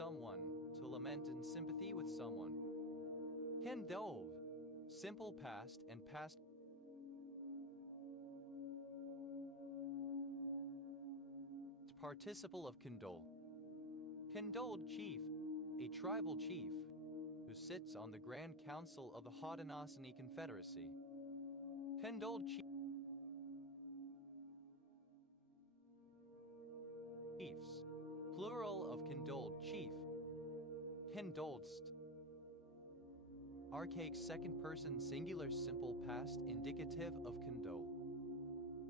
someone, to lament in sympathy with someone. Condole, simple past and past participle of condole. Condoled chief, a tribal chief, who sits on the Grand Council of the Haudenosaunee Confederacy. Condoled chiefs, plural of condoled chief. Condoledst, archaic second person singular simple past indicative of condole.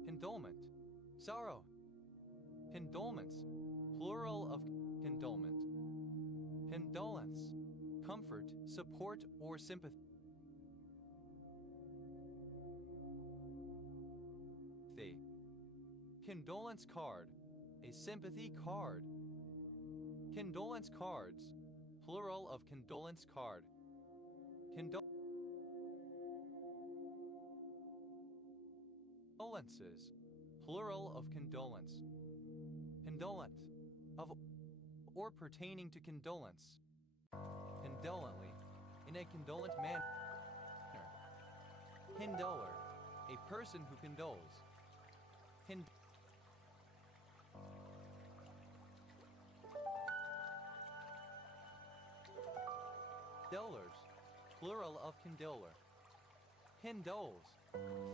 Condolement, sorrow. Condolements, plural of condolement. Condolence, comfort, support, or sympathy. Condolence card, a sympathy card. Condolence cards, plural of condolence card. Condolences, plural of condolence. Condolent, of or pertaining to condolence. Condolently, in a condolent manner. Condoler, a person who condoles. Condolers, plural of condoler. Condoles,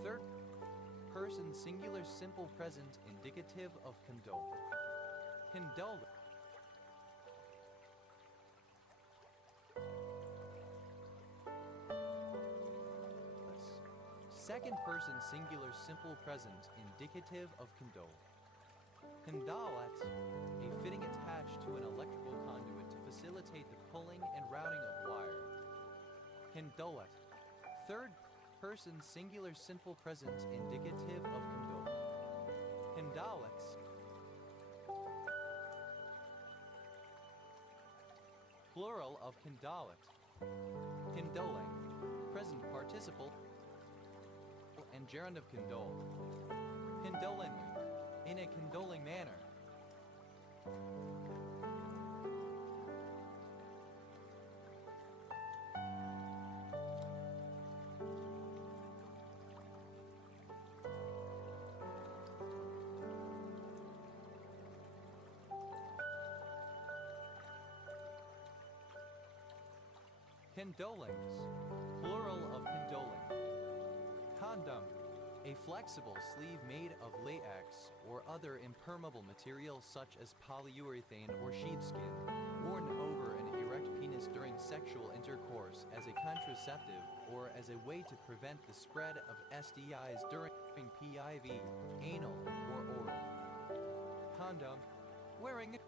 third person singular simple present indicative of condole. Condole. Second person singular simple present indicative of condole. Condolet, a fitting attached to an electrical conduit to facilitate the pulling and routing of wire. Condolet, third person singular simple present indicative of condole. Condolets, plural of condolet. Condoling, present participle and gerund of condole. Condolingly, in a condoling manner. Condolings, plural of condoling. Condom, a flexible sleeve made of latex or other impermeable material such as polyurethane or sheepskin, worn over an erect penis during sexual intercourse as a contraceptive or as a way to prevent the spread of STIs during PIV, anal, or oral. Condom, wearing a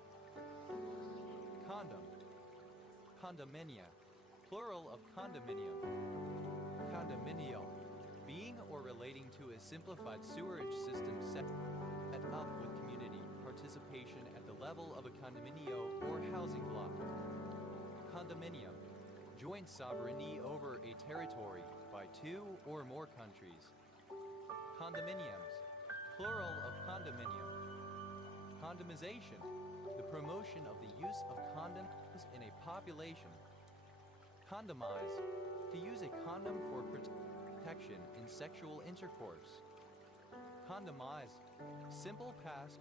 condom. Condominia, plural of condominium. Condominial, being or relating to a simplified sewerage system set up with community participation at the level of a condominio or housing block. Condominium, joint sovereignty over a territory by two or more countries. Condominiums, plural of condominium. Condomization, the promotion of the use of condoms in a population. Condomize, to use a condom for protection in sexual intercourse. Condomize, simple past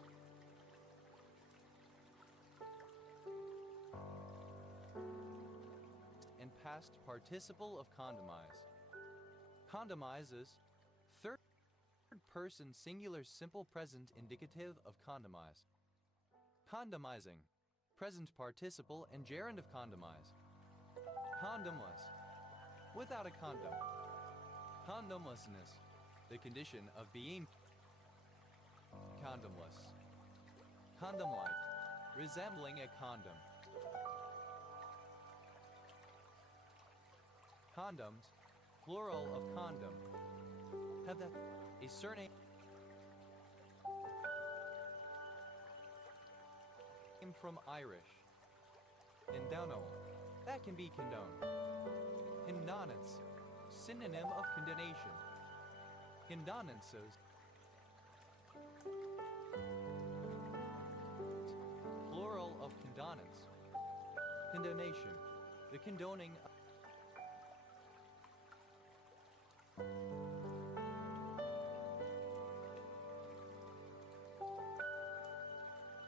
and past participle of condomize. Condomizes, third person singular simple present indicative of condomize. Condomizing, present participle and gerund of condomize. Condomless, without a condom. Condomlessness, the condition of being condomless. Condom-like, resembling a condom. Condoms, plural of condom, have a surname from Irish. Condonal, that can be condone. Condonance, synonym of condonation. Condonances, plural of condonance. Condonation. The condoning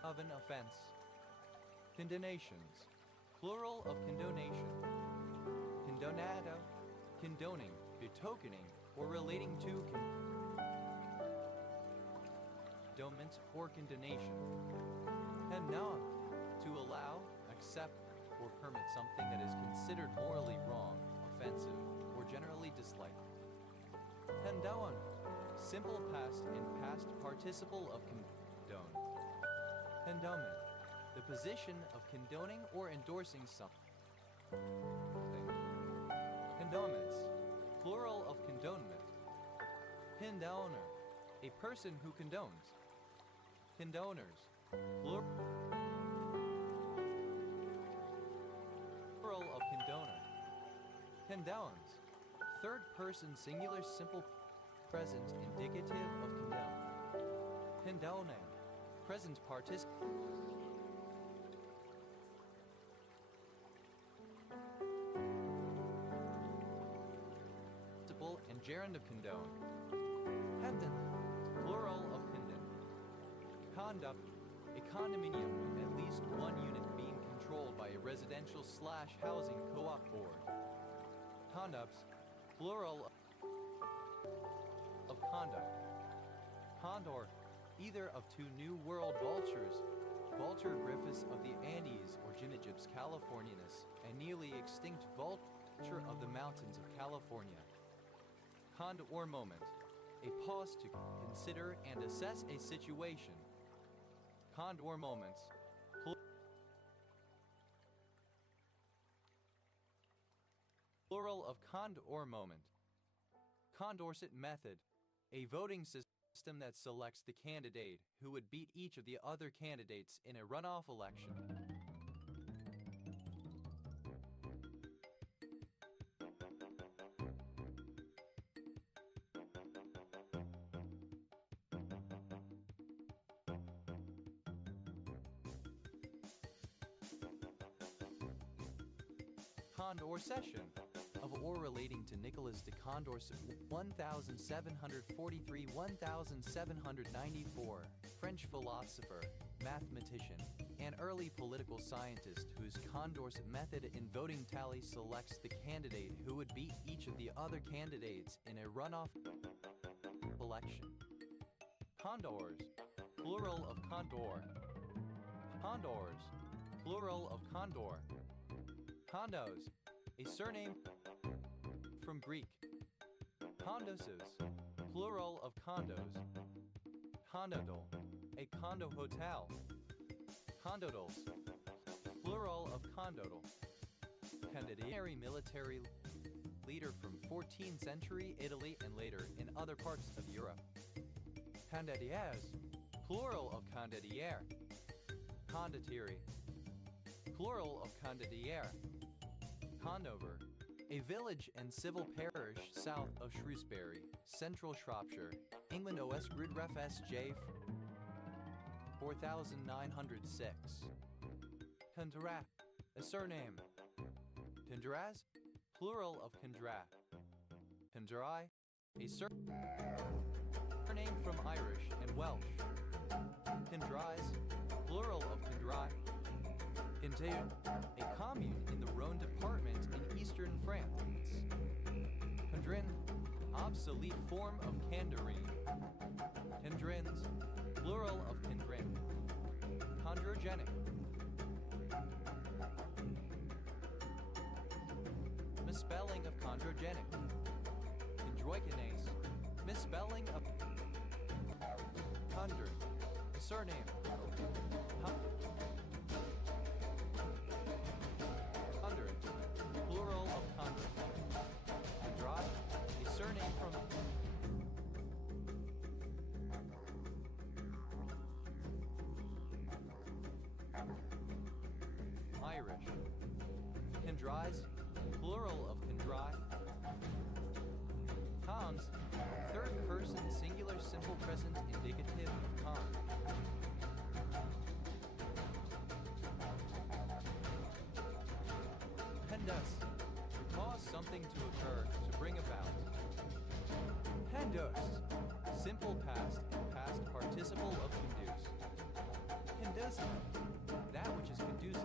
of an offense. Condonations. Plural of condonation. Condonado. Condoning, betokening, or relating to condonement or condonation. Condone. To allow, accept, or permit something that is considered morally wrong, offensive, or generally disliked. Condone. Simple past and past participle of condone. Condonement. The position of condoning or endorsing something. Condonements. Plural of condonement. Condoner. A person who condones. Condoners. Plural of condoner. Condones. Third person singular simple present indicative of condone. Condoning. Present participle. And gerund of condone. Hemden. Plural of condon. Conduct. A condominium with at least one unit being controlled by a residential/housing co-op board. Conducts. Plural of conduct. Condor. Either of two New World vultures. Vultur gryphus of the Andes or Gymnogyps californianus, a nearly extinct vulture of the mountains of California. Condor moment. A pause to consider and assess a situation. Condor moments. Plural of condor moment. Condorcet method. A voting system that selects the candidate who would beat each of the other candidates in a runoff election. Condor session of or relating to Nicolas de Condorcet 1743-1794, French philosopher, mathematician, and early political scientist whose Condorcet method in voting tally selects the candidate who would beat each of the other candidates in a runoff election. Condors, plural of condor. Condors, plural of condor. Condos, a surname from Greek. Condoses, plural of condos. Condodal, a condo hotel. Condodals, plural of condodal. Candidiary military leader from 14th century Italy and later in other parts of Europe. Condottières, plural of condottiere. Condottieri, plural of condottiere. Condover, a village and civil parish south of Shrewsbury, Central Shropshire, England. OS Gridref SJ 4906. Condra, a surname. Condraz, plural of Condra. Condrai, a surname from Irish and Welsh. Condrais, plural of Condrai. Condeu, a commune in the Rhône department in eastern France. Condrin, obsolete form of Condorine. Condrins, plural of Condrin. Chondrogenic. Misspelling of chondrogenic. Chondroikinase, misspelling of chondrin, a surname. Chondrins, plural of chondrin. Chondrot, a surname from Irish. Condrise, plural of condri. Cons, third person singular simple present indicative of con. Hendus, to cause something to occur, to bring about. Hendos, simple past and past participle of conduce. Conducement, that which is conducive,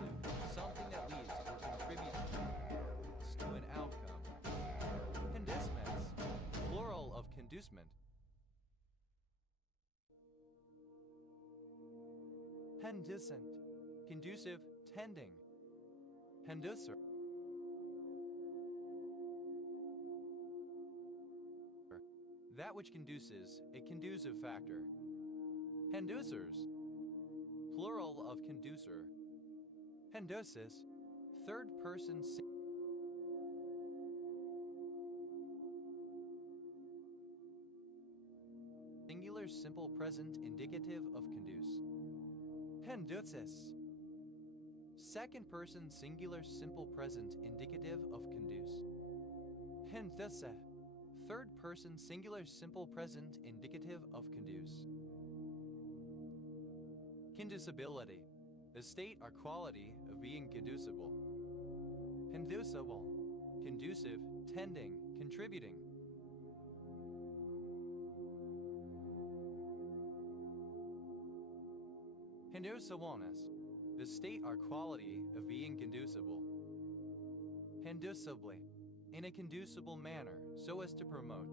something that leads or contributes to an outcome. Conducements, plural of conducement. Conducent, conducive, tending. Conducer, that which conduces, a conducive factor. Conducers, plural of conducer. Conducis, third person singular simple present indicative of conduce. Conducis, second person singular simple present indicative of conduce. Conduce, third person singular simple present indicative of conduce. Conducibility, the state or quality of being conducible. Conducible, conducive, tending, contributing. Conducibleness, the state or quality of being conducible. Conducibly, in a conducible manner, so as to promote.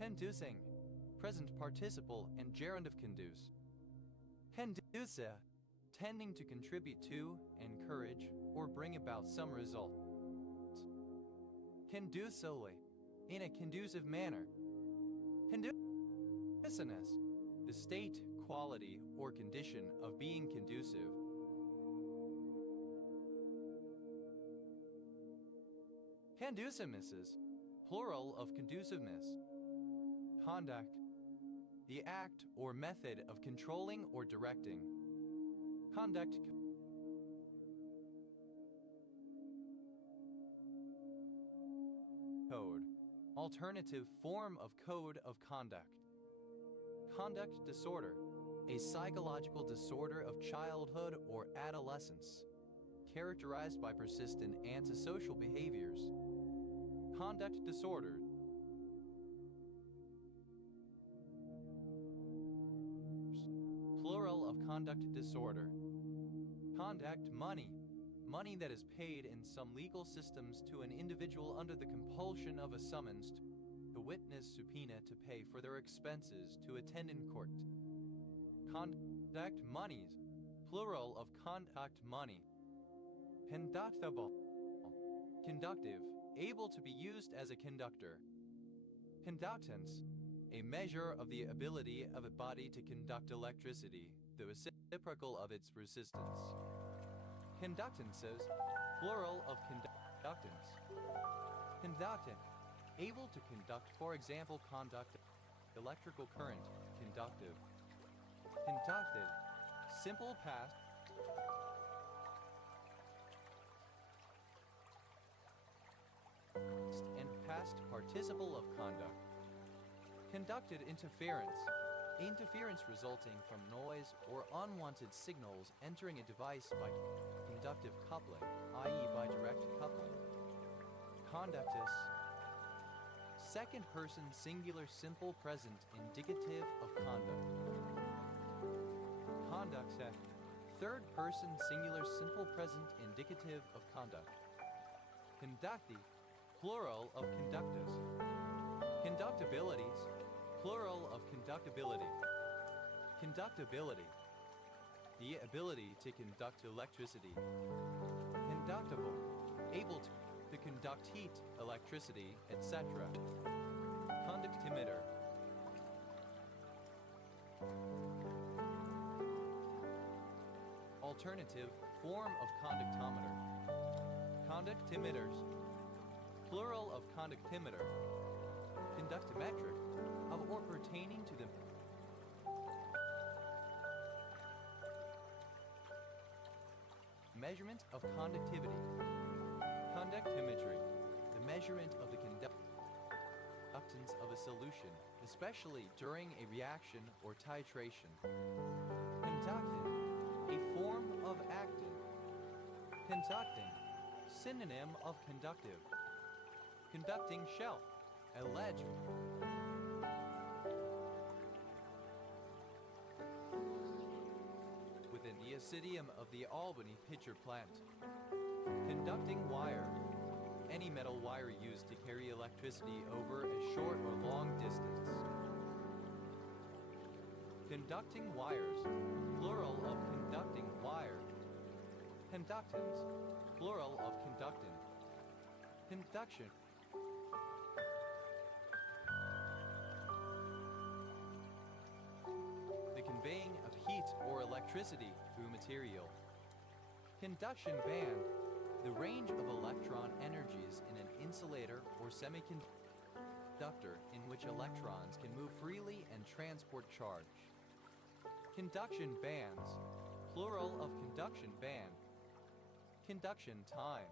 Conducing, present participle and gerund of conduce. Conduce, tending to contribute to, encourage, or bring about some result. Conducively, in a conducive manner. Conduciveness, the state, quality, or condition of being conducive. Conduciveness, plural of conduciveness. Conduct, the act or method of controlling or directing. Conduct. Code, alternative form of code of conduct. Conduct disorder, a psychological disorder of childhood or adolescence, characterized by persistent antisocial behaviors. Conduct disorder. Plural of conduct disorder. Conduct money, money that is paid in some legal systems to an individual under the compulsion of a summons to witness subpoena to pay for their expenses to attend in court. Conduct monies, plural of conduct money. Conductible, conductive, able to be used as a conductor. Conductance, a measure of the ability of a body to conduct electricity, the reciprocal of its resistance. Conductances, plural of conductance. Conductant, able to conduct, for example, conduct electrical current, conductive. Conducted, simple past and past participle of conduct. Conducted interference, interference resulting from noise or unwanted signals entering a device by conductive coupling, i.e. by direct coupling. Conductus, second person singular simple present indicative of conduct. Conducta, third person singular simple present indicative of conduct. Conducti, plural of conductus. Conductibilities, plural of conductibility. Conductibility, the ability to conduct electricity. Conductible, able to conduct heat, electricity, etc. Conductimeter, alternative form of conductometer. Conductimeters, plural of conductimeter. Conductometric, of or pertaining to the measurement of conductivity. Conductimetry, the measurement of the conductivity conductance of a solution, especially during a reaction or titration. Conductant, a form of actin. Conducting, synonym of conductive. Conducting shell, alleged. Within the Oncidium of the Albany pitcher plant. Conducting wire, any metal wire used to carry electricity over a short or long distance. Conducting wires, plural of conducting wire. Conductance, plural of conductant. Conduction. The conveying of heat or electricity through material. Conduction band, the range of electron energies in an insulator or semiconductor in which electrons can move freely and transport charge. Conduction bands, plural of conduction band. Conduction time,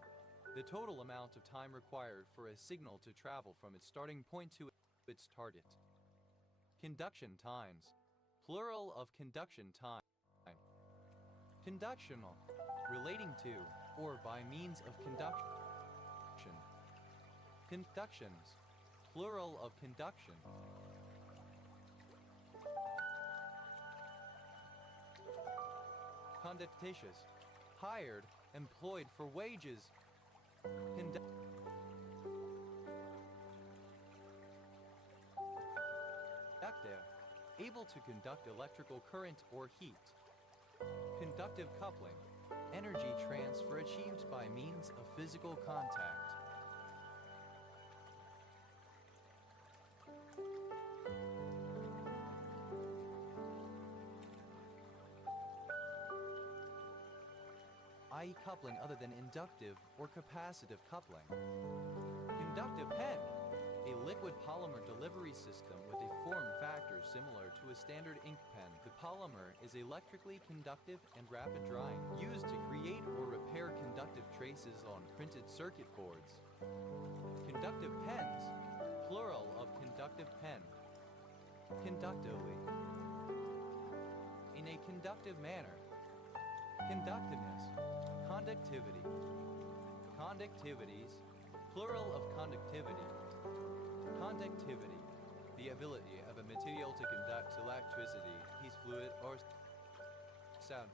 the total amount of time required for a signal to travel from its starting point to its target. Conduction times, plural of conduction time. Conductional, relating to or by means of conduction. Conductions, plural of conduction. Conductitious, hired, employed for wages. Conductor, able to conduct electrical current or heat. Conductive coupling, energy transfer achieved by means of physical contact. i.e. coupling other than inductive or capacitive coupling. Conductive pen, a liquid polymer delivery system with a form factor similar to a standard ink pen. The polymer is electrically conductive and rapid drying, used to create or repair conductive traces on printed circuit boards. Conductive pens, plural of conductive pen. Conductively, in a conductive manner. Conductiveness, conductivity. Conductivities, plural of conductivity. Conductivity, the ability of a material to conduct electricity, heat, fluid, or sound.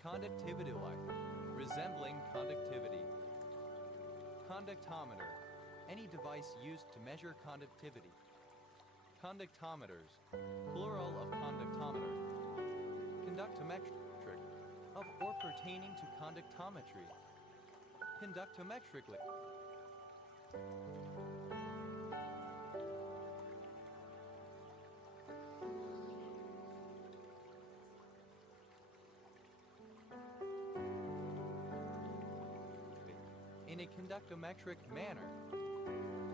Conductivity-like, resembling conductivity. Conductometer, any device used to measure conductivity. Conductometers, plural of conductometer. Conductometric, of or pertaining to conductometry. Conductometrically. In a conductometric manner.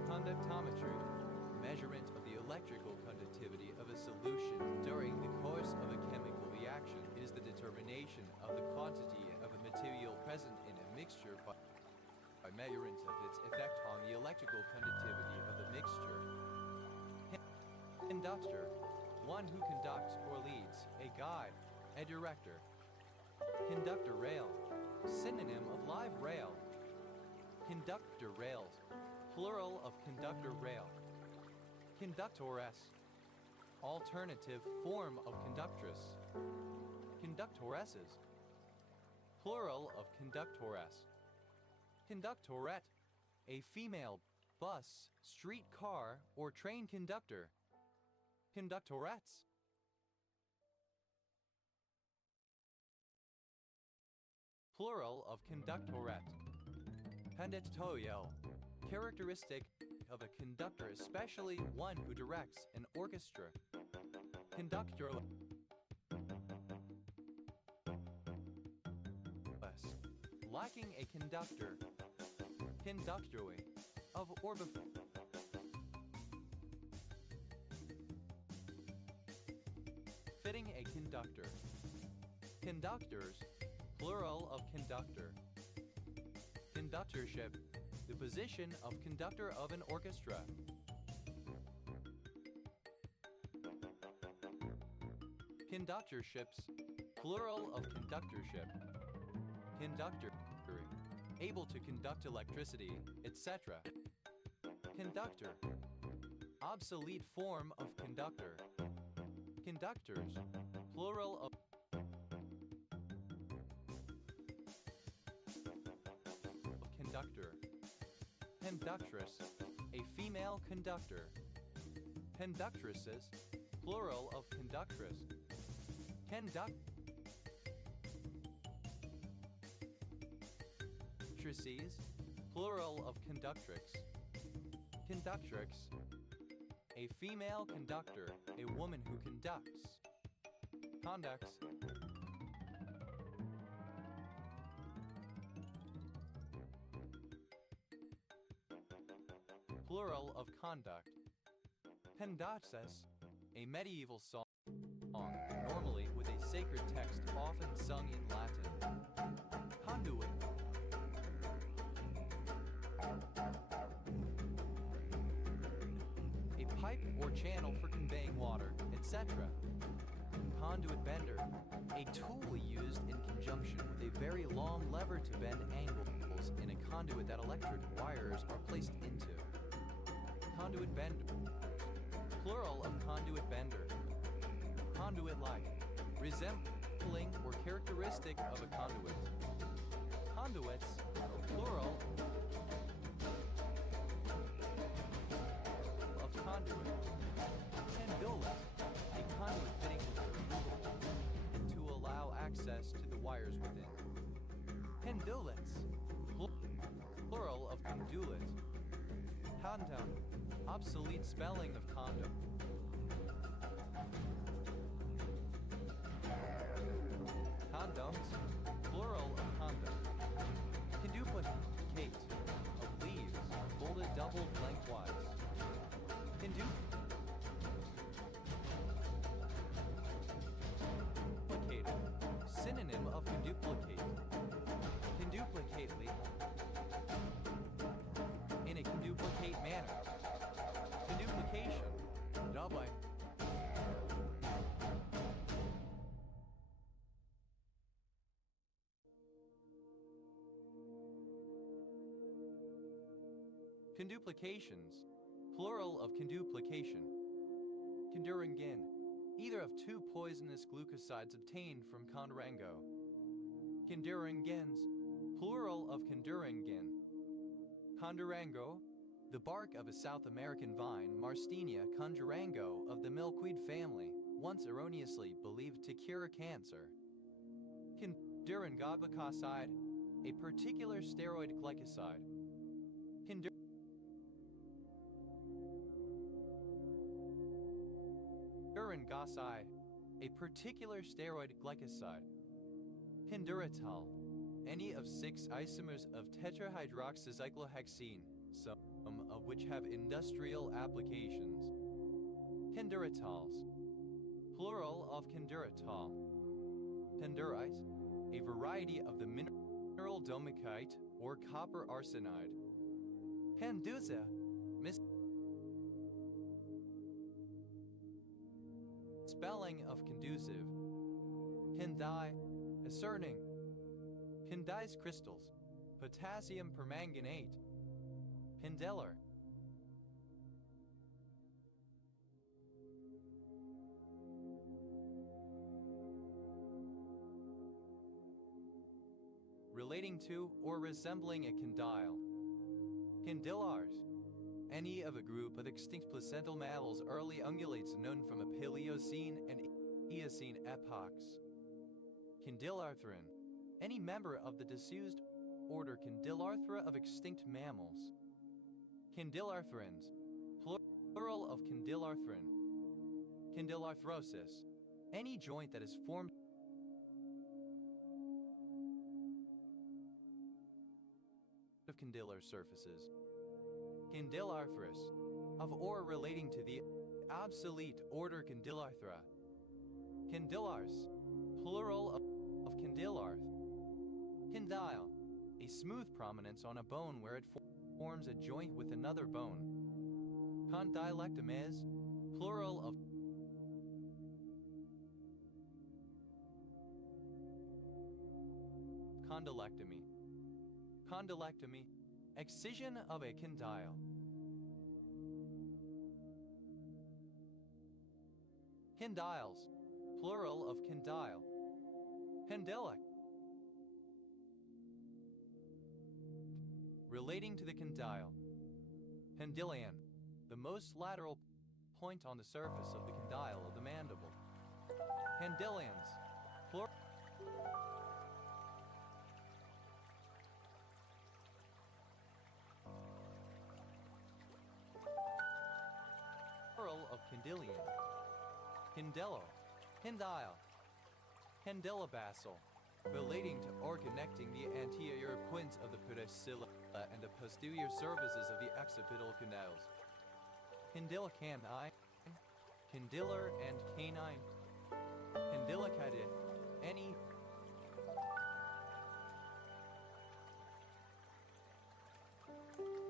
Conductometry, measurement of the electrical conductivity of a solution during the course of a chemical reaction, is the determination of the quantity of a material present in a mixture by measurement of its effect on the electrical conductivity of the mixture. Conductor, one who conducts or leads, a guide, a director. Conductor rail, synonym of live rail. Conductor rails, plural of conductor rail. Conductoress, alternative form of conductress. Conductoresses, plural of conductoress. Conductorette, a female bus, streetcar, or train conductor. Conductorettes. Plural of conductorette. Conductorial, characteristic of a conductor, especially one who directs an orchestra. Conductor, lacking a conductor. Conductory, of or before. Fitting a conductor. Conductors, plural of conductor. Conductorship, the position of conductor of an orchestra. Conductorships, plural of conductorship. Conductor, able to conduct electricity, etc. Conductor, obsolete form of conductor. Conductors, plural of conductor. Conductress, a female conductor. Conductresses, plural of conductress. Conductresses, plural of conductrix. Conductrix, a female conductor, a woman who conducts. Conducts, plural of conduct. Conductus, a medieval song, normally with a sacred text often sung in Latin. Conduit, a pipe or channel for conveying water, etc. Conduit bender, a tool used in conjunction with a very long lever to bend angles in a conduit that electric wires are placed into. Conduit bender, plural of conduit bender. Conduit-like, resembling or characteristic of a conduit. Conduits, plural of conduit. Conduit, a conduit fitting with removable to allow access to the wires within. Conduits, plural of conduit. Condom, obsolete spelling of condom. Condoms, plural of condom. Conduplicate, of leaves, folded double lengthwise. Conduplicated, synonym of conduplicate. Conduplicately, in a conduplicate manner. Conduplication, doubling. Conduplications, plural of conduplication. Conduringin, either of two poisonous glucosides obtained from condurango. Conduringins, plural of conduringin. Condurango, the bark of a South American vine, Marstinia condurango of the milkweed family, once erroneously believed to cure cancer. Condurangobicoside, a particular steroid glycoside. Condurangoside, a particular steroid glycoside. Conduritol, any of 6 isomers of tetrahydroxycyclohexene, some of which have industrial applications. Conduritols, plural of conduritol. Condurite, a variety of the mineral domicite or copper arsenide. Conduza, spelling of conducive. Condie, ascertaining. Condensed crystals, potassium permanganate. Condylar, relating to or resembling a condyle. Condylars, any of a group of extinct placental mammals, early ungulates known from a Paleocene and Eocene epochs. Condylarthran, any member of the disused order Condylarthra of extinct mammals. Condylarthrans, plural of condylarthran. Condylarthrosis, any joint that is formed of condylar surfaces. Condylarthris, of or relating to the obsolete order Condylarthra. Condylars, plural of condylarth. Condyle, a smooth prominence on a bone where it forms a joint with another bone. Condylectomes, plural of condylectomy. Condylectomy, excision of a condyle. Condyles, plural of condyle. Condylic, relating to the condyle. Condylion, the most lateral point on the surface of the condyle of the mandible. Condylions, plural of condylion. Condyle, condyle. Condylobasal, relating to or connecting the anterior points of the pedicella and the posterior surfaces of the occipital canals. Condylocanine, condylar and canine. Condylocardia, any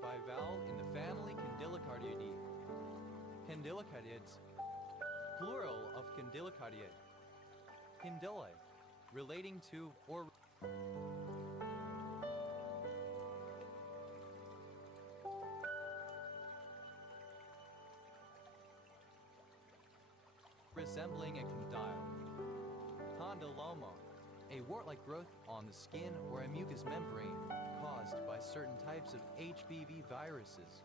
bivalve in the family Condylocardiidae. Condylocardiids, plural of Condylocardiae. Condyli, relating to or resembling a condyle. Condyloma, a wart-like growth on the skin or a mucous membrane caused by certain types of HBV viruses,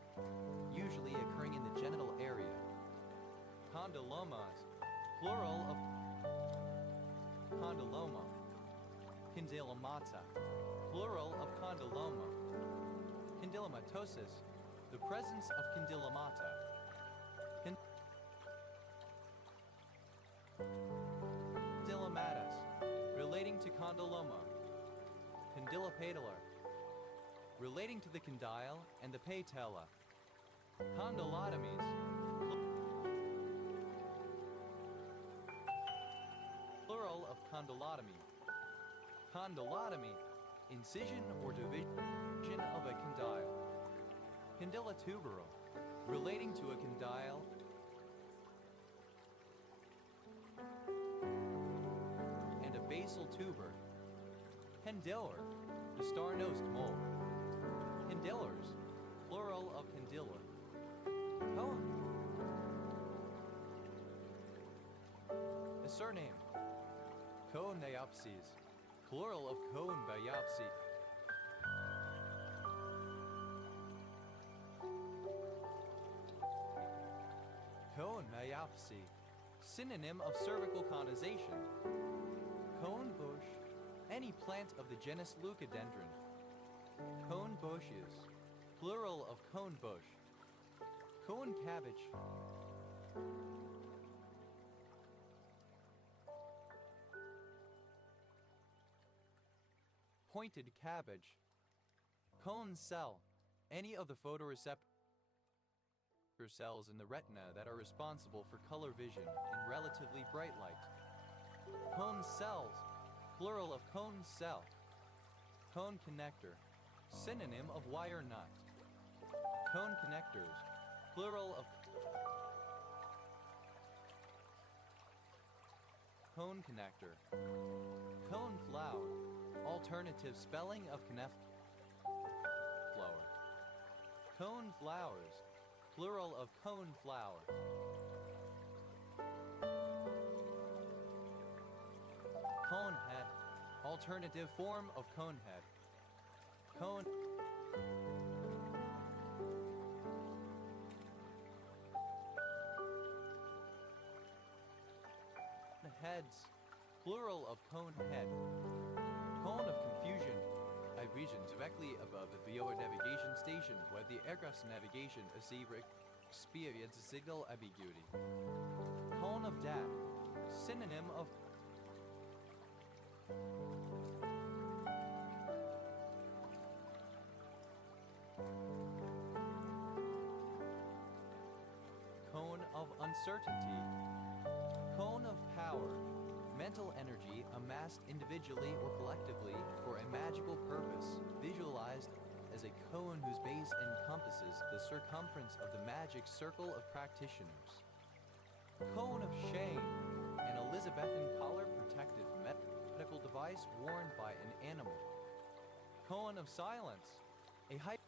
usually occurring in the genital area. Condylomas, plural of condyloma. Condylomata, plural of condyloma. Condylomatosis, the presence of condylomata. Condylomatus, relating to condyloma. Condylopatellar, relating to the condyle and the patella. Condylotomies, plural of condylotomy. Condylotomy, incision or division of a condyle. Condylotuberal, relating to a condyle and a basal tuber. Condylar, the star-nosed mole. Condylars, plural of condylar. A surname. Coneopsis, plural of cone biopsy. Cone biopsy, synonym of cervical conization. Cone bush, any plant of the genus Leucadendron. Cone bushes, plural of cone bush. Cone cabbage. Pointed cabbage. Cone cell, any of the photoreceptor cells in the retina that are responsible for color vision in relatively bright light. Cone cells, plural of cone cell. Cone connector, synonym of wire nut. Cone connectors, plural of cone connector. Cone flower, alternative spelling of flower. Cone flowers, plural of cone flower. Cone head, alternative form of cone head. Cone heads, plural of cone head. Cone of confusion, a region directly above the VOA navigation station where the aircraft's navigation experience signal ambiguity. Cone of death, synonym of cone of uncertainty. Cone of power, mental energy amassed individually or collectively for a magical purpose, visualized as a cone whose base encompasses the circumference of the magic circle of practitioners. Cone of shame, an Elizabethan collar protective medical device worn by an animal. Cone of silence, a hypothetical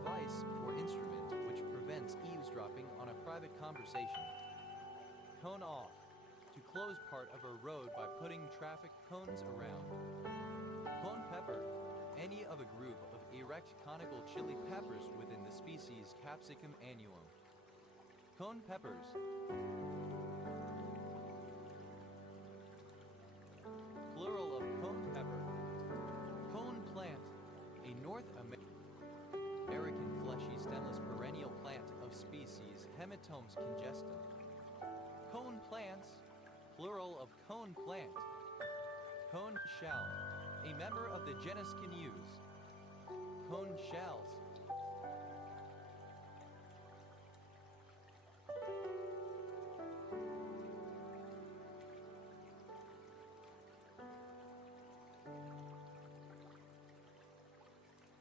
device or instrument which prevents eavesdropping on a private conversation. Cone off, to close part of a road by putting traffic cones around. Cone pepper, any of a group of erect conical chili peppers within the species Capsicum annuum. Cone peppers. Plural of cone pepper. Cone plant, a North American fleshy stemless perennial plant of species Hematomes congestum. Cone plants, plural of cone plant. Cone shell, a member of the genus Canus. Cone shells.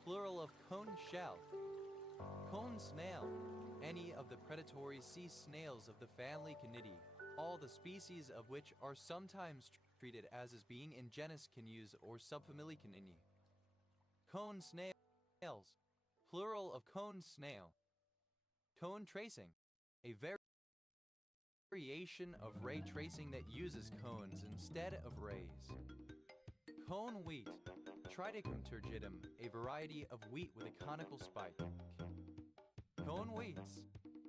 Plural of cone shell. Cone snail, any of the predatory sea snails of the family Canidae, all the species of which are sometimes treated as being in genus Canus or subfamily Canini. Cone snails, plural of cone snail. Cone tracing, a variation of ray tracing that uses cones instead of rays. Cone wheat, Triticum turgidum, a variety of wheat with a conical spike. Cone wheats,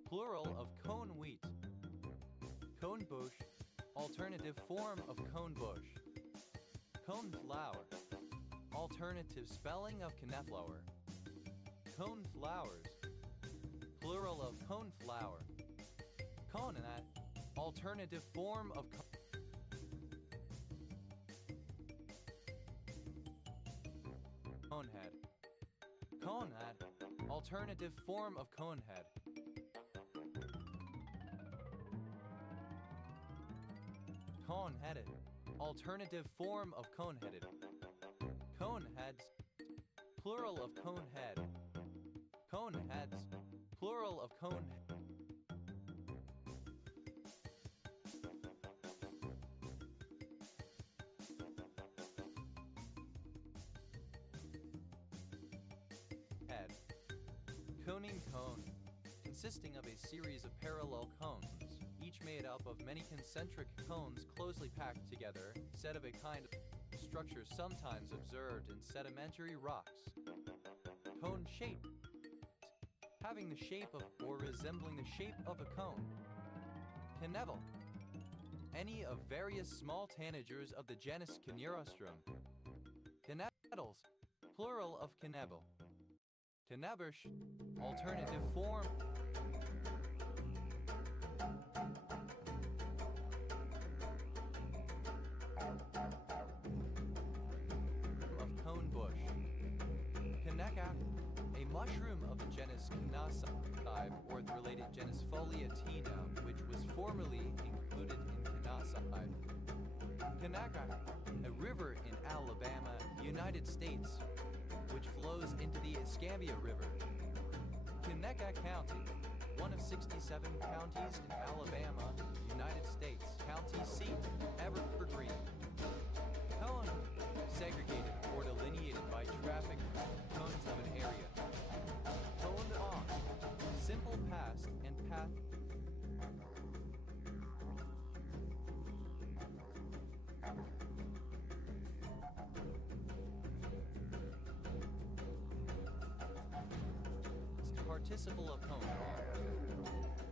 plural of cone wheat. Cone bush, alternative form of cone bush. Cone flower, alternative spelling of coneflower. Cone flowers, plural of cone flower. Conat, alternative form of conehead. Conat, alternative form of conehead. Cone-headed, alternative form of cone-headed. Coneheads, plural of conehead. Coneheads, plural of conehead. Head. Coning cone, consisting of a series of parallel cones, each made up of many concentric cones closely packed together, said of a kind of structure sometimes observed in sedimentary rocks. Cone shaped, having the shape of or resembling the shape of a cone. Cnevel, any of various small tanagers of the genus Caneurostrum. Cnetels, plural of cnevel. Cnebersh, alternative form of cone bush. Coneca, a mushroom of the genus Canassibe or the related genus Foliatina, which was formerly included in Canassibe. Coneca, a river in Alabama, United States, which flows into the Escambia River. Conecuh County, one of 67 counties in Alabama, United States. County seat, Evergreen. Cone, segregated or delineated by traffic cones of an area. Coned on, simple past and path. Participle of cone.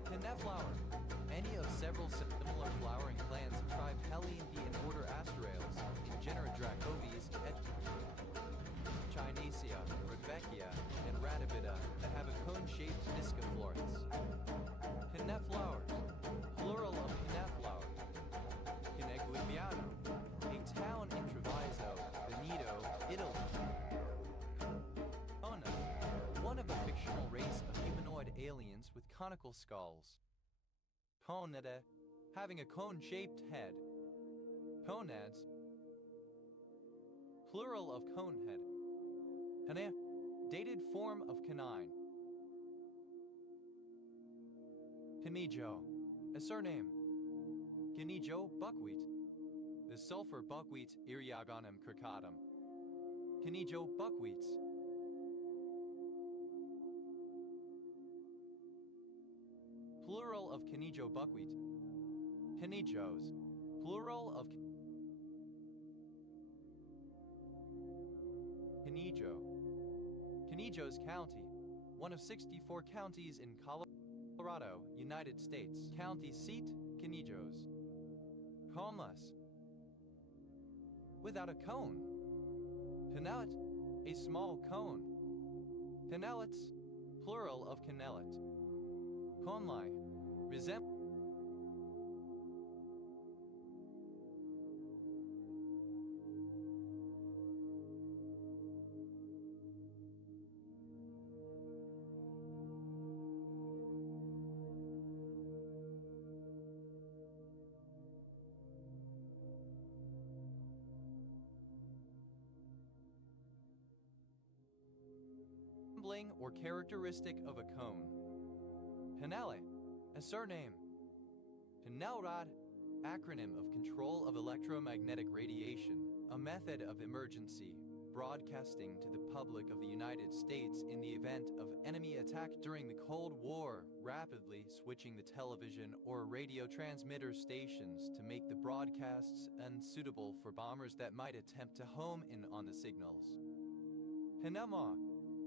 Coneflower, any of several similar flowering plants of tribe Helianthi in order Asterales, in genera Dracobes, Echinacea, Rudbeckia, and Ratibida that have a cone-shaped discaflorets. Coneflowers, plural of coneflower. Coneguibiano, a town in Treviso, Veneto, Italy. One of a fictional race of humanoid aliens with conical skulls. Conida, having a cone-shaped head. Conads, plural of conehead. Cana, dated form of canine. Canijo, a surname. Canijo buckwheat. The sulfur buckwheat Eriogonum criccatum. Canijo buckwheats. Plural of Canijo buckwheat. Canijos. Plural of Canijo. Canijos County, one of 64 counties in Colorado, United States. County seat, Canijos. Coneless. Without a cone. Canelet, a small cone. Canelets, plural of canelet. Conlai, resemble. Or characteristic of a cone. Canale, a surname. Canelrad, acronym of Control of Electromagnetic Radiation, a method of emergency broadcasting to the public of the United States in the event of enemy attack during the Cold War, rapidly switching the television or radio transmitter stations to make the broadcasts unsuitable for bombers that might attempt to home in on the signals. Canema,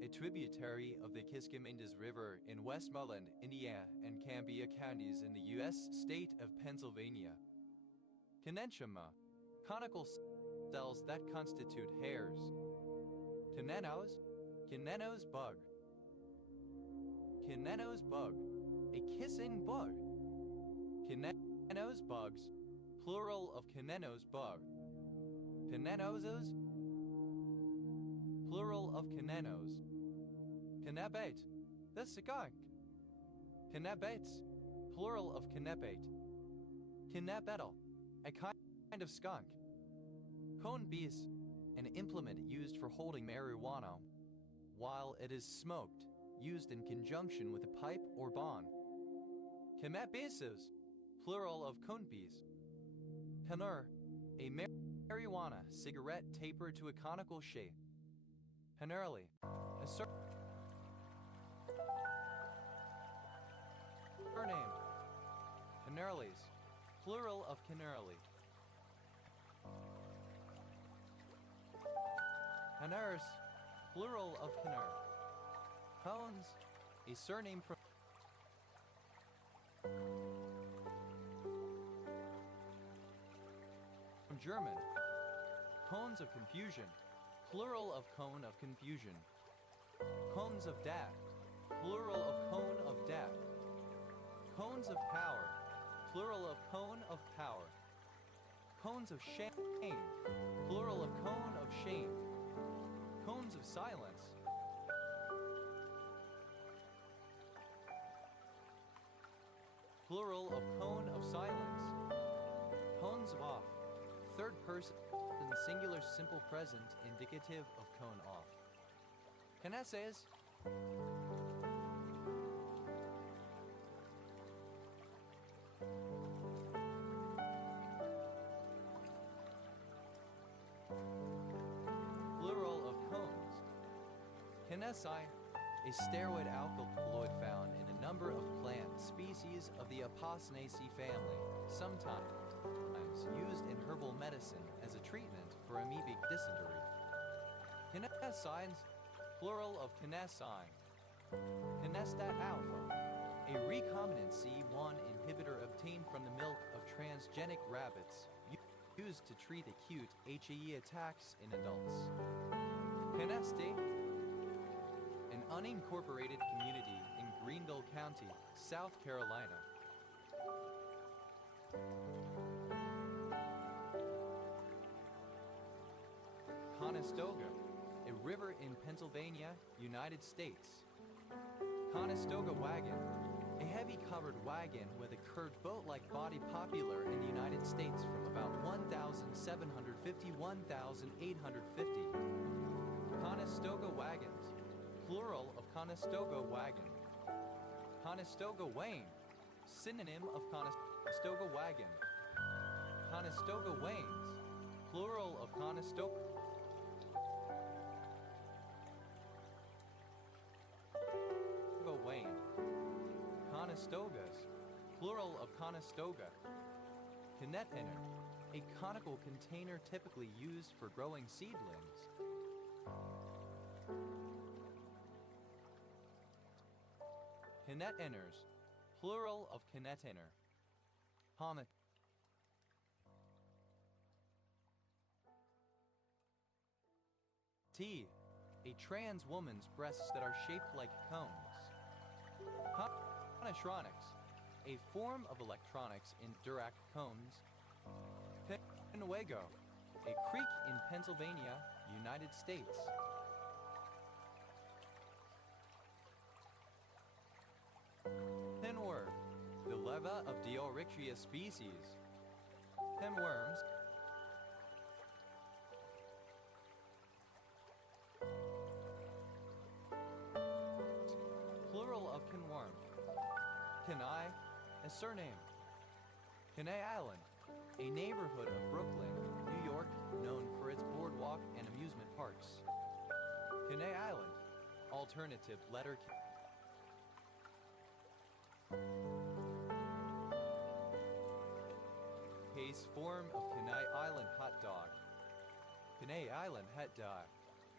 a tributary of the Kiskimidas River in Westmoreland, Indiana, and Cambria counties in the U.S. state of Pennsylvania. Canenchima, conical cells that constitute hairs. Canenos, Canenos bug. Canenos bug, a kissing bug. Canenos bugs, plural of Canenos bug. Canenosos, plural of Canenos. Canabate, the skunk. Canabates, plural of canabate. Canabetal, a kind of skunk. Cone bees, an implement used for holding marijuana while it is smoked, used in conjunction with a pipe or bong. Canabeses, plural of cone bees. Canur, a marijuana cigarette tapered to a conical shape. Hanerly, a surname. Canerles, plural of canerly. Caners, plural of caner. Cones, a surname from German. Cones of confusion, plural of cone of confusion. Cones of dat, plural of cone of dat. Cones of power, plural of cone of power. Cones of shame, plural of cone of shame. Cones of silence. Plural of cone of silence. Cones of off, third person, singular simple present, indicative of cone off. Canesses. Plural of cones. Canesi, a steroid alkaloid found in a number of plant species of the Apocynaceae family, sometimes used in herbal medicine as a treatment for amoebic dysentery. Canesines, plural of canesine. Canestat alpha, a recombinant C1 inhibitor obtained from the milk of transgenic rabbits, used to treat acute HAE attacks in adults. Caneste, an unincorporated community in Greenville County, South Carolina. Conestoga, a river in Pennsylvania, United States. Conestoga wagon, a heavy covered wagon with a curved boat-like body popular in the United States from about 1,750 to 1,850. Conestoga wagons, plural of Conestoga wagon. Conestoga wain, synonym of Conestoga wagon. Conestoga wains, plural of Conestoga. Conestogas, plural of conestoga. Container, a conical container typically used for growing seedlings. Containers, plural of container. Homit. T, a trans woman's breasts that are shaped like cones. Conetronics, a form of electronics in Dirac cones. Pinuego, a creek in Pennsylvania, United States. Pinworm, the leva of Diorrhea species. Pinworms, plural of kinworm. Kenai, a surname. Kenai Island, a neighborhood of Brooklyn, New York, known for its boardwalk and amusement parks. Kenai Island, alternative letter K. Case form of Kenai Island hot dog. Kenai Island hot dog,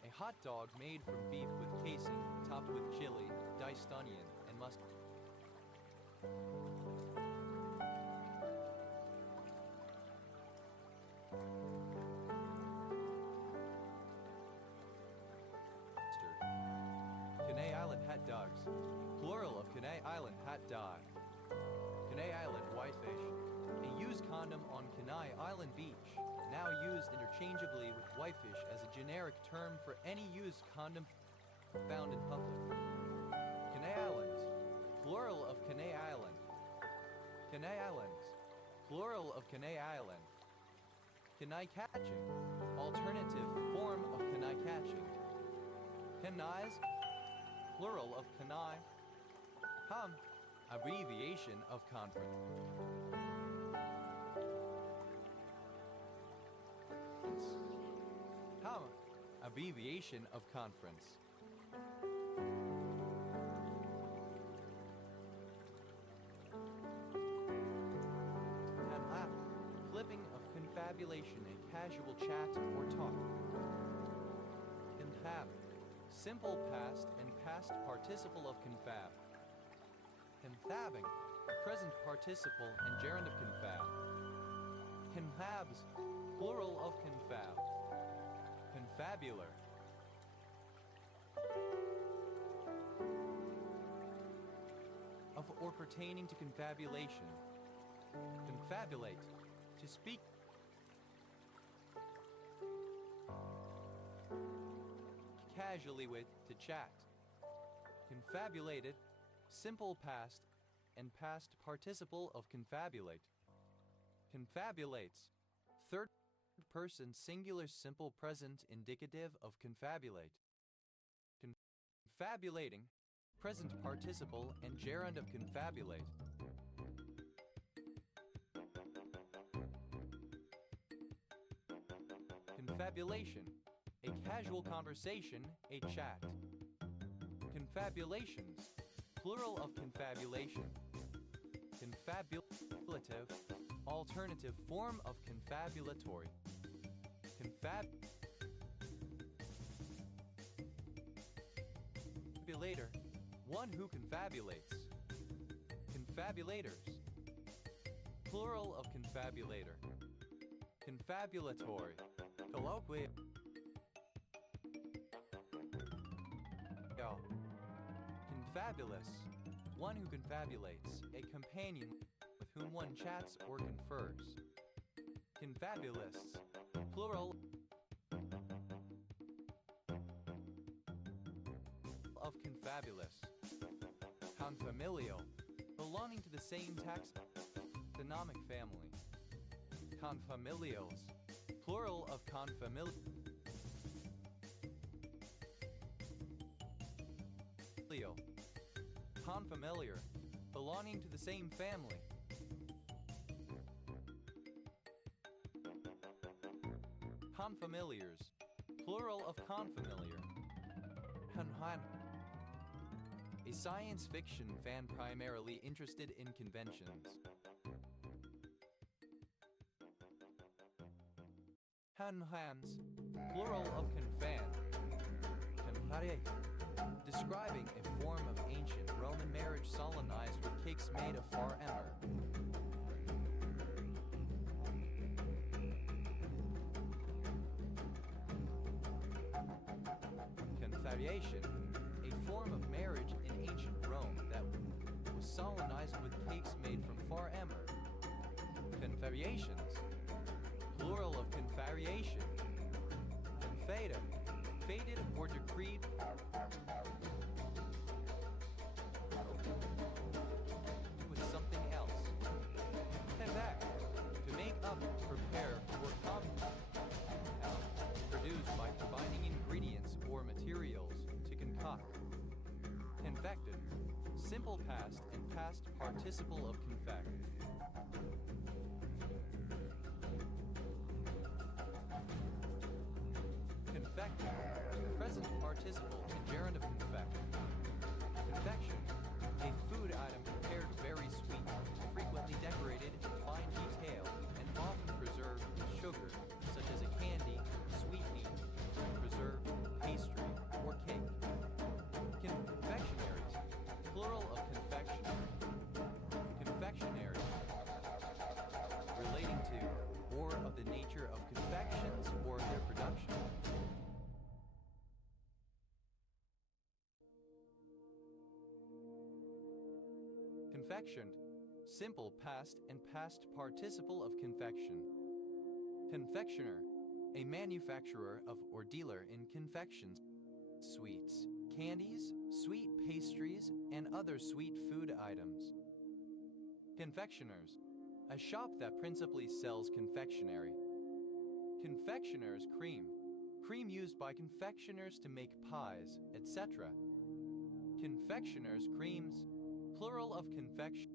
a hot dog made from beef with casing, topped with chili, diced onion, and mustard. Kenai Island hot dogs, plural of Kenai Island hot dog. Kenai Island whitefish, a used condom on Kenai Island beach, now used interchangeably with whitefish as a generic term for any used condom found in public. Kenai Islands, plural of Kenai Island. Kenai Islands, plural of Kenai Island. Kenai catching, alternative form of Kenai catching. Kenais, plural of Kenai. Hum, abbreviation of conference. Hum, abbreviation of conference. Conlap, flipping of confabulation, a casual chat or talk. Confab, simple past and past participle of confab. Confabbing, present participle and gerund of confab. Confabs, plural of confab. Confabular. Of or pertaining to confabulation. Confabulate, to speak. Casually with, to chat. Confabulated, simple past and past participle of confabulate. Confabulates, third person singular simple present indicative of confabulate. Confabulating, present participle and gerund of confabulate. Confabulation, a casual conversation, a chat. Confabulations, plural of confabulation. Confabulative, alternative form of confabulatory. Confabulator, one who confabulates. Confabulators, plural of confabulator. Confabulatory, colloquial. Confabulous, one who confabulates, a companion with whom one chats or confers. Confabulists, plural of confabulous. Confamilial, belonging to the same taxonomic family. Confamilials, plural of confamilial. Confamiliar, belonging to the same family. Confamiliars, plural of confamiliar. Conhan, a science fiction fan primarily interested in conventions. Hanhans, plural of confan. Confare, describing a form of ancient Roman marriage solemnized with cakes made of far emmer. Confariation, a form of marriage in ancient Rome that was solemnized with cakes made from far emmer. Confariations, plural of confariation. Confada, fated or decreed. With something else. Convect, to make up, prepare, or compound. Produced by combining ingredients or materials to concoct. Confected, simple past and past participle of confect. Confecting, present participle and gerund of confect. Confection, a food item prepared very sweet, frequently decorated in fine detail, and often preserved with sugar, such as a candy, sweetmeat, fruit preserve, pastry, or cake. Confectionaries, plural of confectionery. Confectionery, relating to, or of the nature of confections or their production. Confectioned, simple past and past participle of confection. Confectioner, a manufacturer of or dealer in confections, sweets, candies, sweet pastries, and other sweet food items. Confectioners, a shop that principally sells confectionery. Confectioner's cream, cream used by confectioners to make pies, etc. Confectioner's creams, plural of confection.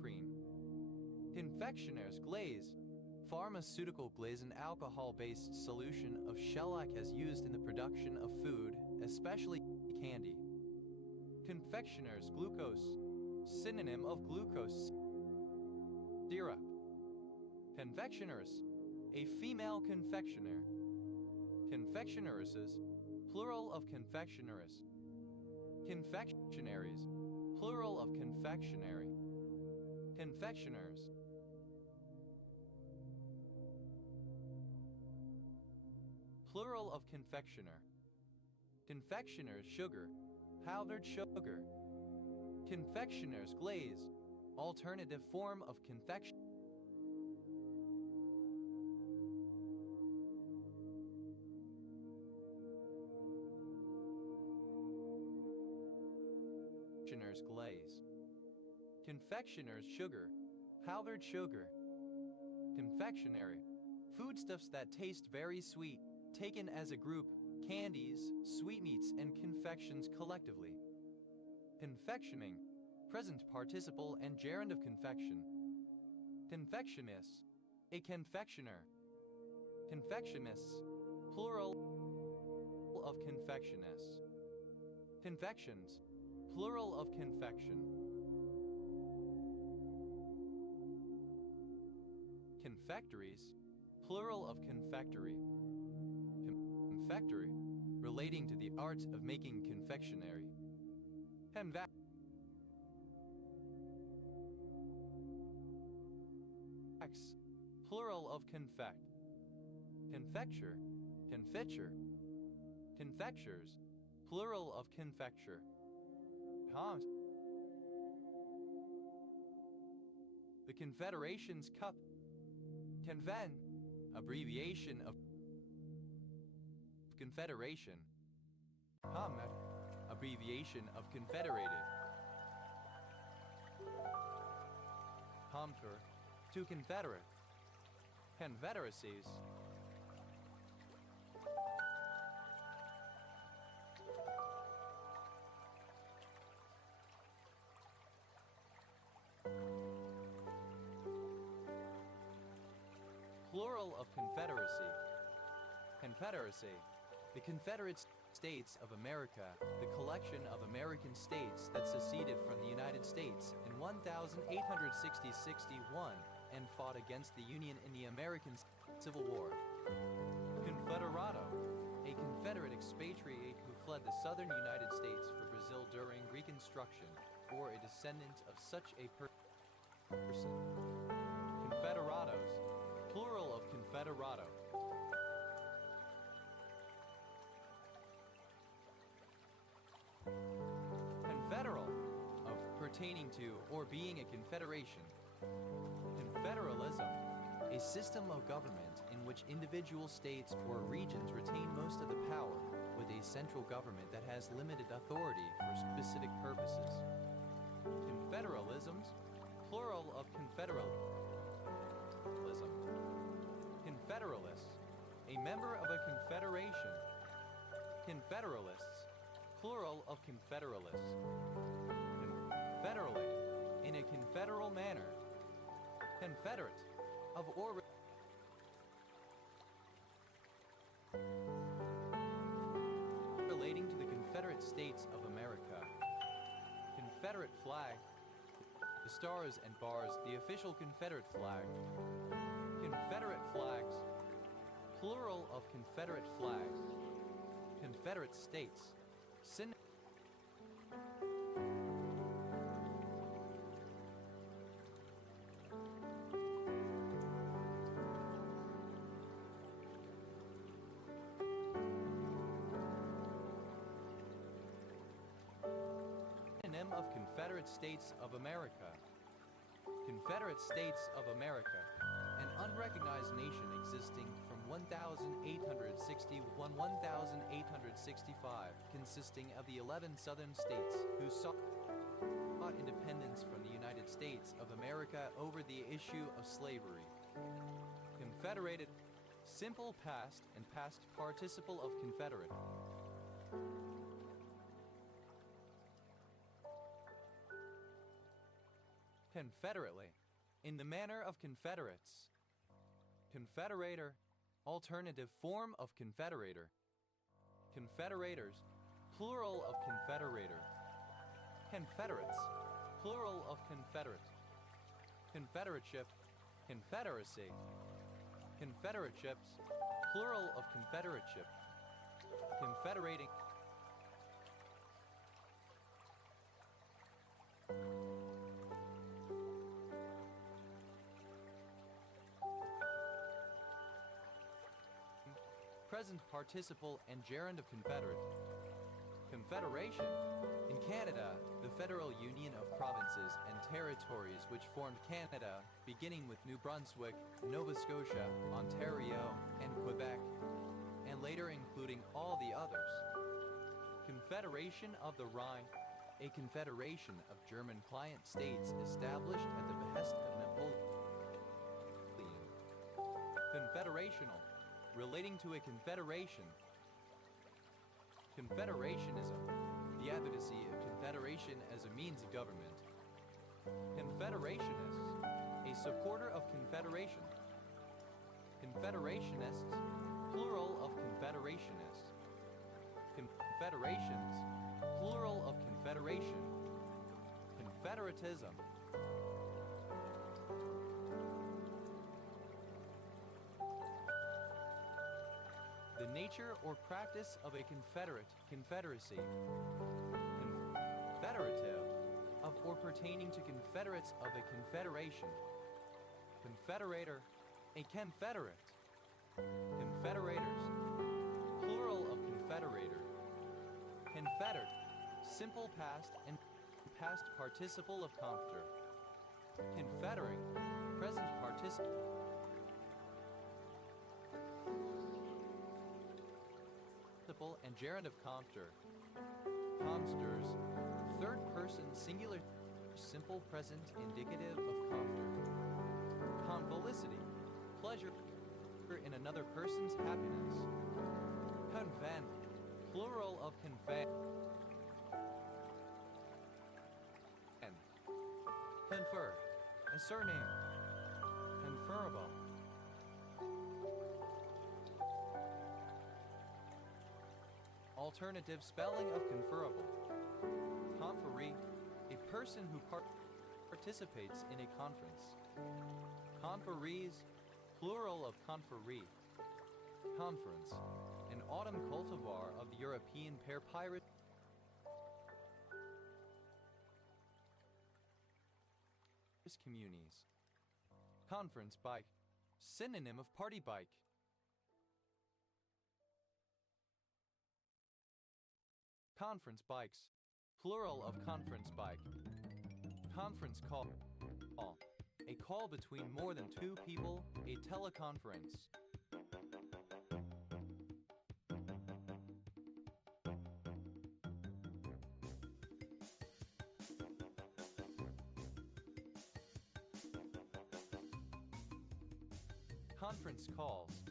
Cream. Confectioner's glaze, pharmaceutical glaze, an alcohol-based solution of shellac as used in the production of food, especially candy. Confectioner's glucose, synonym of glucose syrup. Confectioners, a female confectioner. Confectioneresses, plural of confectioneress. Confectionaries, plural of confectionery. Confectioners. Plural of confectioner. Confectioner's sugar, powdered sugar. Confectioner's glaze, alternative form of confection. Confectioner's glaze. Confectioner's sugar, powdered sugar. Confectionery, foodstuffs that taste very sweet, taken as a group, candies, sweetmeats, and confections collectively. Confectioning, present participle and gerund of confection. Confectionist, a confectioner. Confectionists, plural of confectionists. Confections, plural of confection. Confectories, plural of confectory. Confectory, relating to the art of making confectionery. Convex, plural of confect. Confecture, confiture. Confectures, plural of confecture. Compt, the Confederation's cup. Conven, abbreviation of Confederation. Commet, abbreviation of Confederated. Comfer, to Confederate. Confederacies. Plural of confederacy. Confederacy. The Confederate States of America, the collection of American states that seceded from the United States in 1860-61 and fought against the Union in the American Civil War. Confederado. A Confederate expatriate who fled the southern United States for Brazil during Reconstruction, or a descendant of such a person. Confederados. Plural of confederado. Confederal. Of pertaining to or being a confederation. Confederalism. A system of government in which individual states or regions retain most of the power, with a central government that has limited authority for specific purposes. Confederalisms. Plural of confederalism. Confederalists. A member of a confederation. Confederalists. Plural of confederalists. Confederally. In a confederal manner. Confederate. Of or relating to the Confederate States of America. Confederate flag. The stars and bars, the official Confederate flag. Confederate flags. Plural of Confederate flag. Confederate States. Synonym of Confederate States of America. Confederate States of America, an unrecognized nation existing from 1860-1865, consisting of the 11 southern states who sought independence from the United States of America over the issue of slavery. Confederated. Simple past and past participle of Confederate. Confederately. In the manner of Confederates. Confederator. Alternative form of Confederator. Confederators. Plural of Confederator. Confederates. Plural of Confederate. Confederateship. Confederacy. Confederateships. Plural of Confederateship. Confederating. Present participle and gerund of Confederate. Confederation. In Canada, the federal union of provinces and territories which formed Canada, beginning with New Brunswick, Nova Scotia, Ontario, and Quebec, and later including all the others. Confederation of the Rhine. A confederation of German client states established at the behest of Napoleon. Confederational. Relating to a confederation. Confederationism. The advocacy of confederation as a means of government. Confederationists. A supporter of confederation. Confederationists. Plural of confederationists. Confederations. Plural of confederation. Confederatism. The nature or practice of a confederacy. Confederative. Of or pertaining to confederates of a confederation. Confederator. A confederate. Confederators. Plural of confederator. Confederate. Simple past and past participle of compter. Confedering. Present participle and gerund of compter. Compters. Third person singular simple present indicative of compter. Convolicity. Pleasure in another person's happiness. Conven. Plural of conven. Confer. A surname. Conferable. Alternative spelling of conferable. Conferee, a person who participates in a conference. Conferees, plural of conferee. Conference, an autumn cultivar of the European Papyrus communities. Conference bike, synonym of party bike. Conference bikes, plural of conference bike. Conference call, a call between more than two people, a teleconference. Conference calls,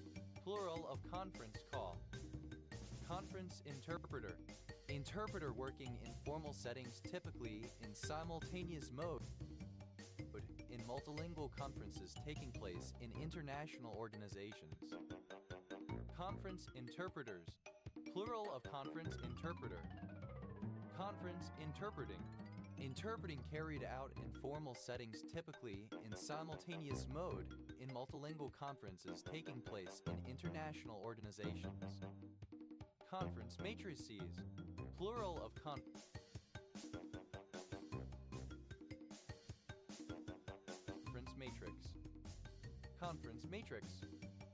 plural of conference call. Conference interpreter, interpreter working in formal settings, typically in simultaneous mode, in multilingual conferences taking place in international organizations. Conference interpreters, plural of conference interpreter. Conference interpreting, interpreting carried out in formal settings, typically in simultaneous mode in multilingual conferences taking place in international organizations. Conference matrices, plural of conference matrix. Conference matrix,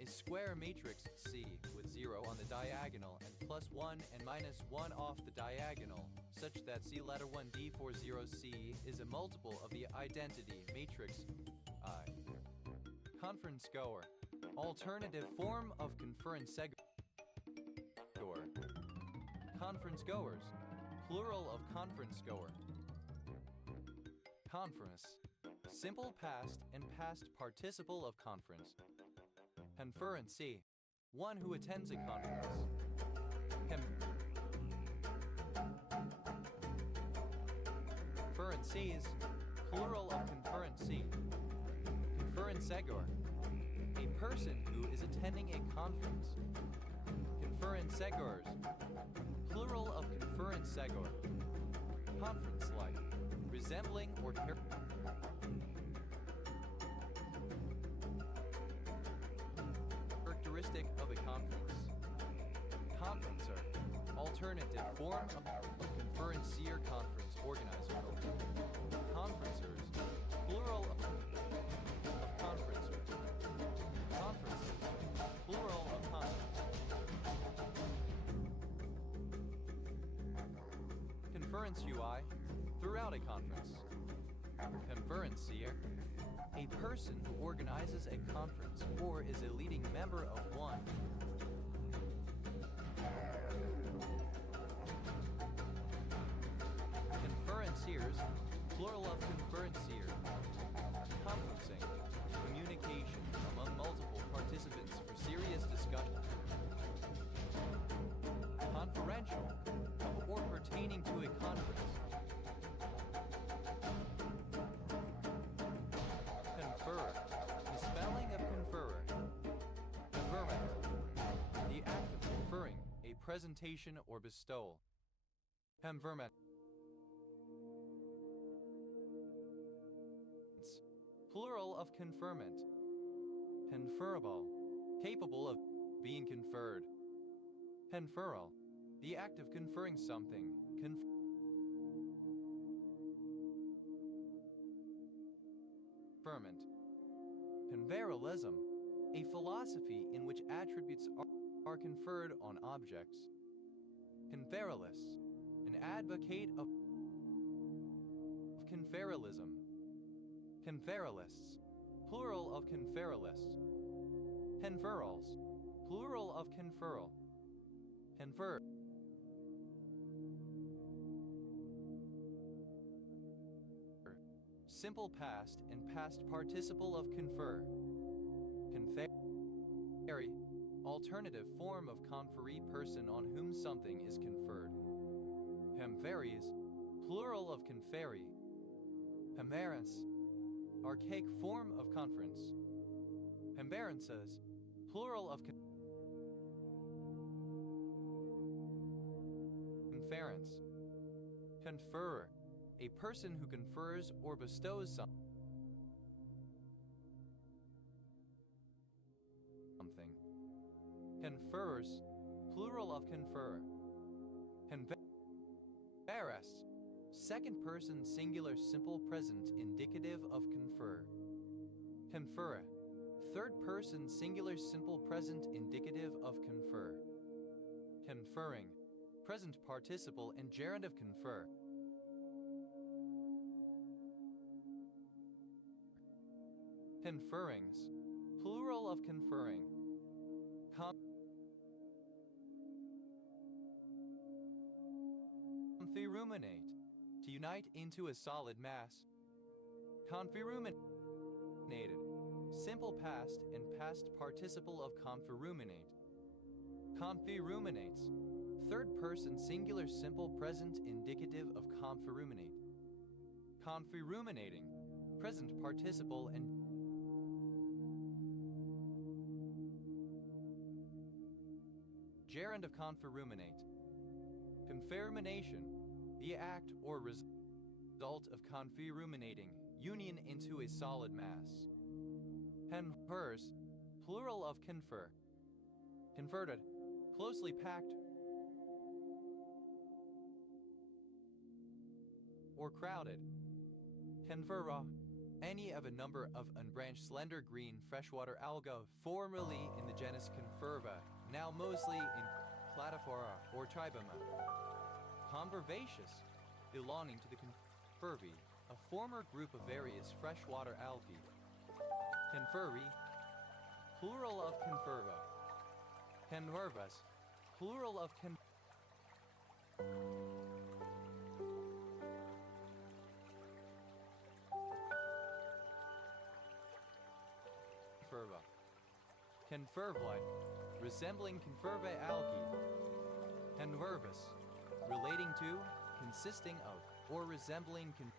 a square matrix C with 0 on the diagonal and +1 and -1 off the diagonal, such that C ladder 1D40C is a multiple of the identity matrix I. Conference goer, alternative form of conference goer. Conference goers, plural of conference goer. Conference, simple past and past participle of conference. Conferencee, one who attends a conference. Conferencees, plural of conferencee. Conferencegor, a person who is attending a conference. Conferencegors, plural of conferencegor. Conference-like, resembling or characteristic of a conference. Conferencer, alternative form of conferencier, conference organizer. Conferencers, plural of conferencer. Conferences, plural of conference. Conference UI, throughout a conference. Conferencier, a person who organizes a conference or is a leading member of one. Conferenciers, plural of conferencier. Conferencing, communication among multiple participants for serious discussion. Conferential, of or pertaining to a conference. Confer, the spelling of conferrer. Conferment, the act of conferring, a presentation or bestowal. Conferment, plural of conferment. Conferable, capable of being conferred. Conferral, the act of conferring something. Conferment. Conferalism, a philosophy in which attributes are conferred on objects. Conferalist, an advocate of conferalism. Conferalists, plural of conferalists. Conferrals, plural of conferral. Confer. Simple past and past participle of confer. Conferee, alternative form of conferee, person on whom something is conferred. Conferees, plural of conferee. Conference, archaic form of conference. Conferences, plural of conference. Conferrer, a person who confers or bestows something. Conferrers, plural of confer. Conferres, second person singular simple present indicative of confer. Conferre, third person singular simple present indicative of confer. Conferring, present participle and gerund of confer. Conferrings, plural of conferring. Conferruminate, to unite into a solid mass. Conferruminated, simple past and past participle of conferruminate. Conferruminates, third person singular simple present indicative of conferruminate. Conferruminating, present participle and gerund of conferruminate. Conferrumination, the act or result of conferruminating, union into a solid mass. Confers, plural of confer. Converted, closely packed or crowded. Conferva, any of a number of unbranched slender green freshwater alga formerly in the genus Conferva, now mostly in Cladophora or Triboma. Confervaceous, belonging to the Confervae, a former group of various freshwater algae. Confervi, plural of conferva. Confervas, plural of conferva. Confervae, resembling confervae algae. Confervus, relating to, consisting of, or resembling confervi.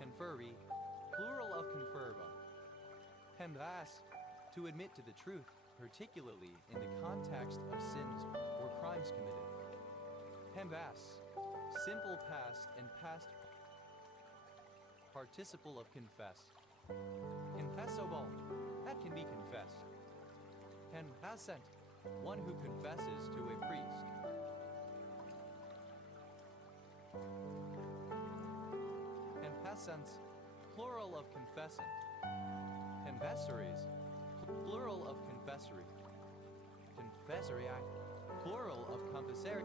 Confervi, plural of conferva. Convas, to admit to the truth, particularly in the context of sins or crimes committed. Convas, simple past and past participle of confess. Confessable, that can be confessed. Confessant, one who confesses to a priest. Confessants, plural of confessant. Confessories, plural of confessory. Confessorii, plural of confessari.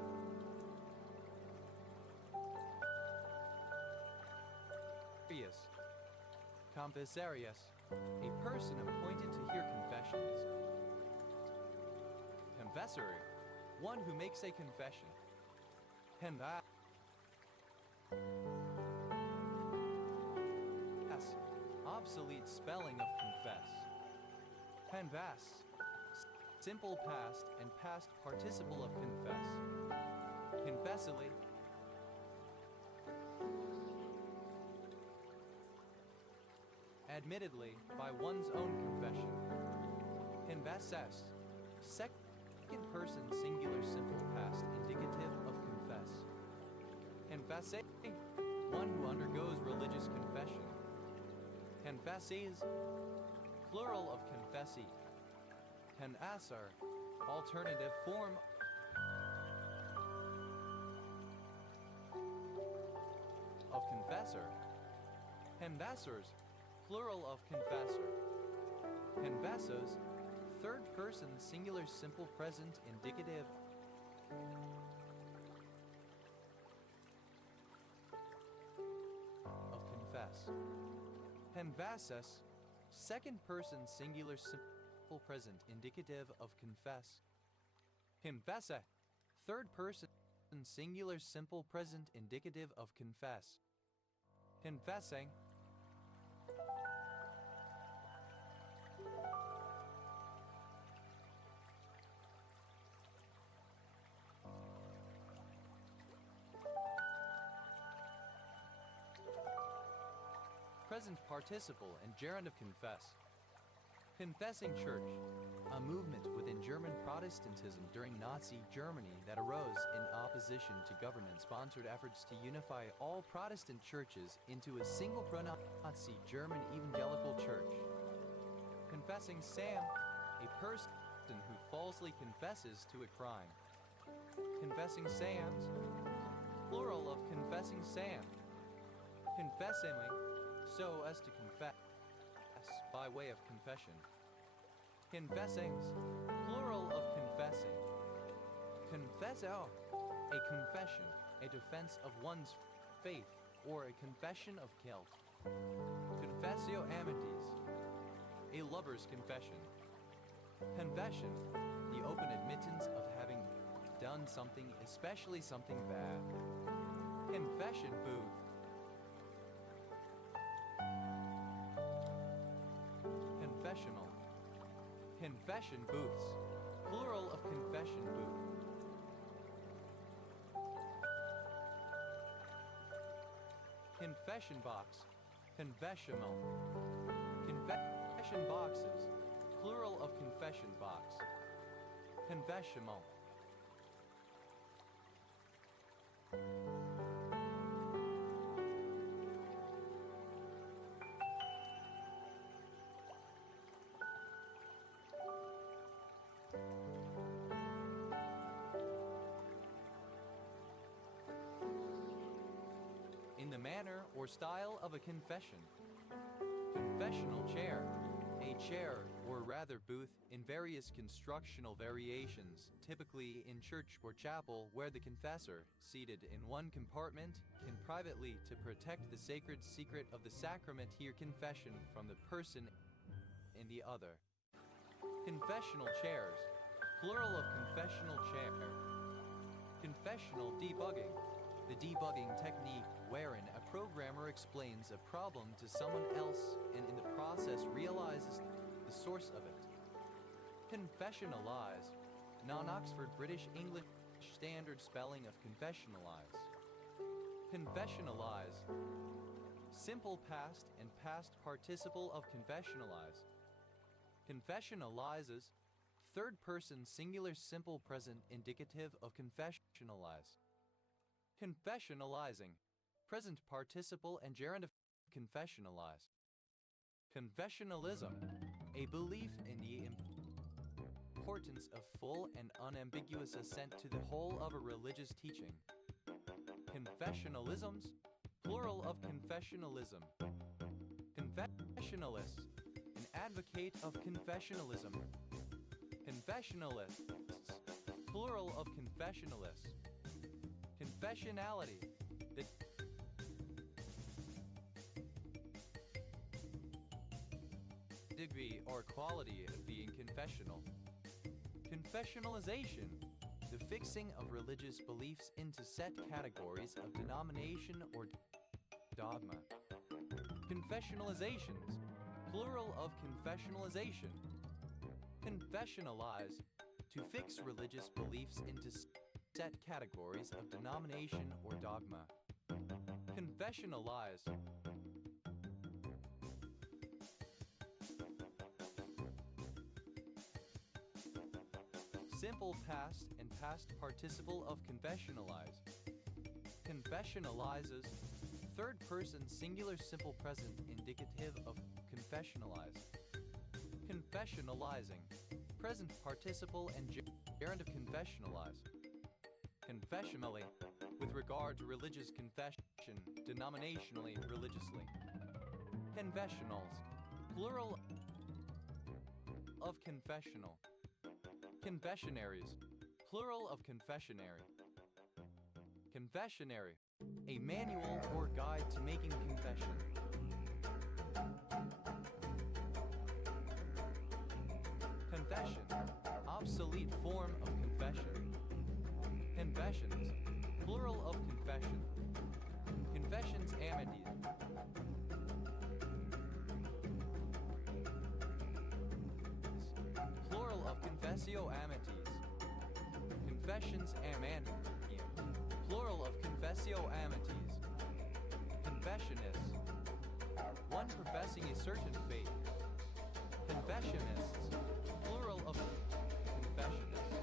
Confessarius, a person appointed to hear confessions. Confessor, one who makes a confession. Convas, obsolete spelling of confess. Convas, simple past and past participle of confess. Confessively, admittedly, by one's own confession. Confesses, second person singular simple past indicative of confess. Confesse, one who undergoes religious confession. Confesses, plural of confessi. Confessor, alternative form of confessor. Confessors, plural of confessor. Confessos, third person singular simple present indicative of confess. Confessus, second person singular simple present indicative of confess. Confessa, third person singular simple present indicative of confess. Confessing, present participle and gerund of confess. Confessing church, a movement within Protestantism during Nazi Germany that arose in opposition to government-sponsored efforts to unify all Protestant churches into a single pro-Nazi German evangelical church. Confessing Sam, a person who falsely confesses to a crime. Confessing Sams, plural of confessing Sam. Confessemi, so as to confess, by way of confession. Confessings, plural of confessing. Confesso, a confession, a defense of one's faith, or a confession of guilt. Confessio amitis, a lover's confession. Confession, the open admittance of having done something, especially something bad. Confession booth. Confessional. Confession booths, plural of confession booth. Confession box, confessional. Confession boxes, plural of confession box. Confessional. In the manner or style of a confession. Confessional chair, a chair or rather booth in various constructional variations, typically in church or chapel, where the confessor, seated in one compartment, can privately, to protect the sacred secret of the sacrament, hear confession from the person in the other. Confessional chairs, plural of confessional chair. Confessional debugging, the debugging technique wherein a programmer explains a problem to someone else and in the process realizes the source of it. Confessionalize, non-Oxford British English standard spelling of confessionalize. Confessionalize, simple past and past participle of confessionalize. Confessionalizes, third person singular simple present indicative of confessionalize. Confessionalizing, present participle and gerund of confessionalize. Confessionalism, a belief in the importance of full and unambiguous assent to the whole of a religious teaching. Confessionalisms, plural of confessionalism. Confessionalist, an advocate of confessionalism. Confessionalists, plural of confessionalists. Confessionality, the degree or quality of being confessional. Confessionalization, the fixing of religious beliefs into set categories of denomination or dogma. Confessionalizations, plural of confessionalization. Confessionalize, to fix religious beliefs into set categories of denomination or dogma. Confessionalize. Simple past and past participle of confessionalize. Confessionalizes, third person singular simple present indicative of confessionalize. Confessionalizing, present participle and gerund of confessionalize. Confessionally, with regard to religious confession, denominationally, religiously. Confessionals, plural of confessional. Confessionaries, plural of confessionary. Confessionary, a manual or guide to making confession. Confession, obsolete form of confession. Confessions, plural of confession. Confessions amities. Plural of confessio amities. Confessions amantium. Plural of confessio amities. Confessionists, one professing a certain faith. Confessionists, plural of confessionists.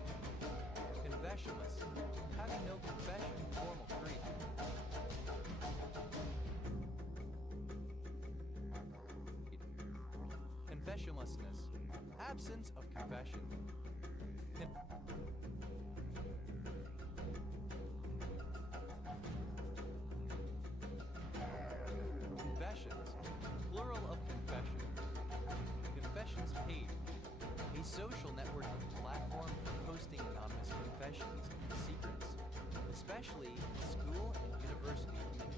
confessionlessness, absence of confession. Confessions, plural of confession. Confessions page, a social networking platform for posting anonymous confessions and secrets, especially in school and university communities.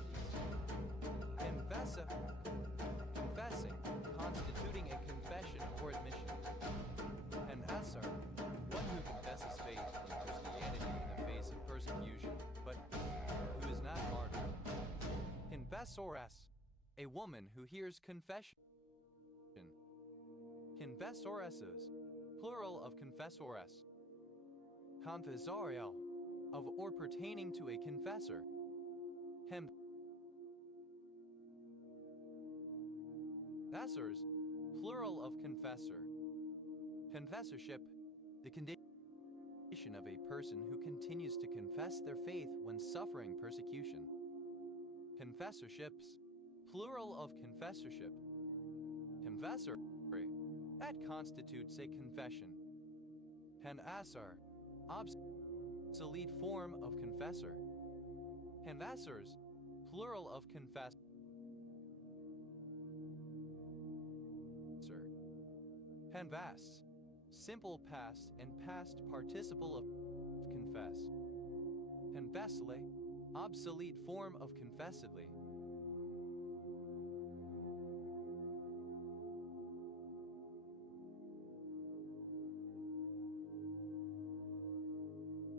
Confessa, confessing, constituting a confession or admission. Confessor, one who confesses faith in Christianity in the face of persecution, but who is not martyred. Confessores, a woman who hears confession. Confessoresses, plural of confessores. Confessorio, of or pertaining to a confessor. Confessors, plural of confessor. Confessorship, the condition of a person who continues to confess their faith when suffering persecution. Confessorships, plural of confessorship. Confessor, that constitutes a confession. Confessor, obsolete form of confessor. Confessors, plural of confessor. Confess, simple past and past participle of confess. Confessly, obsolete form of confessedly.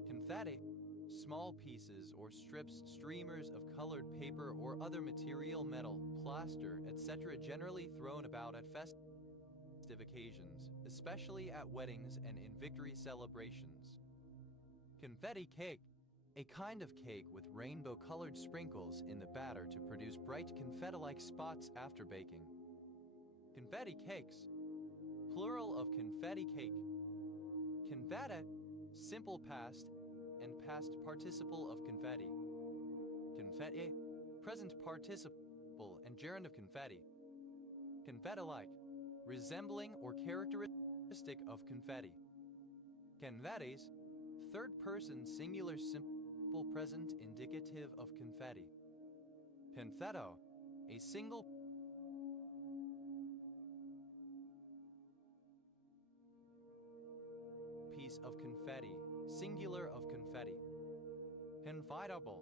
Confetti, small pieces or strips, streamers of colored paper or other material, metal, plaster, etc., generally thrown about at festive occasions, especially at weddings and in victory celebrations. Confetti cake, a kind of cake with rainbow-colored sprinkles in the batter to produce bright confetti-like spots after baking. Confetti cakes, plural of confetti cake. Confetti, simple past and past participle of confetti. Confetti, present participle and gerund of confetti. Confetti-like, resembling or characteristic of confetti. Confettis, third person singular simple present indicative of confetti. Confetto, a single piece of confetti, singular of confetti. Confidable,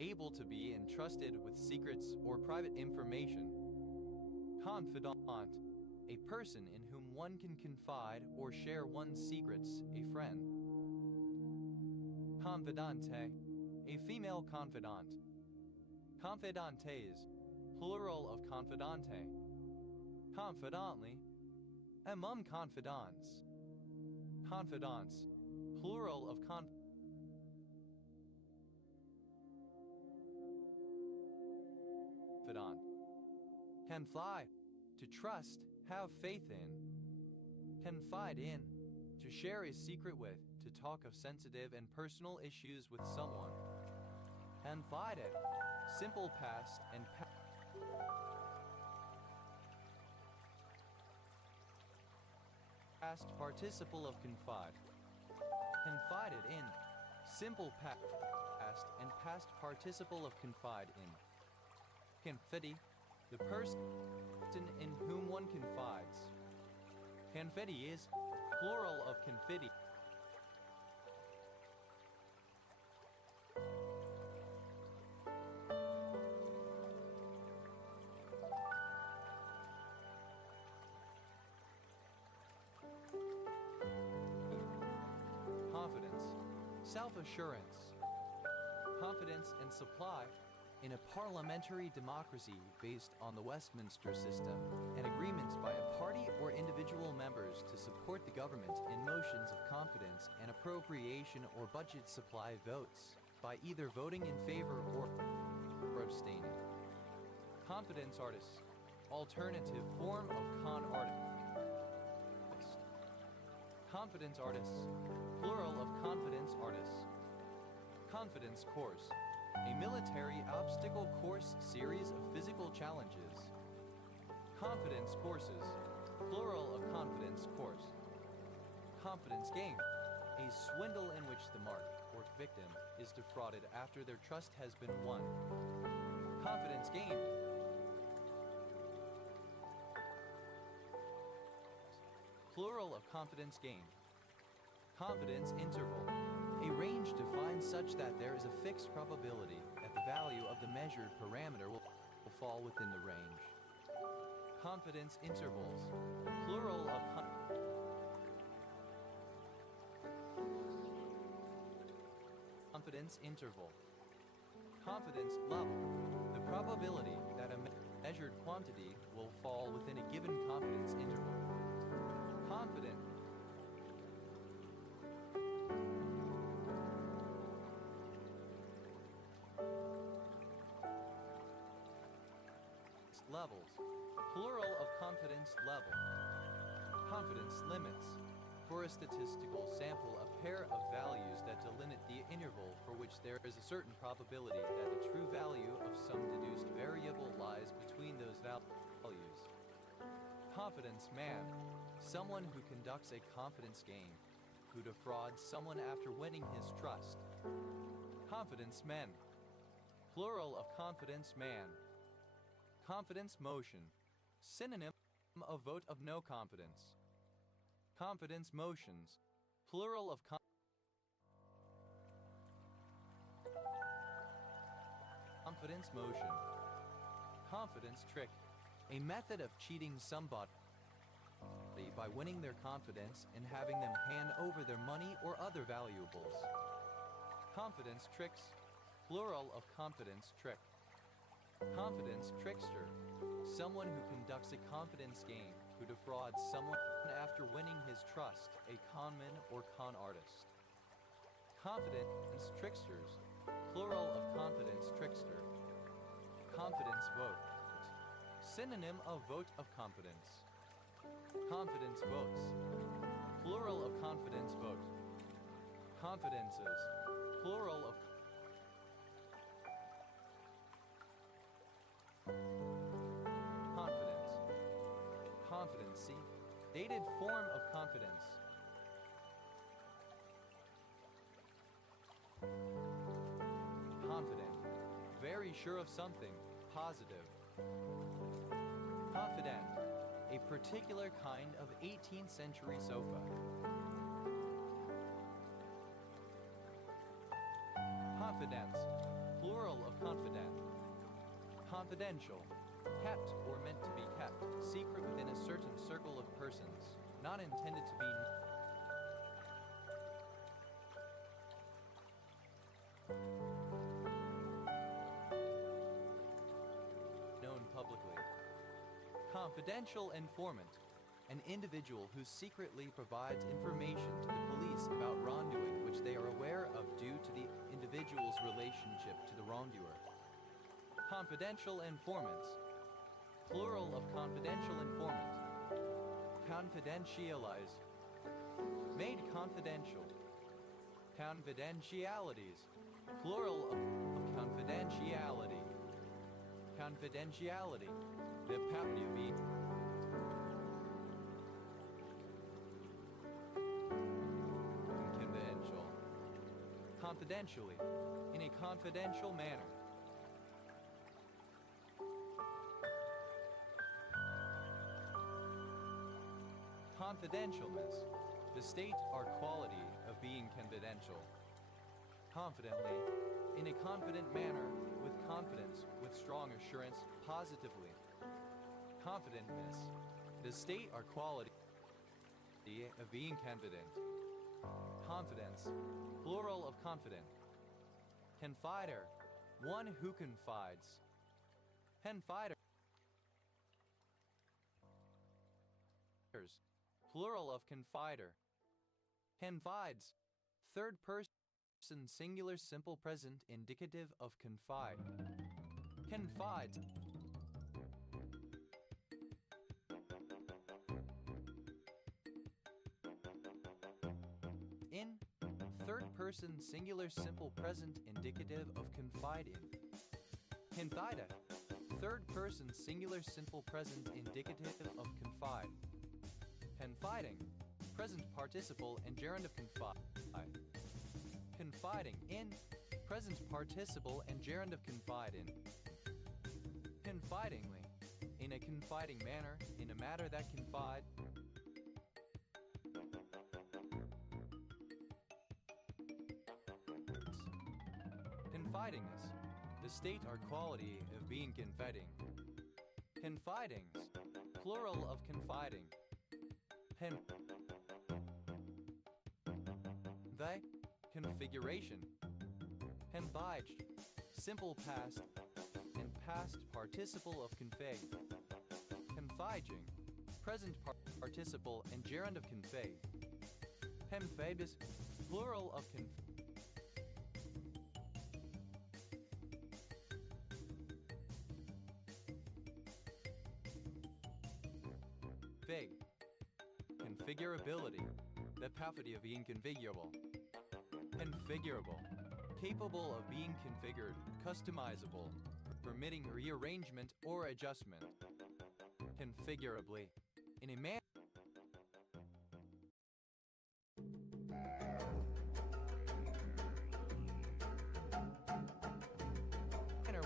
able to be entrusted with secrets or private information. Confidant, a person in whom one can confide or share one's secrets, a friend. Confidante, a female confidant. Confidantes, plural of confidante. Confidantly, among confidants. Confidants, plural of confidant. Confide, to trust, have faith in. Confide in, to share a secret with, to talk of sensitive and personal issues with someone. Confided, simple past and past participle of confide. Confided in, simple past and past participle of confide in. Confetti, the person in whom one confides. Confetti is, plural of confetti. Confidence, self-assurance. Confidence and supply. In a parliamentary democracy based on the Westminster system, and agreements by a party or individual members to support the government in motions of confidence and appropriation or budget supply votes, by either voting in favor or abstaining. Confidence artists, alternative form of con artist. Confidence artists, plural of confidence artists. Confidence course, a military obstacle course series of physical challenges. Confidence courses, Plural of confidence course. Confidence game. A swindle in which the mark or victim is defrauded after their trust has been won. Confidence game. Plural of confidence game. Confidence interval. A range defined such that there is a fixed probability that the value of the measured parameter will fall within the range. Confidence intervals. Plural of confidence interval. Confidence level. The probability that a measured quantity will fall within a given confidence interval. Confident. Levels. Plural of confidence level. Confidence limits. For a statistical sample, a pair of values that delimit the interval for which there is a certain probability that the true value of some deduced variable lies between those values. Confidence man. Someone who conducts a confidence game, who defrauds someone after winning his trust. Confidence men. Plural of confidence man. Confidence motion. Synonym of vote of no confidence. Confidence motions. Plural of confidence motion. Confidence trick. A method of cheating somebody by winning their confidence and having them hand over their money or other valuables. Confidence tricks. Plural of confidence trick. Confidence trickster. Someone who conducts a confidence game, who defrauds someone after winning his trust, a conman or con artist. Confidence tricksters. Plural of confidence trickster. Confidence vote. Synonym of vote of confidence. Confidence votes. Plural of confidence vote. Confidences. Plural of confidence. Confidency. Dated form of confidence. Confident. Very sure of something. Positive. Confident. A particular kind of 18th century sofa. Confidence. Plural of confident. Confidential. Kept or meant to be kept, secret within a certain circle of persons, not intended to be known publicly. Confidential informant. An individual who secretly provides information to the police about wrongdoing which they are aware of due to the individual's relationship to the wrongdoer. Confidential informants. Plural of confidential informant. Confidentialize. Made confidential. Confidentialities. Plural of confidentiality. Confidentiality. The PAPUB. Confidential. Confidentially. In a confidential manner. Confidentialness. The state or quality of being confidential. Confidently. In a confident manner, with confidence, with strong assurance, positively. Confidentness. The state or quality of being confident. Confidence. Plural of confident. Confider. One who confides. Confider. Plural of confider. Confides. Third person singular simple present indicative of confide. Confides. In. Third person singular simple present indicative of confide in. Confida. Third person singular simple present indicative of confide. Confiding, present participle and gerund of confide. Confiding in, present participle and gerund of confide in. Confidingly, in a confiding manner, in a matter that confide. Confidingness, the state or quality of being confiding. Confidings, plural of confiding. The, configuration. Configed, simple past and past participle of config. Configing, present participle and gerund of config. Confabus, plural of config. Fig, configurability, the property of being configurable. Configurable, capable of being configured, customizable, permitting rearrangement or adjustment. Configurably, in a manner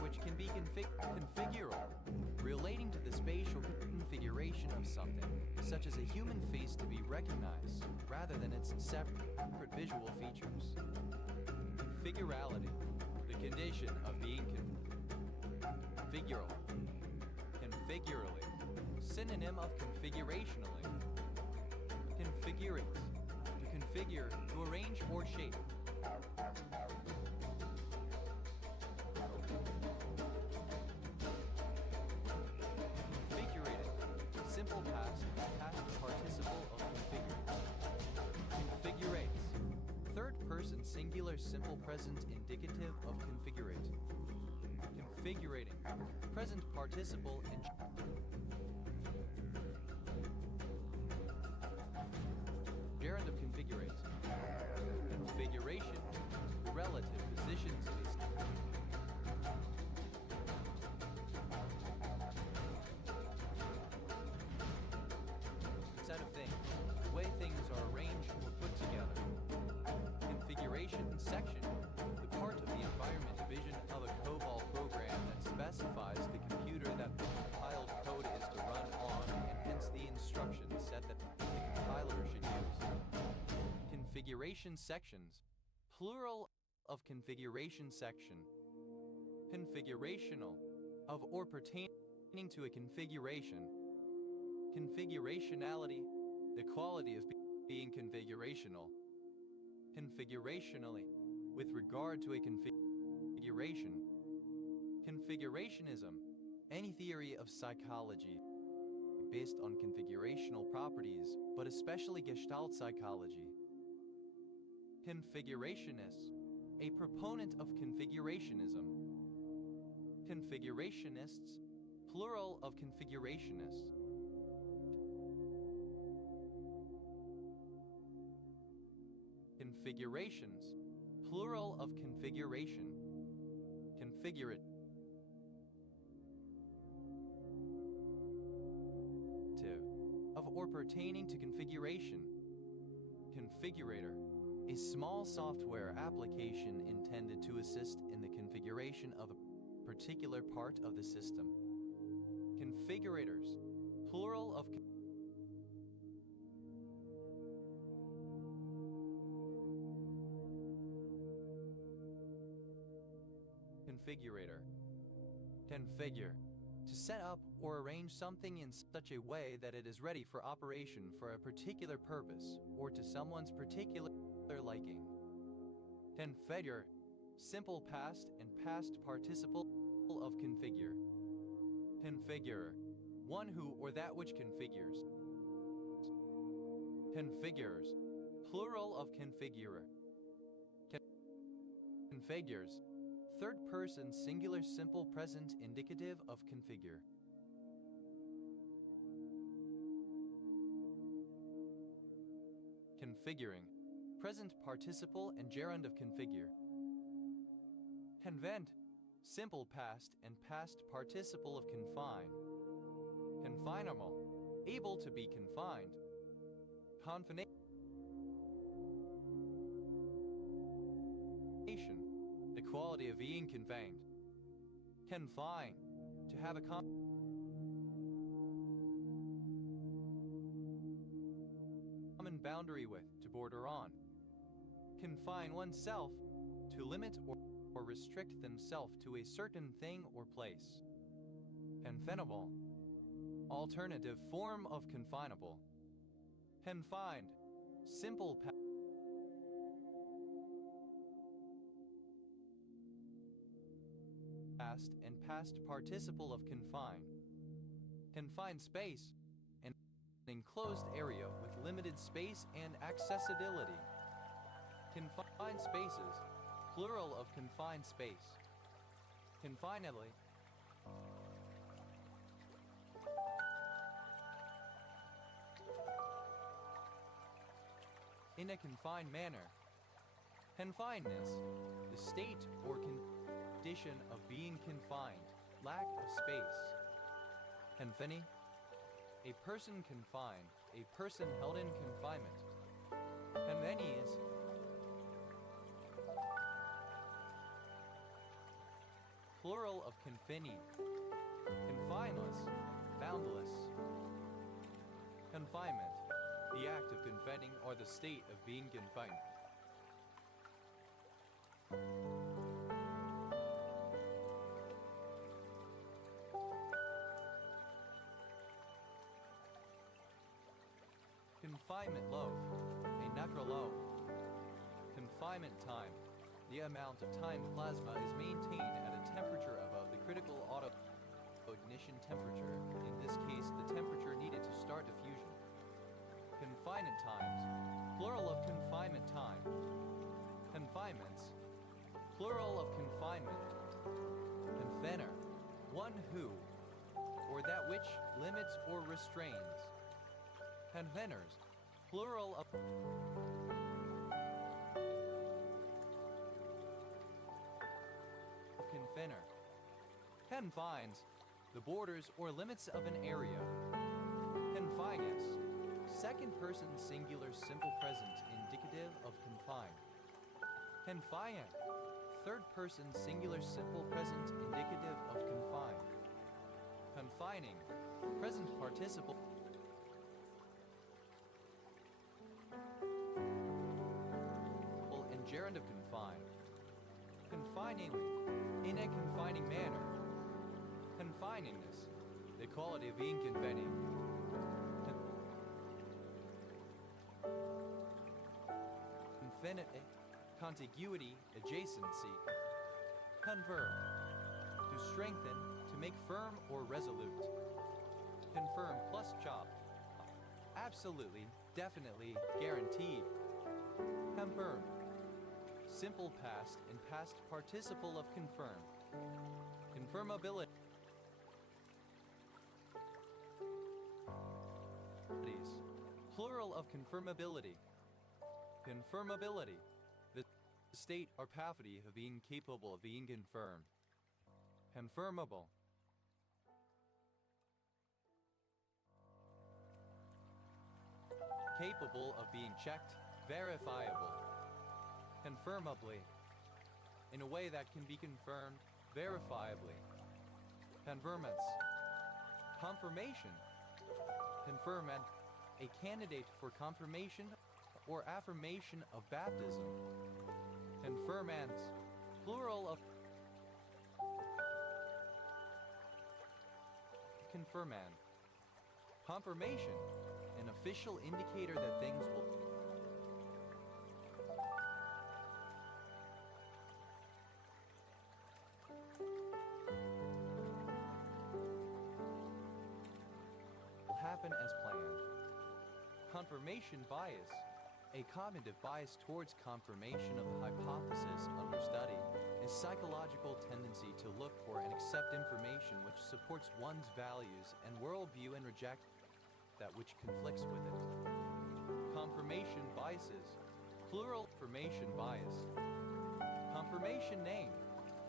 which can be configurable, relating to the spatial configuration of something, such as a human face to be recognized, rather than its separate visual features. Configurality, the condition of being configural. Configurally, synonym of configurationally. Configurate, to configure, to arrange or shape. Simple past, past participle of configure. Configurates, third person singular simple present indicative of configurate. Configurating, present participle and gerund of configurate. Configuration, the relative positions of a set of things, the way things are arranged or put together. Configuration section, the part of the environment division of a COBOL program that specifies the computer that the compiled code is to run on and hence the instruction set that the compiler should use. Configuration sections, plural of configuration section. Configurational, of or pertaining to a configuration. Configurationality, the quality of being configurational. Configurationally, with regard to a configuration. Configurationism, any theory of psychology based on configurational properties, but especially Gestalt psychology. Configurationist, a proponent of configurationism. Configurationists, plural of configurationists. Configurations, plural of configuration. Configurate. Of or pertaining to configuration. Configurator, a small software application intended to assist in the configuration of a particular part of the system. Configurators, plural of configurator. Configure, to set up or arrange something in such a way that it is ready for operation for a particular purpose or to someone's particular liking. Configure, simple past and past participle of configure. Configurer, one who or that which configures. Configures, plural of configurer. Configures, third person singular simple present indicative of configure. Configuring, present participle and gerund of configure. Convent, simple past and past participle of confine. Confinable, able to be confined. Confination. Equality of being confined. Confine. To have a common boundary with, to border on. Confine oneself, to limit or restrict themselves to a certain thing or place. Confinable. Alternative form of confinable. Confined. Simple past and past participle of confine. Confined space. An enclosed area with limited space and accessibility. Confined spaces. Plural of confined space. Confinedly. In a confined manner. Confinedness. The state or condition of being confined. Lack of space. Confini. A person confined. A person held in confinement. Convenies. Plural of confini. Confineless. Boundless. Confinement. The act of confining or the state of being confined. Confinement loaf. A natural loaf. Confinement time. The amount of time the plasma is maintained at a temperature above the critical auto-ignition temperature, in this case the temperature needed to start diffusion. Confinement times. Plural of confinement time. Confinements. Plural of confinement. Confiner. One who, or that which limits or restrains. Confiners. Plural of confiner. Confines. The borders or limits of an area. Confines. Second person singular simple present indicative of confine. Confine. Third person singular simple present indicative of confine. Confining. Present participle. And gerund of confine. Confiningly. In a confining manner. Confiningness. The quality of being confining. Confinity. Contiguity, adjacency. Confirm. To strengthen, to make firm or resolute. Confirm plus chop. Absolutely, definitely, guaranteed. Confirmed. Simple past and past participle of confirm. Confirmability. Plural of confirmability. Confirmability. The state or property of being capable of being confirmed. Confirmable. Capable of being checked, verifiable. Confirmably. In a way that can be confirmed, verifiably. Confirmance. Confirmation. Confirmant. A candidate for confirmation or affirmation of baptism. Confirmants. Plural of confirmand. Confirmation. An official indicator that things will happen as planned. Confirmation bias. A cognitive bias towards confirmation of the hypothesis under study. A psychological tendency to look for and accept information which supports one's values and worldview and reject that which conflicts with it. Confirmation biases. Plural confirmation bias. Confirmation name.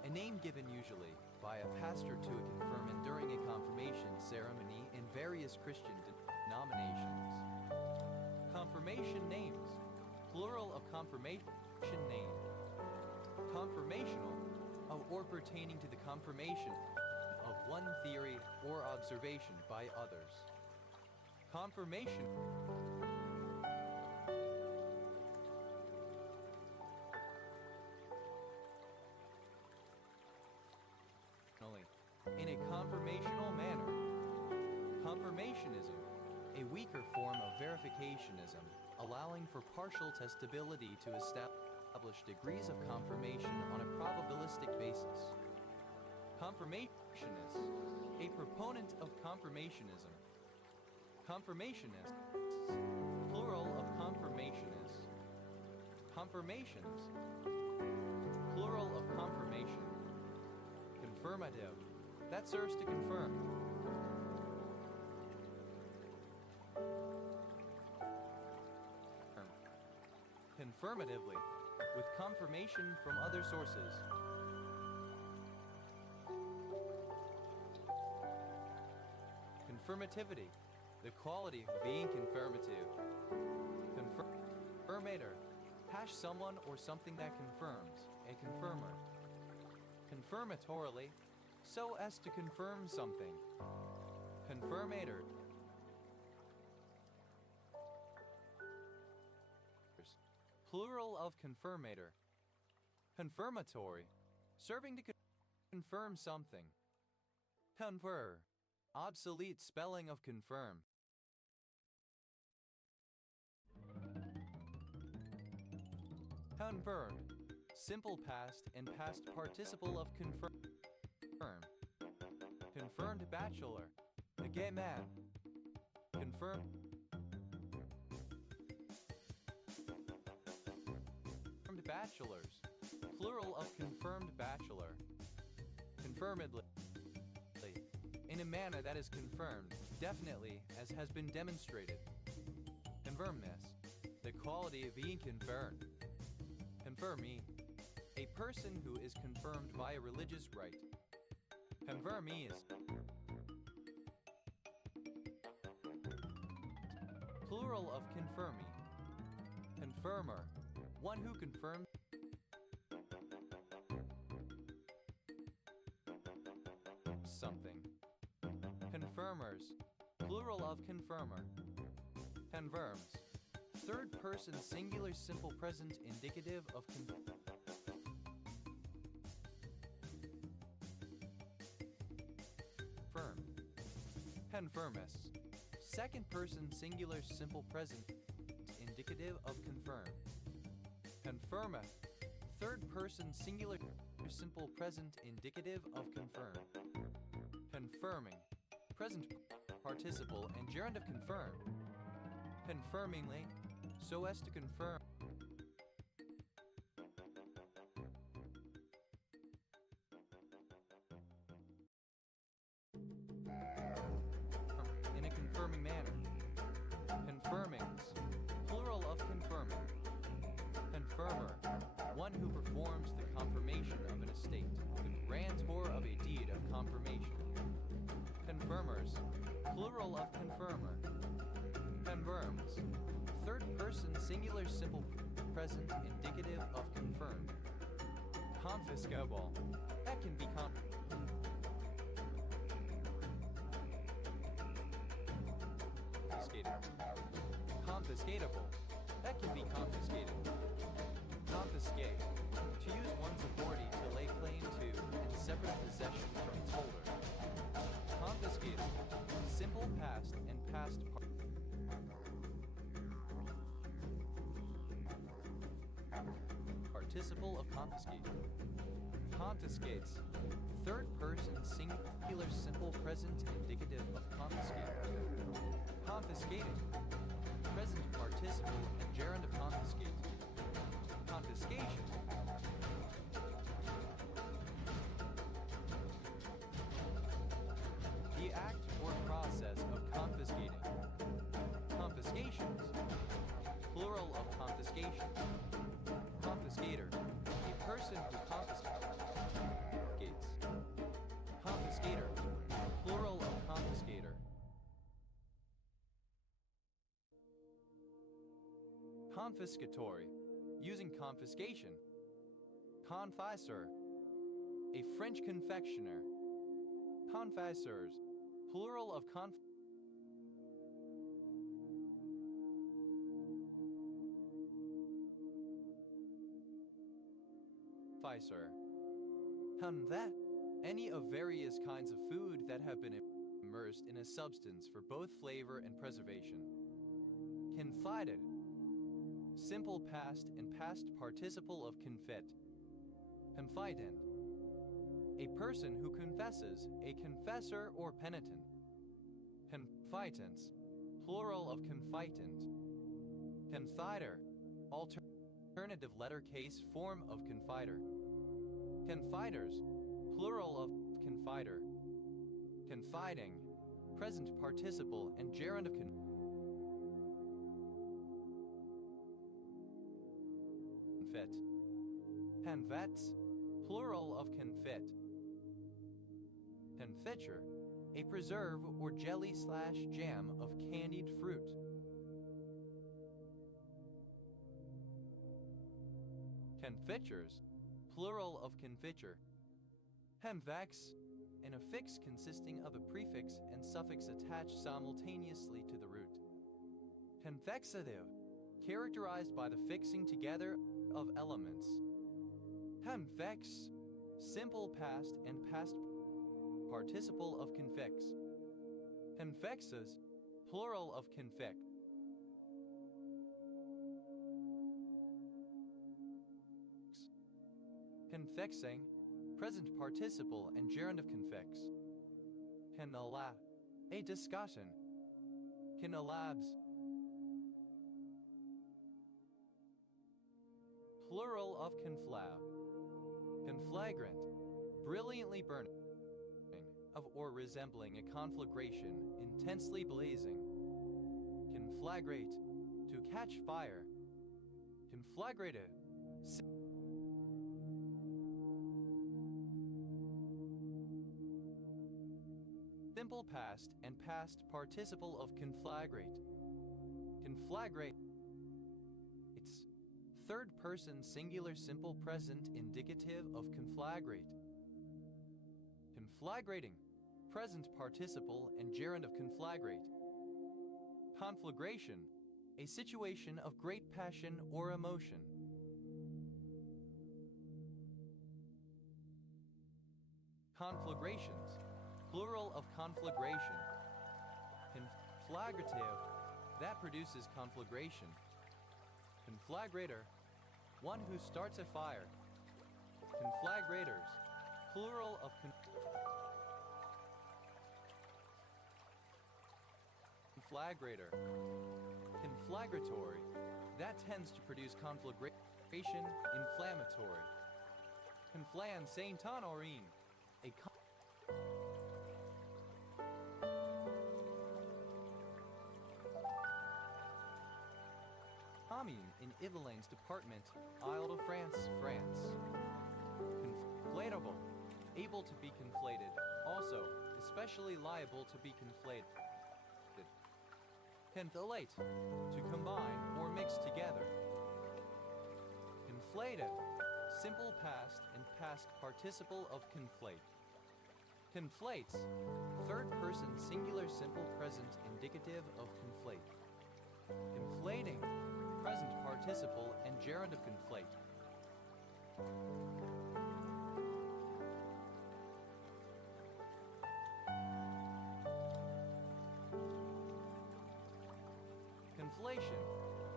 A name given usually by a pastor to a confirmand during a confirmation ceremony in various Christian denominations. Confirmation names. Plural of confirmation name. Confirmational, or pertaining to the confirmation of one theory or observation by others. Confirmation. In a confirmational manner. Confirmationism, a weaker form of verificationism, allowing for partial testability to establish degrees of confirmation on a probabilistic basis. Confirmationist, a proponent of confirmationism. Confirmationists, plural of confirmationists. Confirmations, plural of confirmation. Confirmative, that serves to confirm. Confirmatively, with confirmation from other sources. Confirmativity, the quality of being confirmative. Confirmator, someone or something that confirms, a confirmer. Confirmatorily, so as to confirm something. Confirmator. Plural of confirmator. Confirmatory, serving to confirm something. Confer, obsolete spelling of confirm. Confirmed, simple past and past participle of confirm. Confirmed bachelor, a gay man. Confirmed bachelors, plural of confirmed bachelor. Confirmedly, in a manner that is confirmed, definitely, as has been demonstrated. Confirmness, the quality of being confirmed. Confirmee, a person who is confirmed by a religious rite. Confirmees, plural of confirmee. Confirmer, one who confirms something. Confirmers, plural of confirmer. Confirms, third person singular simple present indicative of confirm. Confirmus, second person singular simple present indicative of confirm. Confirma, third person singular simple present indicative of confirm. Confirming, present participle and gerund of confirm. Confirmingly, so as to confirm. In a confirming manner. Confirmings, plural of confirming. Confirmer, one who performs the confirmation of an estate, the grantor of a deed of confirmation. Confirmers, plural of confirmer. Confirms, third person singular simple present indicative of confirmed. Confiscable, that can be confiscated. Confiscatable, that can be confiscated. Confiscate, to use one's authority to lay claim to and separate possession from its holder. Confiscated, simple past and past participle of confiscate. Confiscates, third person singular simple present indicative of confiscate. Confiscating, present participle and gerund of confiscate. Confiscation, the act or process of confiscating. Confiscations, plural of confiscation. Confiscator, a person who confiscates. Confiscator, plural of confiscator. confiscatory, using confiscation. Confiseur, a French confectioner. Confiseurs, plural of confiseur. That any of various kinds of food that have been immersed in a substance for both flavor and preservation. Confided, simple past and past participle of confit. Confident, a person who confesses, a confessor or penitent. Confitants, plural of confitant. Confiter, alternative letter case form of confiter. Confiders, plural of confiter. Confiding, present participle and gerund of confit. Confets, plural of confit. Confiture, a preserve or jelly/jam of candied fruit. Confitures, plural of confiture. Convex, an affix consisting of a prefix and suffix attached simultaneously to the root. Convexative, characterized by the fixing together of elements. Convex, simple past and past participle of confix. Convexes, plural of convex. Convexing, present participle and gerund of convex. Canalab, a discussion. Canalabs, plural of conflab. Conflagrant, brilliantly burning, of or resembling a conflagration, intensely blazing. Conflagrate, to catch fire. Conflagrated, simple past and past participle of conflagrate. Conflagrate, it's third person singular simple present indicative of conflagrate. Conflagrating, present participle and gerund of conflagrate. Conflagration, a situation of great passion or emotion. Conflagrations, plural of conflagration. Conflagrative, that produces conflagration. Conflagrator, one who starts a fire. Conflagrators, plural of conflagrator. Conflagratory, that tends to produce conflagration, inflammatory. Conflan Saint-Honorine, a commune in Yvelines department, Isle-de-France, France. Conflatable, able to be conflated, also, especially liable to be conflated. Conflate, to combine or mix together. Conflated, simple past and past participle of conflate. Conflates, third person singular simple present indicative of conflate. Conflating, present participle and gerund of conflate. Conflation,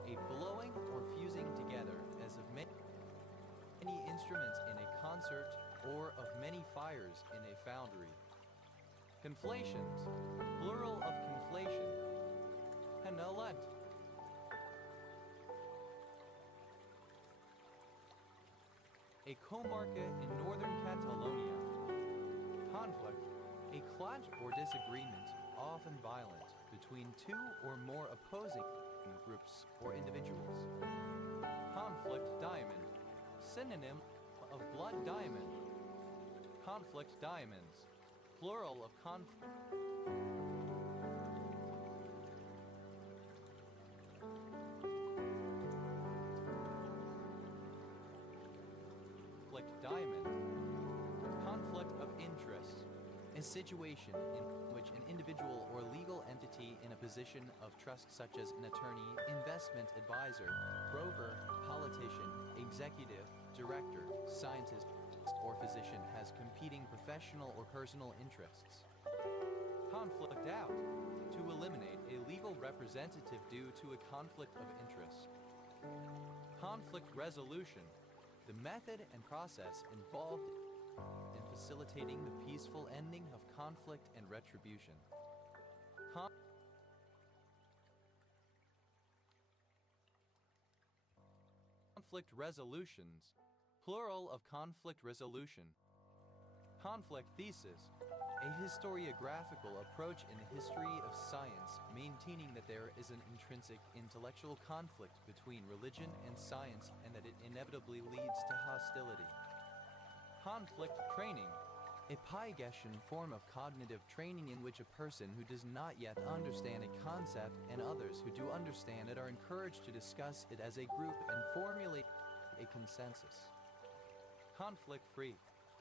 a blowing or fusing together as of many instruments in a concert or of many fires in a foundry. Conflations, plural of conflation. Canalent, a comarca in northern Catalonia. Conflict, a clash or disagreement, often violent, between two or more opposing groups or individuals. Conflict diamond, synonym of blood diamond. Conflict diamonds, plural of conflict. conflict diamond. Conflict of interest. A situation in which an individual or legal entity in a position of trust such as an attorney, investment advisor, broker, politician, executive, director, scientist, or physician has competing professional or personal interests. Conflict out. To eliminate a legal representative due to a conflict of interest. Conflict resolution. The method and process involved in facilitating the peaceful ending of conflict and retribution. Conflict resolutions. Plural of conflict resolution. Conflict thesis. A historiographical approach in the history of science, maintaining that there is an intrinsic intellectual conflict between religion and science and that it inevitably leads to hostility. Conflict training. A Pythagorian form of cognitive training in which a person who does not yet understand a concept and others who do understand it are encouraged to discuss it as a group and formulate a consensus. Conflict-free.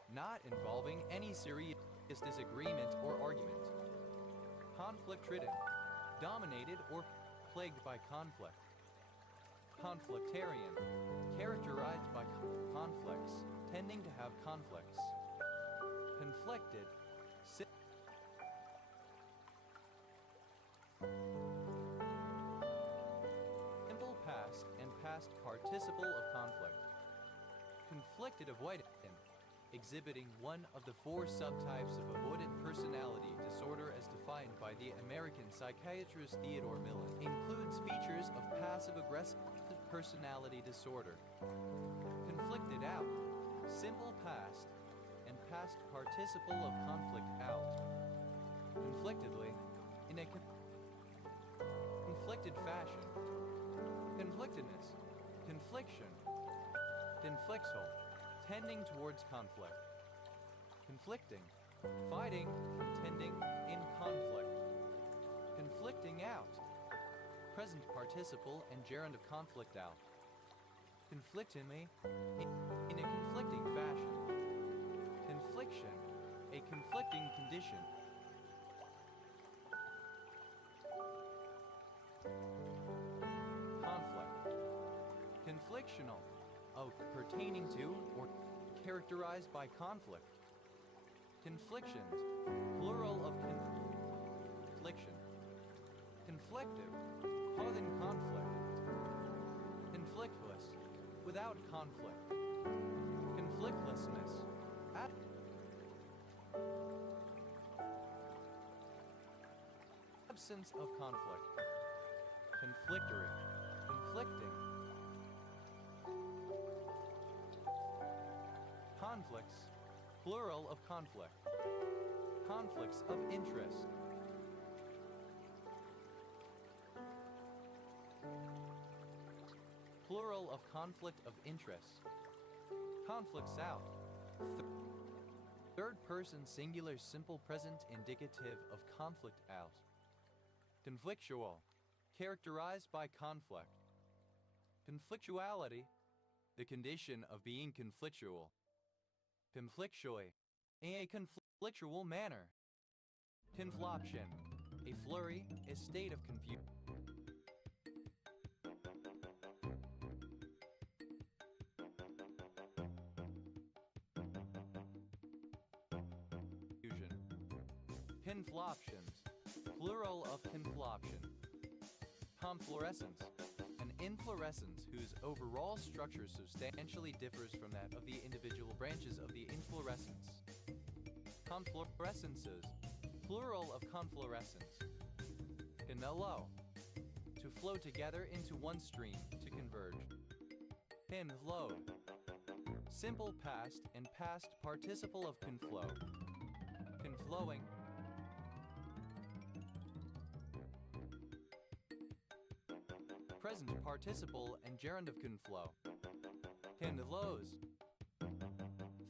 Not involving any serious disagreement or argument. Conflict-ridden. Dominated or plagued by conflict. Conflictarian. Characterized by conflicts, tending to have conflicts. Conflicted. Simple past and past participle of conflict. Conflicted avoidant. Exhibiting one of the 4 subtypes of avoidant personality disorder as defined by the American psychiatrist Theodore Millon, includes features of passive-aggressive personality disorder. Conflicted out. Simple past and past participle of conflict out. Conflictedly. In a conflicted fashion. Conflictedness. Confliction. Conflictual. Tending towards conflict. Conflicting. Fighting, contending, in conflict. Conflicting out. Present participle and gerund of conflict out. Conflictingly. In a conflicting fashion. Confliction. A conflicting condition. Conflict. Conflictional. Of pertaining to or characterized by conflict. Conflictions. Plural of confliction. Conflictive. Causing conflict. Conflictless. Without conflict. Conflictlessness. Absence of conflict. Conflictory. Conflicting. Conflicts. Plural of conflict. Conflicts of interest. Plural of conflict of interest. Conflicts out. Third person singular simple present indicative of conflict out. Conflictual. Characterized by conflict. Conflictuality. The condition of being conflictual. Conflictually. In a conflictual manner. Confloption. A flurry, a state of confusion. Confloptions. Plural of confloption. Conflorescence. An inflorescence whose overall structure substantially differs from that of the individual branches of the inflorescence. Conflorescences. Plural of conflorescence. Conmello. To flow together into one stream, to converge. Conflow. Simple past and past participle of conflow. Conflowing. Present participle and gerund of conflow. Conflows.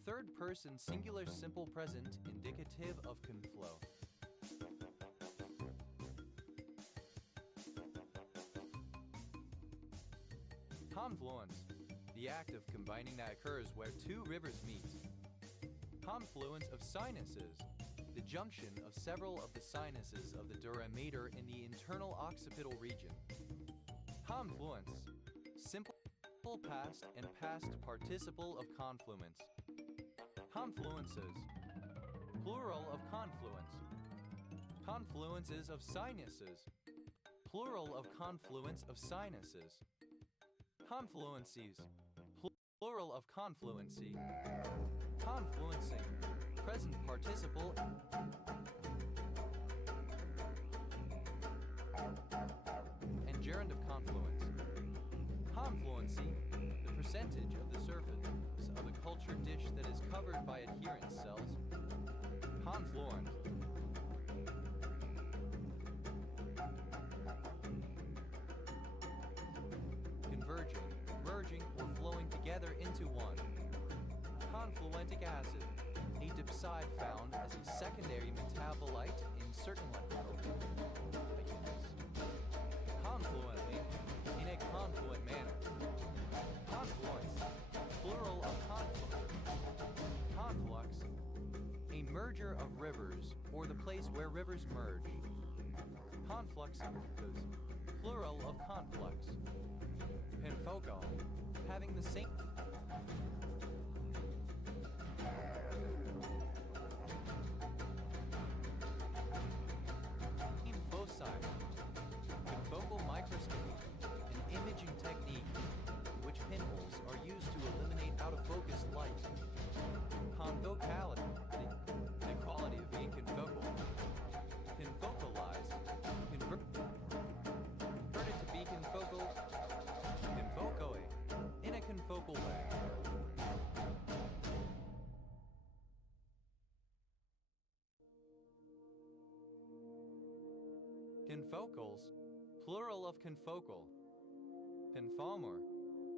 Third person singular simple present indicative of conflow. Confluence. the act of combining that occurs where two rivers meet. Confluence of sinuses, the junction of several of the sinuses of the dura mater in the internal occipital region. Confluence, simple past and past participle of confluence. Confluences, plural of confluence. Confluences of sinuses, plural of confluence of sinuses. Confluencies, plural of confluency. Confluencing, present participle. And gerund of confluence. Confluency, the percentage of the surface of a cultured dish that is covered by adherent cells. Confluent. Converging, merging, or flowing together into one. Confluentic acid, a dipside found as a secondary metabolite in certain ligands. Confluently, in a confluent manner. Confluence, plural of confluent. Conflux, a merger of rivers, or the place where rivers merge. Confluxes, plural of conflux. Pinfocal, having the same foci. Confocal microscopy, an imaging technique in which pinholes are used to eliminate out-of-focus light. Confocality, the quality of being confocal. Confocalize, converted to be confocal. Confocoe, in a confocal way. Confocals, plural of confocal. Conformer,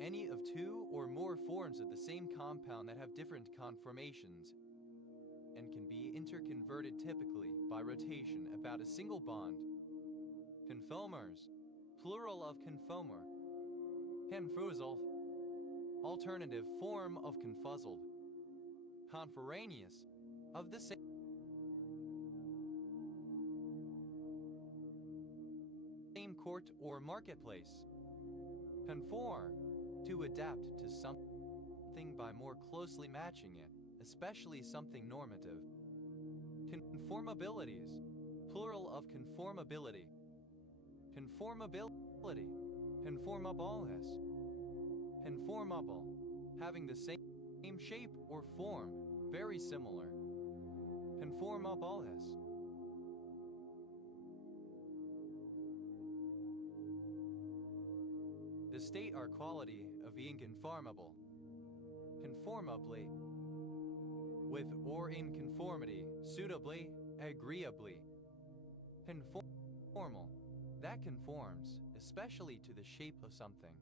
any of two or more forms of the same compound that have different conformations and can be interconverted typically by rotation about a single bond. Conformers, plural of conformer. Confusal, alternative form of confuzzled. Conforaneous, of the same court or marketplace. Conform, to adapt to something by more closely matching it, especially something normative. Conformabilities, plural of conformability. Conformability, conformables. Conformable, having the same shape or form, very similar. Conformables. The state or quality of being conformable. Conformably, with or in conformity, suitably, agreeably. Conformal, that conforms, especially to the shape of something.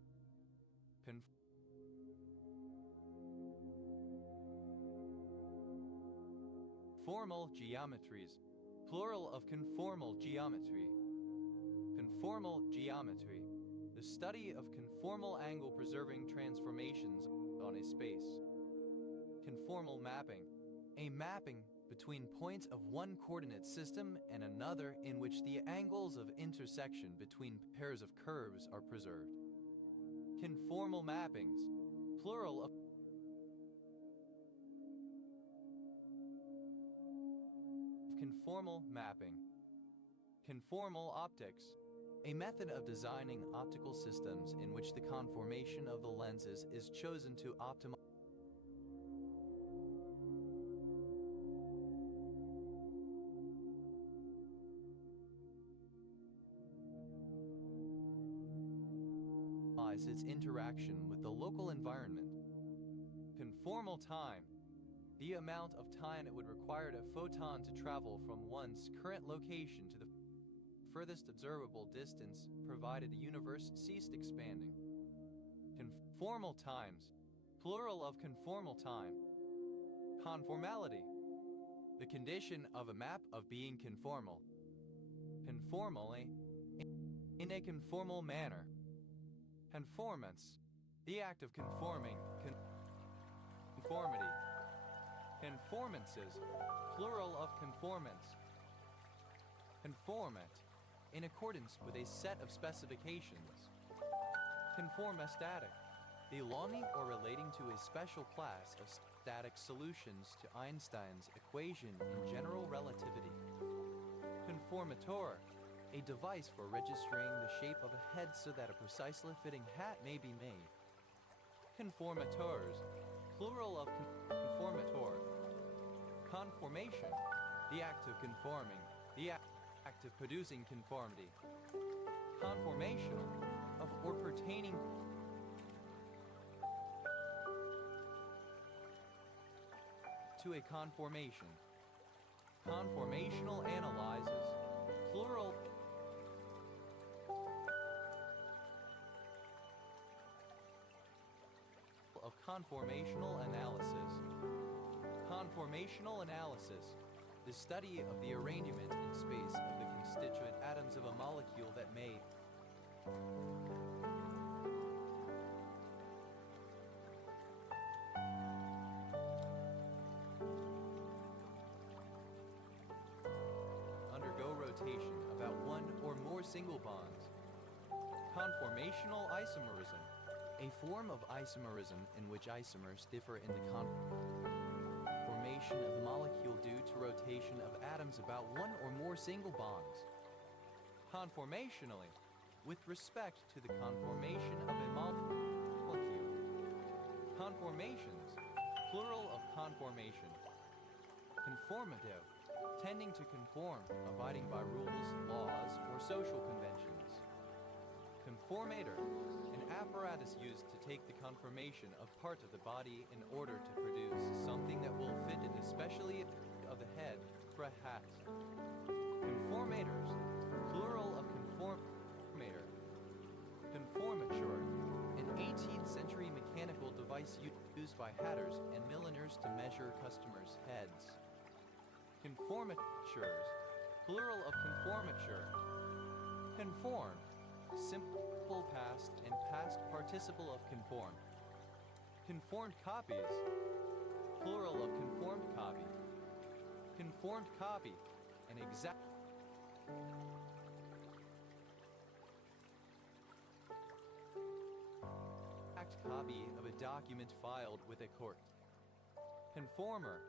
Conformal geometries, plural of conformal geometry. Conformal geometry, the study of conformal angle-preserving transformations on a space. Conformal mapping, a mapping between points of one coordinate system and another in which the angles of intersection between pairs of curves are preserved. Conformal mappings, plural of conformal mapping. Conformal optics, a method of designing optical systems in which the conformation of the lenses is chosen to optimize its interaction with the local environment. Conformal time, the amount of time it would require a photon to travel from one's current location to the furthest observable distance, provided the universe ceased expanding. Conformal times, plural of conformal time. Conformality, the condition of a map of being conformal. Conformally, in a conformal manner. Conformance, The act of conforming, conformity. Conformances, plural of conformance. Conformant, in accordance with a set of specifications. Conformostatic, belonging or relating to a special class of static solutions to Einstein's equation in general relativity. Conformator, a device for registering the shape of a head so that a precisely fitting hat may be made. Conformators, plural of conformator. Conformation, the act of conforming, the act of producing conformity. Conformational, of or pertaining to a conformation. Conformational analysis, plural of conformational analysis. Conformational analysis, the study of the arrangement in space of the constituent atoms of a molecule that may undergo rotation about one or more single bonds. Conformational isomerism, a form of isomerism in which isomers differ in the conformation of the molecule due to rotation of atoms about one or more single bonds. Conformationally, with respect to the conformation of a molecule. Conformations, plural of conformation. Conformative, tending to conform, abiding by rules, laws, or social conventions. Conformator, an apparatus used to take the conformation of part of the body in order to produce something that will fit it, especially of the head, for a hat. Conformators, plural of conformator. Conformature, an 18th century mechanical device used by hatters and milliners to measure customers' heads. Conformatures, plural of conformature. Conform, simple past and past participle of conform. Conformed copies, plural of conformed copy. Conformed copy, an exact copy of a document filed with a court. Conformer,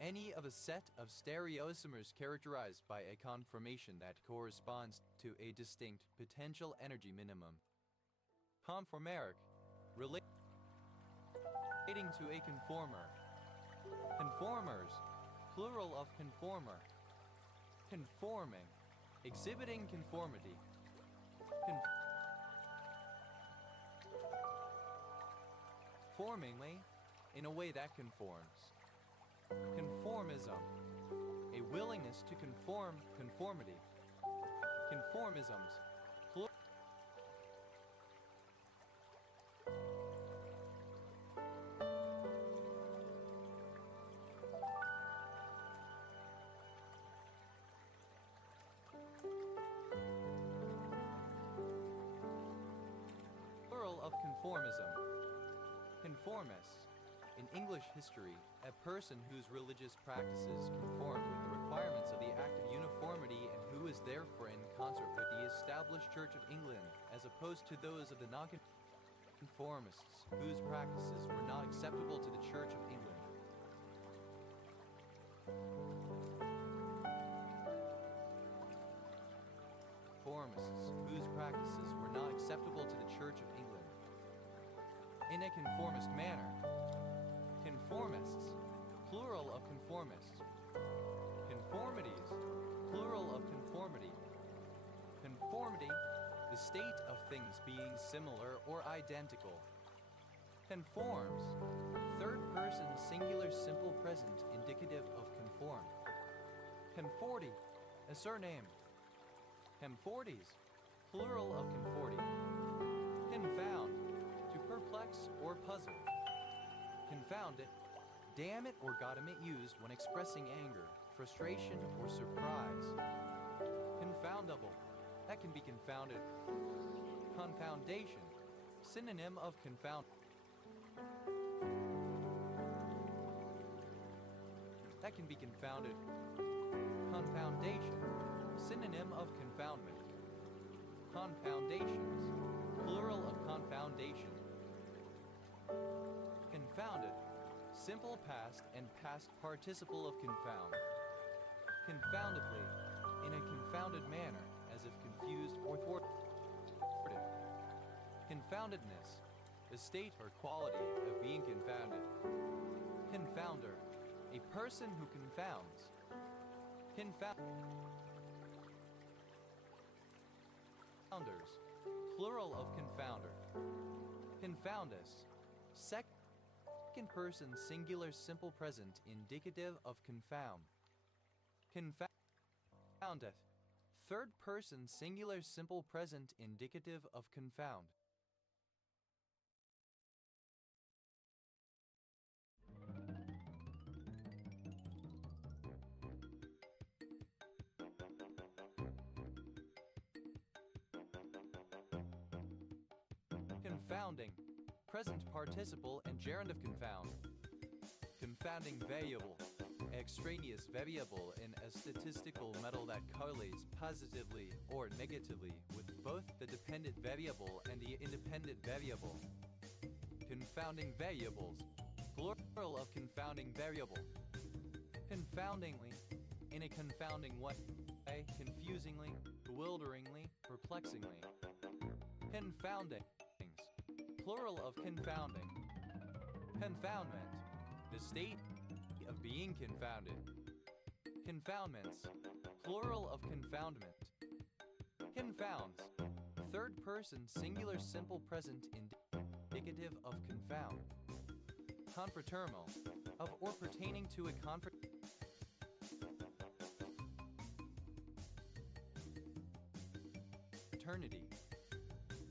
any of a set of stereoisomers characterized by a conformation that corresponds to a distinct potential energy minimum. Conformeric, relating to a conformer. Conformers, plural of conformer. Conforming, exhibiting conformity. Conformingly, in a way that conforms. Conformism, a willingness to conform conformity. Conformisms, plural of conformism. Conformist, in English history, a person whose religious practices conform with the requirements of the Act of Uniformity and who is therefore in concert with the established Church of England, as opposed to those of the nonconformists, whose practices were not acceptable to the Church of England. Conformists, whose practices were not acceptable to the Church of England. In a conformist manner. Conformists, plural of conformists. Conformities, plural of conformity. Conformity, the state of things being similar or identical. Conforms, third person singular simple present indicative of conform. Conforti, a surname. Conforties, plural of conforti. Confound, to perplex or puzzle. Confound it, damn it or goddamn it used when expressing anger, frustration, or surprise. Confoundable, that can be confounded. Confoundation, synonym of confound. that can be confounded. Confoundation, synonym of confoundment. Confoundations, plural of confoundation. Confounded, simple past and past participle of confound. Confoundedly, in a confounded manner, as if confused or thwarted. Confoundedness, the state or quality of being confounded. Confounder, a person who confounds. Confounders, plural of confounder. Confoundus, second person singular simple present indicative of confound. Confoundeth, third person singular simple present indicative of confound. Confounding, present participle and gerund of confound. Confounding variable, extraneous variable in a statistical model that correlates positively or negatively with both the dependent variable and the independent variable. Confounding variables, plural of confounding variable. Confoundingly, in a confounding way, confusingly, bewilderingly, perplexingly. Confoundings, plural of confounding. Confoundment, the state of being confounded. Confoundments, plural of confoundment. Confounds, third person singular simple present indicative of confound. Confraternal, of or pertaining to a confraternity.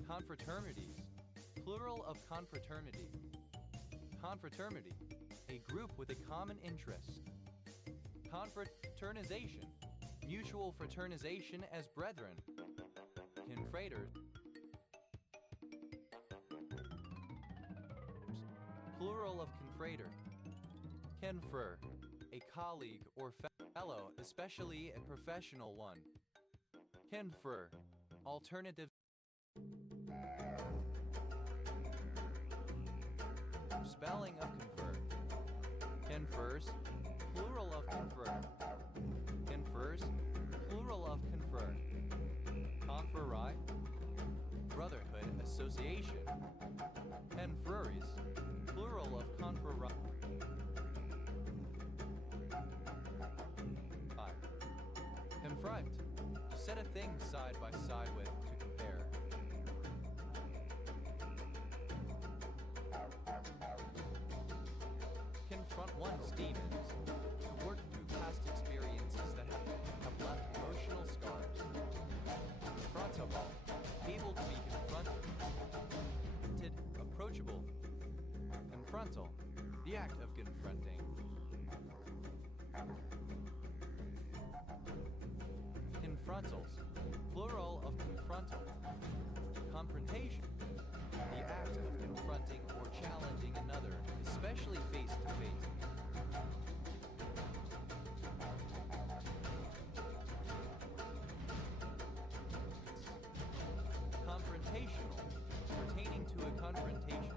Confraternities, plural of confraternity. Confraternity, a group with a common interest. Confraternization, mutual fraternization as brethren. Confraters, plural of confrater. Confer, a colleague or fellow, especially a professional one. Confer, alternative spelling of confer. Confers, plural of confer. Confers, plural of confer. Conferi, brotherhood, association. Conferees, plural of conferi. Confront, to set a thing side by side with, to compare. Confront one's demons, to work through past experiences that have left emotional scars. Confrontable, able to be confronted, approachable. Confrontal, the act of confronting. Confrontals, plural of confrontal. Confrontation, the act of confronting or challenging another, especially face to face. Confrontational, pertaining to a confrontation,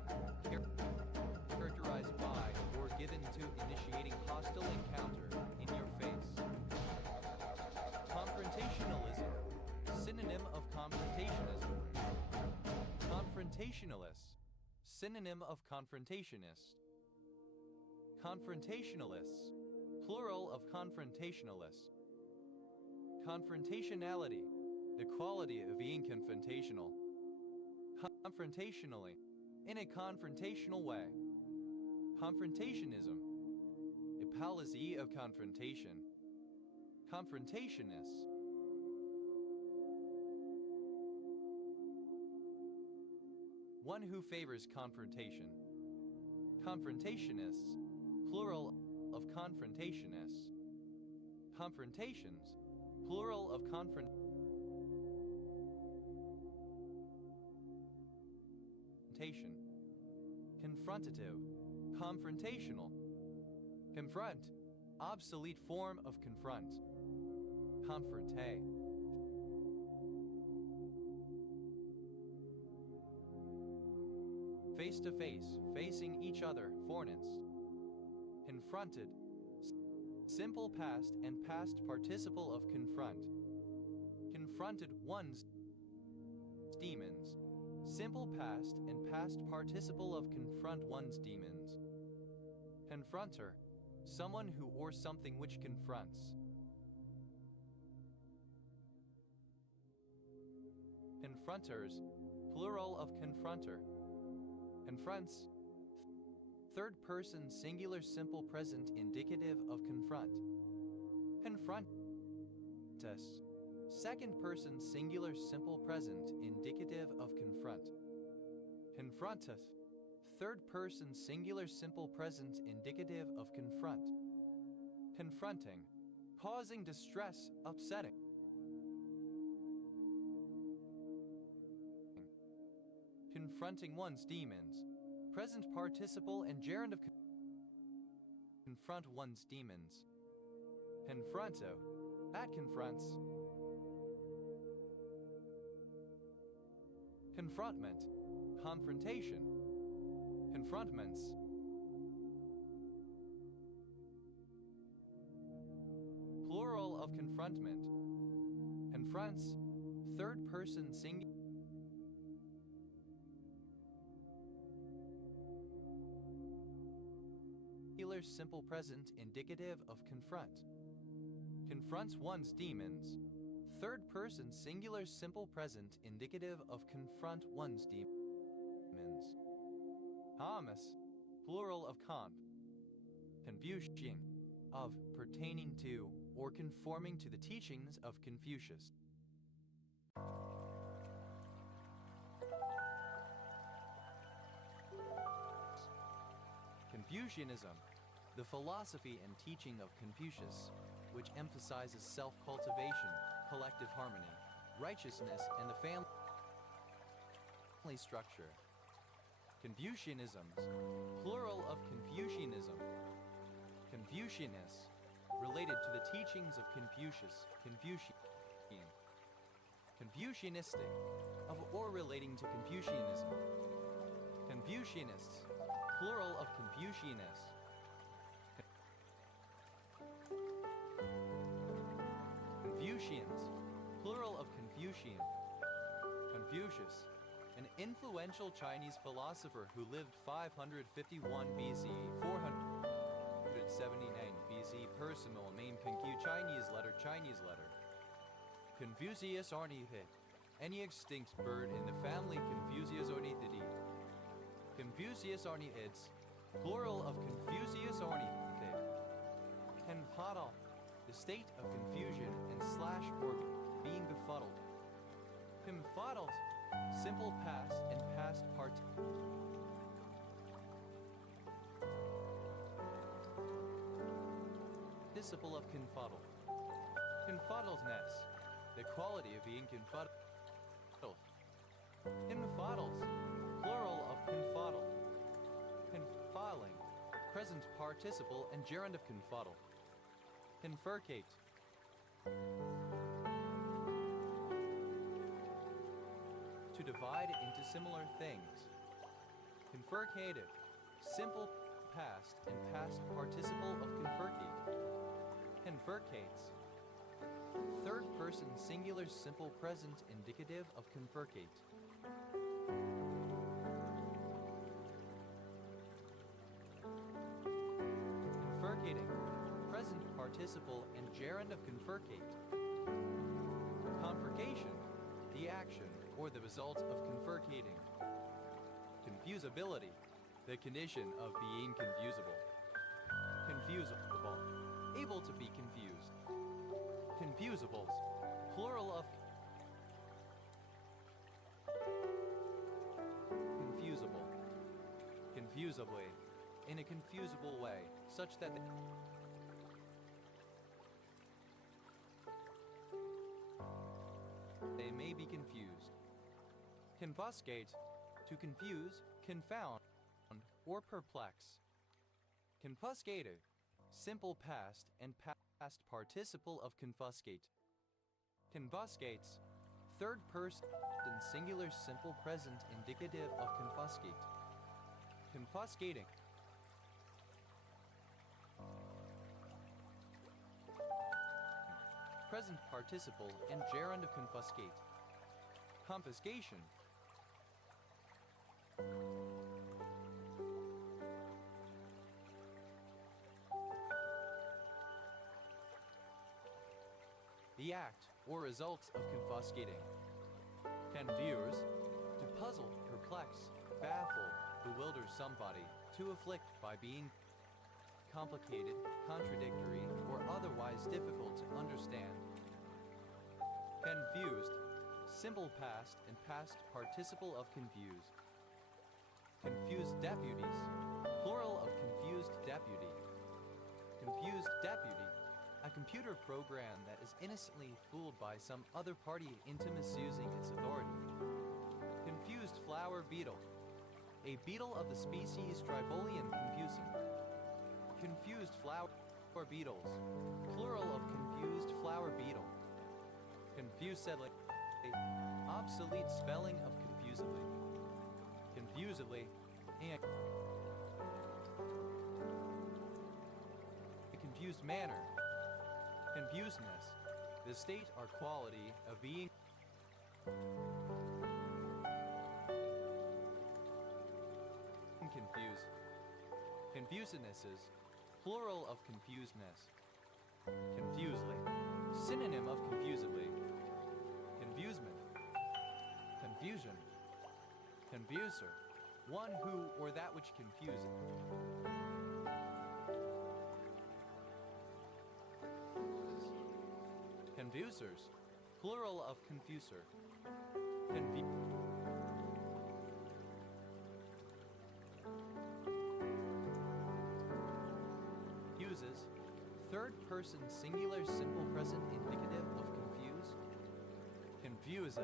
characterized by or given to initiating hostile encounter in your face. Confrontationalism, synonym of confrontationism. Confrontationalist, synonym of confrontationist. Confrontationalists, plural of confrontationalist. Confrontationality, the quality of being confrontational. Confrontationally, in a confrontational way. Confrontationism, a palsy of confrontation. Confrontationist, one who favors confrontation. Confrontationists, plural of confrontationists. Confrontations, plural of confrontation. confrontative, confrontational, confront, obsolete form of confront, confronte. Face to face, facing each other, forninst. Confronted, simple past and past participle of confront. Confronted one's demons. Simple past and past participle of confront one's demons. Confronter, someone who or something which confronts. Confronters, plural of confronter. Confronts, third person singular simple present indicative of confront. Confrontus, second person singular simple present indicative of confront. Confronteth, third person singular simple present indicative of confront. Confronting, causing distress, upsetting. Confronting one's demons, present participle and gerund of confront one's demons. Confronto, that confronts. Confrontment, confrontation. Confrontments. Plural of confrontment. Confronts, third person singular simple present indicative of confront. Confronts one's demons, third person singular simple present indicative of confront one's demons. Hamas, plural of comp. Confucian, of pertaining to or conforming to the teachings of Confucius. Confucianism, the philosophy and teaching of Confucius, which emphasizes self-cultivation, collective harmony, righteousness, and the family structure. Confucianisms, plural of Confucianism. Confucianist, related to the teachings of Confucius, Confucian. Confucianistic, of or relating to Confucianism. Confucianists, plural of Confucianists. Confucians, plural of Confucian. Confucius, an influential Chinese philosopher who lived 551 BC, 479 BC. Personal name Confu, Chinese letter, Chinese letter. Confucius ornithid, any extinct bird in the family Confucius ornithidae. Confucius ornithids, plural of Confucius ornithid. Confuddle, the state of confusion and slash or being befuddled. Confuddled, simple past and past participle of confuddle. Confuddledness, the quality of being confuddled. Confuddles, plural of confuddle. Confiling, present participle and gerund of confuddle. Confurcate. To divide into similar things. Confurcated, simple past and past participle of confurcate. Confurcates, third person singular simple present indicative of confurcate. Confurcating, present participle and gerund of confurcate. Confurcation, the action or the result of confurcating. Confusability, the condition of being confusable. Confusable, able to be confused. Confusables, plural of confusable. Confusably, in a confusable way, such that they may be confused. Confuscate, to confuse, confound, or perplex. Confuscator, simple past and past participle of confuscate. Confuscates, third person singular simple present indicative of confuscate. Confuscating. Present participle and gerund of confuscate. Confiscation. The act or results of confuscating. Confuse, to puzzle, perplex, baffle, bewilder somebody, to afflict by being complicated, contradictory, or otherwise difficult to understand. Confused, simple past and past participle of confuse. Confused deputies, plural of confused deputy. Confused deputy, a computer program that is innocently fooled by some other party into misusing its authority. Confused flower beetle, a beetle of the species Tribolium confusum. Confused flower beetles, plural of confused flower beetle. Confusedly, obsolete spelling of confusedly. Confusedly, and a confused manner. Confusedness, the state or quality of being confused. Confusednesses, plural of confusedness. Confusely, synonym of confusedly. Confusement. Confusion. Confuser, one who or that which confuses. Confusers, plural of confuser. Confuses, third person singular simple present indicative of confuse. Confuse,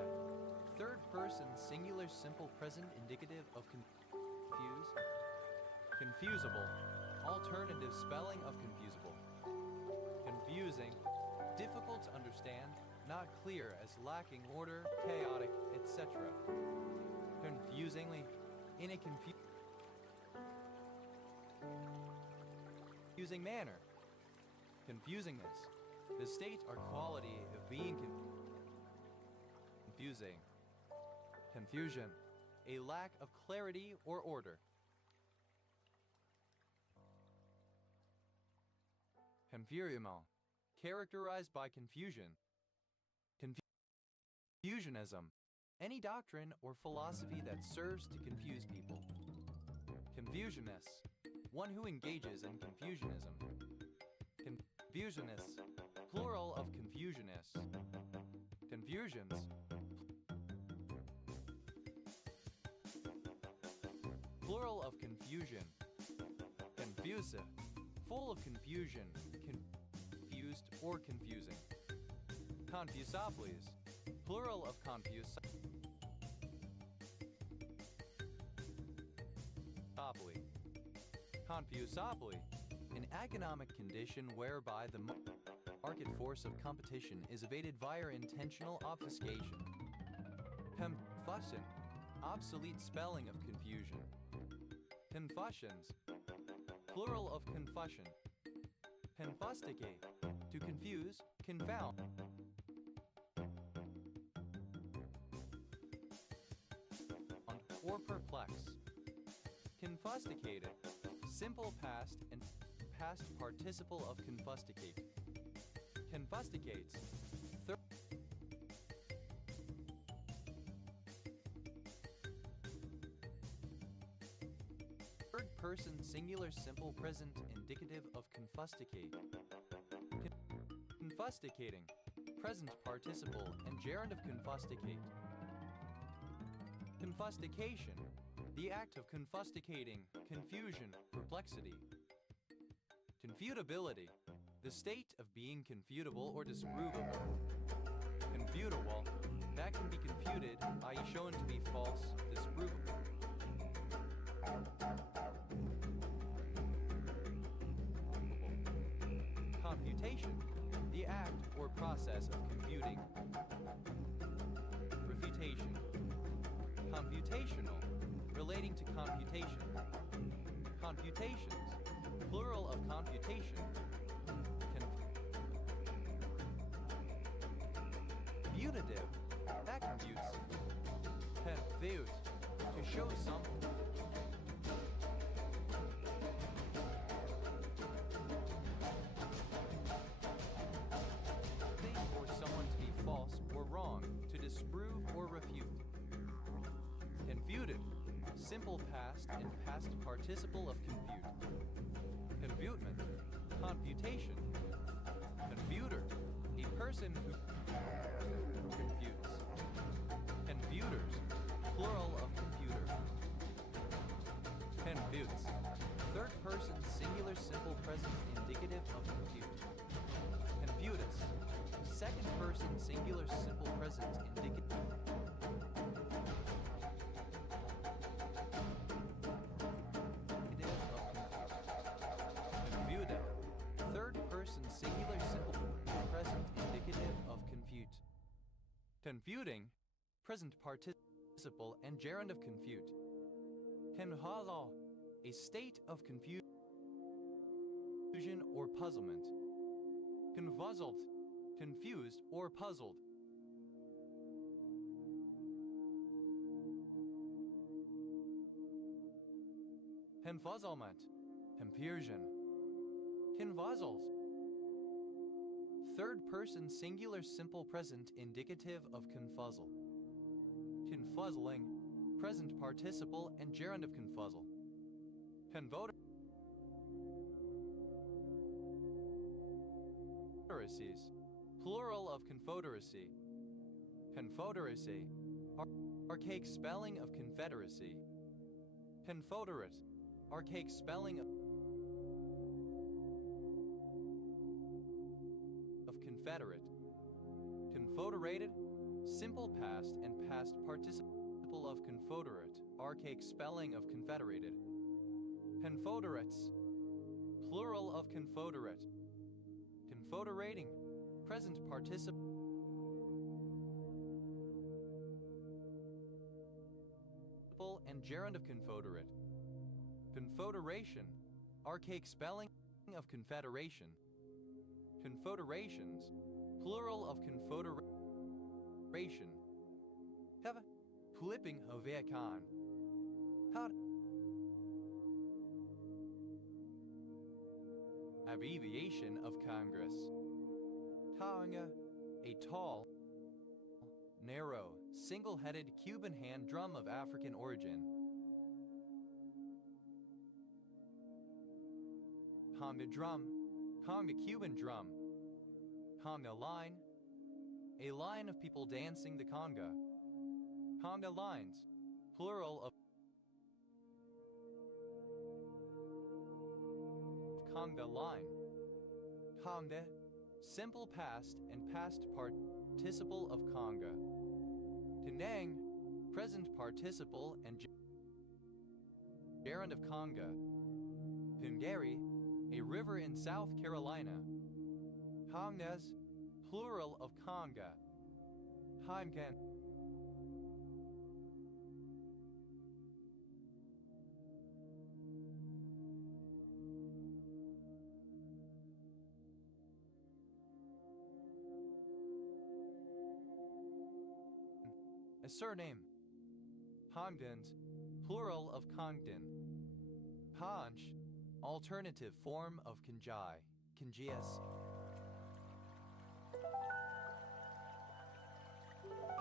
third person singular simple present indicative of confuse. Confusable, alternative spelling of confusable. Confusing, difficult to understand, not clear as lacking order, chaotic, etc. Confusingly, in a confusing manner. Confusingness, the state or quality of being confusing. Confusion, a lack of clarity or order. Confusional, characterized by confusion. Confusionism, any doctrine or philosophy that serves to confuse people. Confusionist, one who engages in confusionism. Confusionists, plural of confusionists. Confusions, plural of confusion. Confusive, full of confusion, confused or confusing. Confusopolis, plural of confusopoly. Confusopoly, an economic condition whereby the market force of competition is evaded via intentional obfuscation. Confusion, obsolete spelling of confusion. Confusions, plural of confusion. Confusticate, to confuse, confound. Or perplex. Confusticated, simple past and past participle of confusticate. Confusticates, third person singular simple present indicative of confusticate. Confusticating, present participle and gerund of confusticate. Confustication, the act of confusticating, confusion, perplexity. Confutability, the state of being confutable or disprovable. Confutable, that can be confuted, i.e. shown to be false, disprovable. Confutation, the act or process of confuting. Refutation, computational, relating to computation. Computations, plural of computation. Convutative, that computes. Convute, to show something. Or someone to be false or wrong, to disprove or refute. Confuted, simple past and past participle of compute. Confutement, computation. Confuter, a person who computes. Confuters, plural of computer. Confutes, third person singular simple present indicative of compute. Confutus, second person singular simple present indicative. Confuta, third person singular simple present indicative of compute. Confuting, present participle and gerund of compute. Conhala, a state of confusion or puzzlement. Confuzzled, confused or puzzled. Confuzzlement, confusion. Confuzzles, third person singular simple present indicative of confuzzle. Confuzzling, present participle and gerund of confuzzle. Convoteracies, plural of confederacy. Confederacy, archaic spelling of confederacy. Confederate, archaic spelling of confederate. Confederated, simple past and past participle of confederate, archaic spelling of confederated. Confederates, plural of confederate. Confederating, present participle and gerund of confederate. Confederation, archaic spelling of confederation. Confederations, plural of confederation. Have flipping hovekan. How abbreviation of Congress. Tanga, a tall, narrow, single-headed Cuban hand drum of African origin. Conga drum, conga Cuban drum. Conga line, a line of people dancing the conga. Conga lines, plural of conga line. Conga, simple past and past participle of conga. Tenang, present participle and gerund of conga. Pungari, a river in South Carolina. Congas, plural of conga. Heimken. A surname. Hongdens, plural of Congdon. Conch, alternative form of Conjai, Congias.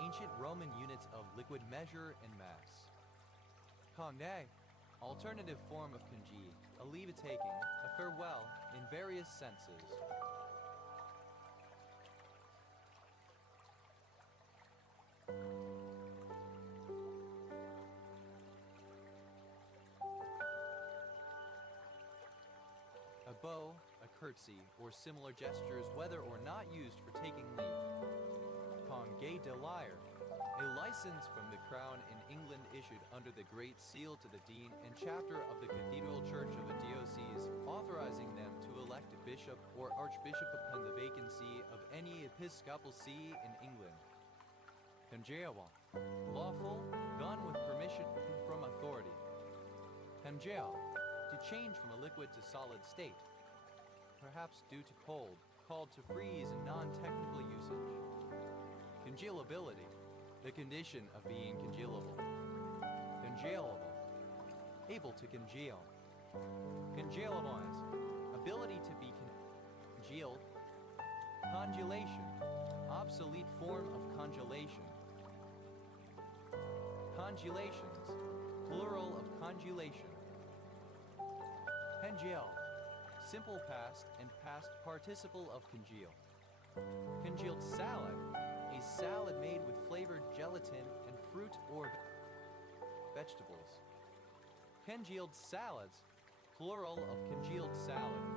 Ancient Roman units of liquid measure and mass. Conge, alternative form of Conji, a leave-taking, a farewell, in various senses. A bow, a curtsy, or similar gestures whether or not used for taking leave. Conge de lyre, a license from the Crown in England issued under the Great Seal to the Dean and Chapter of the Cathedral Church of a diocese, authorizing them to elect a bishop or archbishop upon the vacancy of any episcopal see in England. Congeal, lawful, done with permission from authority. Congeal, to change from a liquid to solid state, perhaps due to cold, called to freeze in non-technical usage. Congealability, the condition of being congealable. Congealable, able to congeal. Congealabilize, ability to be congealed. Congelation, obsolete form of congelation. Congelations, plural of congelation. Congeal, simple past and past participle of congeal. Congealed salad, a salad made with flavored gelatin and fruit or vegetables. Congealed salads, plural of congealed salad.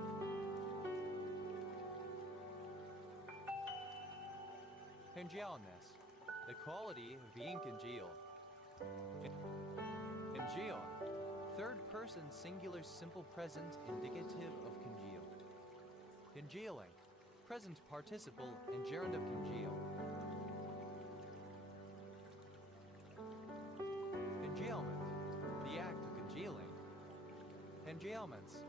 Congealness, the quality of being congealed. Congeal, third person singular simple present indicative of congeal. Congealing, present participle and gerund of congeal. Congealment, the act of congealing. Congealments.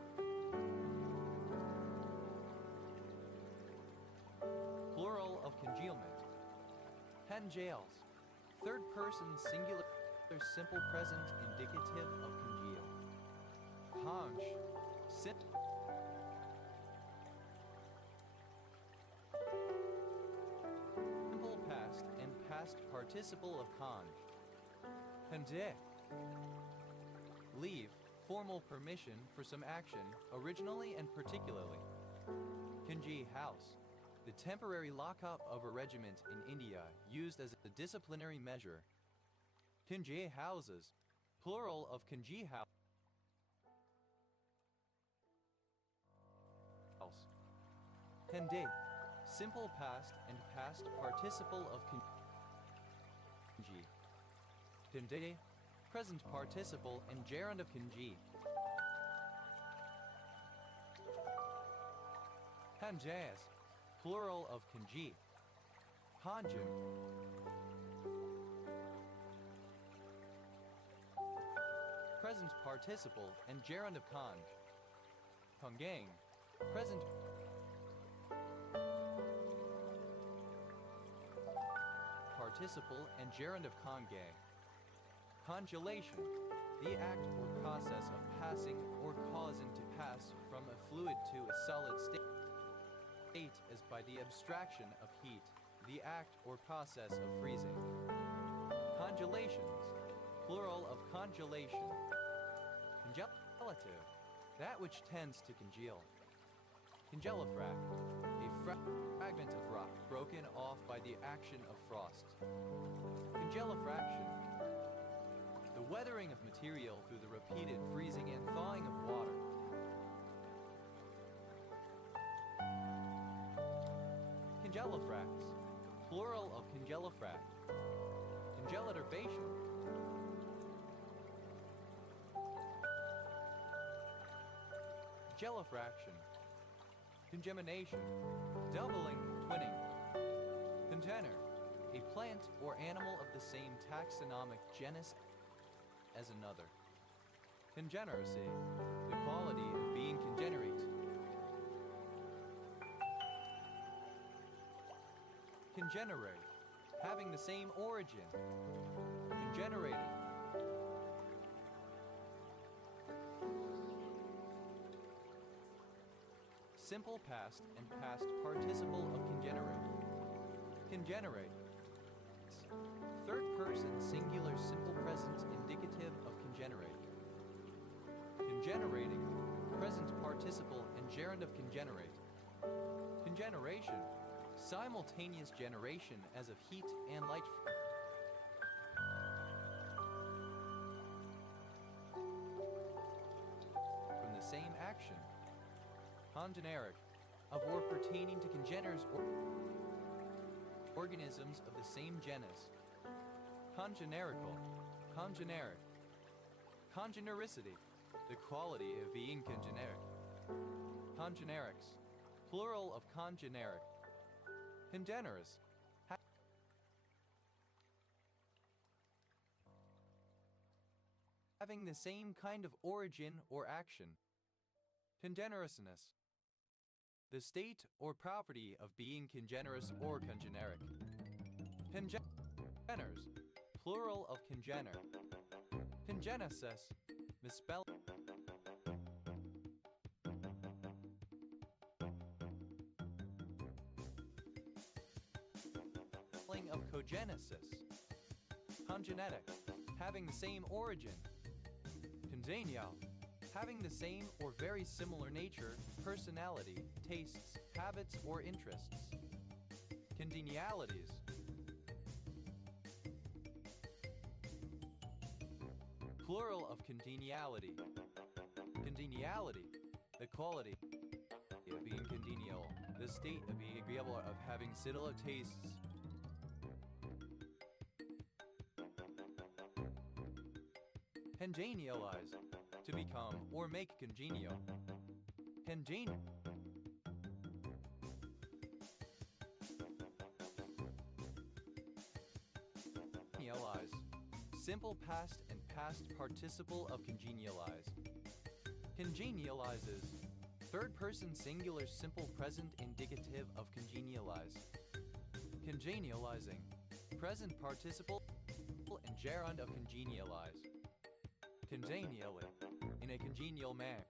Plural of congealment. Congeals, third person singular simple present indicative of congeal. Conge, simple past and past participle of conge. Conde, leave, formal permission for some action, originally and particularly. Conge house, the temporary lockup of a regiment in India used as a disciplinary measure. Conge houses, plural of conge house. Conde, simple past and past participle of conge. Conde, present participle and gerund of conge. Conges, plural of conge. Conjun, present participle and gerund of conge. Congang, present participle and gerund of congang. Congelation, the act or process of passing or causing to pass from a fluid to a solid state as by the abstraction of heat, the act or process of freezing. Congelations, plural of congelation. Congelative, that which tends to congeal. Congelifract, a fragment of rock broken off by the action of frost. Congelifraction, the weathering of material through the repeated freezing and thawing of water. Congelifrax, plural of congelifract. Congeliturbation, gelifraction. Congemination, doubling, twinning. Congener, a plant or animal of the same taxonomic genus as another. Congeneracy, the quality of being congenerate. Congenerate, having the same origin. Congenerated. Simple past and past participle of congenerate. Congenerate. Third person singular simple present indicative of congenerate. Congenerating, present participle and gerund of congenerate. Congeneration, simultaneous generation as of heat and light from the same action. Congeneric, of or pertaining to congeners or organisms of the same genus. Congenerical, congeneric. Congenericity, the quality of being congeneric. Congenerics, Plural of congeneric. Congenerous. Having the same kind of origin or action. Congenerousness. The state or property of being congenerous or congeneric. Congeners. Plural of congener. Congenesis. Misspelling of cogenesis. Congenetic. Having the same origin. Congenial. Having the same or very similar nature, personality, tastes, habits, or interests. Congenialities. Plural of congeniality. Congeniality. The quality of being congenial. The state of being agreeable, of having similar tastes. Congenialize. To become or make congenial. Congenialize. Simple past and past participle of congenialize. Congenializes. Third person singular simple present indicative of congenialize. Congenializing. Present participle and gerund of congenialize. Congenially. In a congenial manner.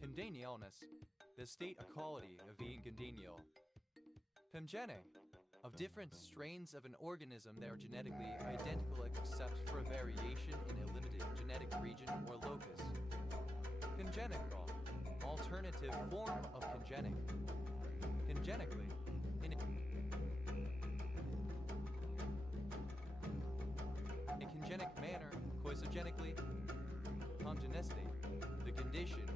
Congenialness. The state or quality of being congenial. Congenic. Of different strains of an organism that are genetically identical except for a variation in a limited genetic region or locus. Congenical. Alternative form of congenic. Congenically. In a congenic manner, coisogenically. Congenicity. The condition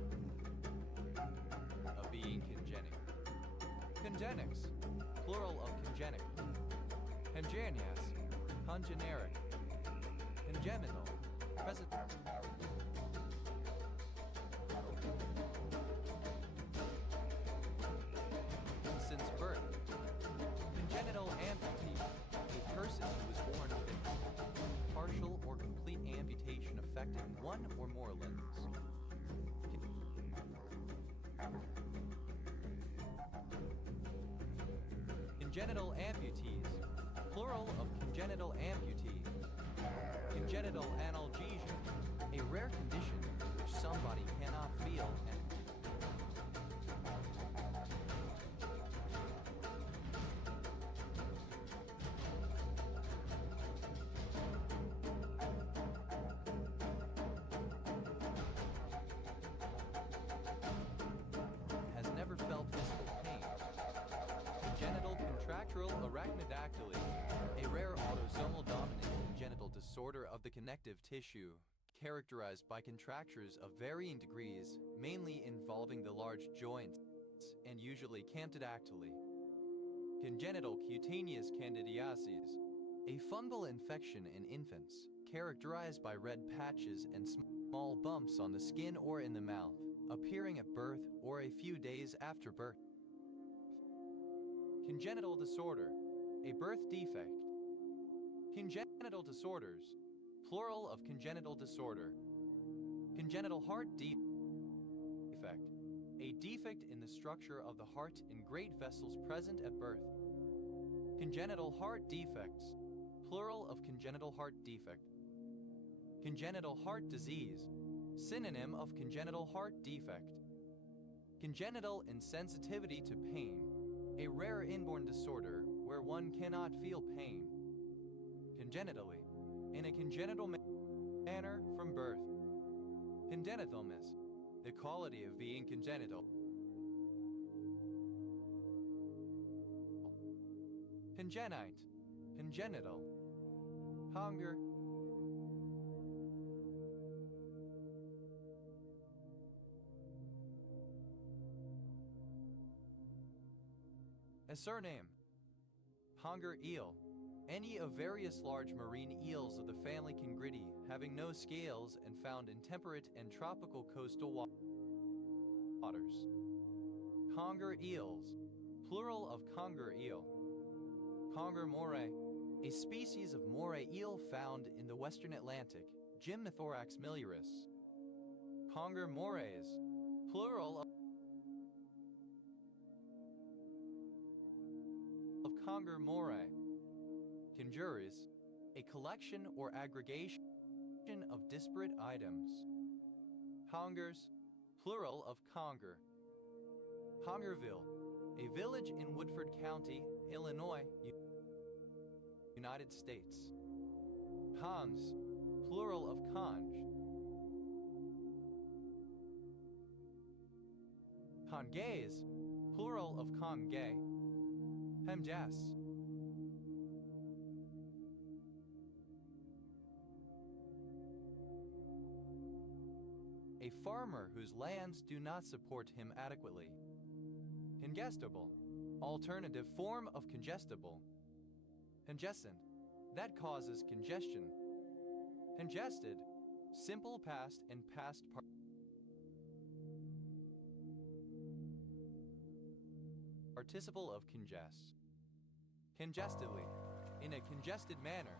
of being congenic. Congenics. Plural of congenic. Congenias. Congeneric. Congenital. Present. Since birth. Congenital amputee. A person who was born with a partial or complete amputation affecting one or more limbs. Congenital amputees. Plural of congenital amputee. Congenital analgesia. A rare condition in which somebody cannot feel and has never felt physical pain. Congenital contractural arachnodactyly, a rare autosomal dominant congenital disorder of the connective tissue, characterized by contractures of varying degrees, mainly involving the large joints, and usually camptodactyly. Congenital cutaneous candidiasis, a fungal infection in infants, characterized by red patches and small bumps on the skin or in the mouth, appearing at birth or a few days after birth. Congenital disorder, a birth defect. Congenital disorders, plural of congenital disorder. Congenital heart defect, a defect in the structure of the heart in great vessels present at birth. Congenital heart defects, plural of congenital heart defect. Congenital heart disease, synonym of congenital heart defect. Congenital insensitivity to pain, a rare inborn disorder where one cannot feel pain. Congenitally, in a congenital manner from birth. Congenitalness, the quality of being congenital. Congenite, congenital. Hunger. A surname. Hunger eel. Any of various large marine eels of the family Congridae having no scales and found in temperate and tropical coastal waters. Conger eels, plural of conger eel. Conger moray, a species of moray eel found in the western Atlantic, Gymnothorax miliaris. Conger morays, plural of conger moray. Congeries, a collection or aggregation of disparate items. Congers, plural of conger. Congerville, a village in Woodford County, Illinois, United States. Cons, plural of conge. Congays, plural of congay. Hemjas. A farmer whose lands do not support him adequately. Congestible, alternative form of congestible. Congestant, that causes congestion. Congested, simple past and past participle of congest. Congestedly, in a congested manner.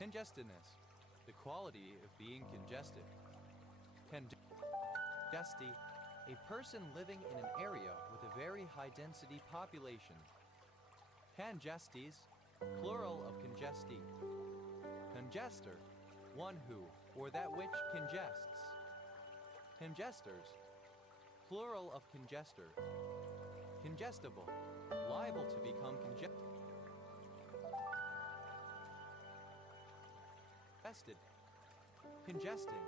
Congestedness, the quality of being congested. Congesty, a person living in an area with a very high density population. Congestes, plural of congesti. Congester, one who, or that which congests. Congesters, plural of congester. Congestible, liable to become congested. Congesting,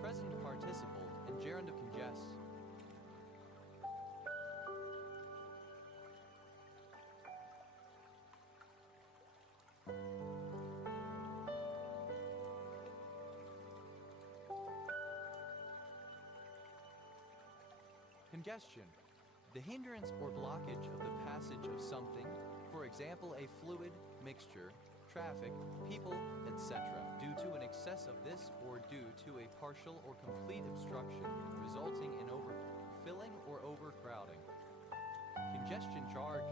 present participle and gerund of congest. Congestion, the hindrance or blockage of the passage of something, for example a fluid, mixture, traffic, people, etc., due to an excess of this or due to a partial or complete obstruction, resulting in overfilling or overcrowding. Congestion charge,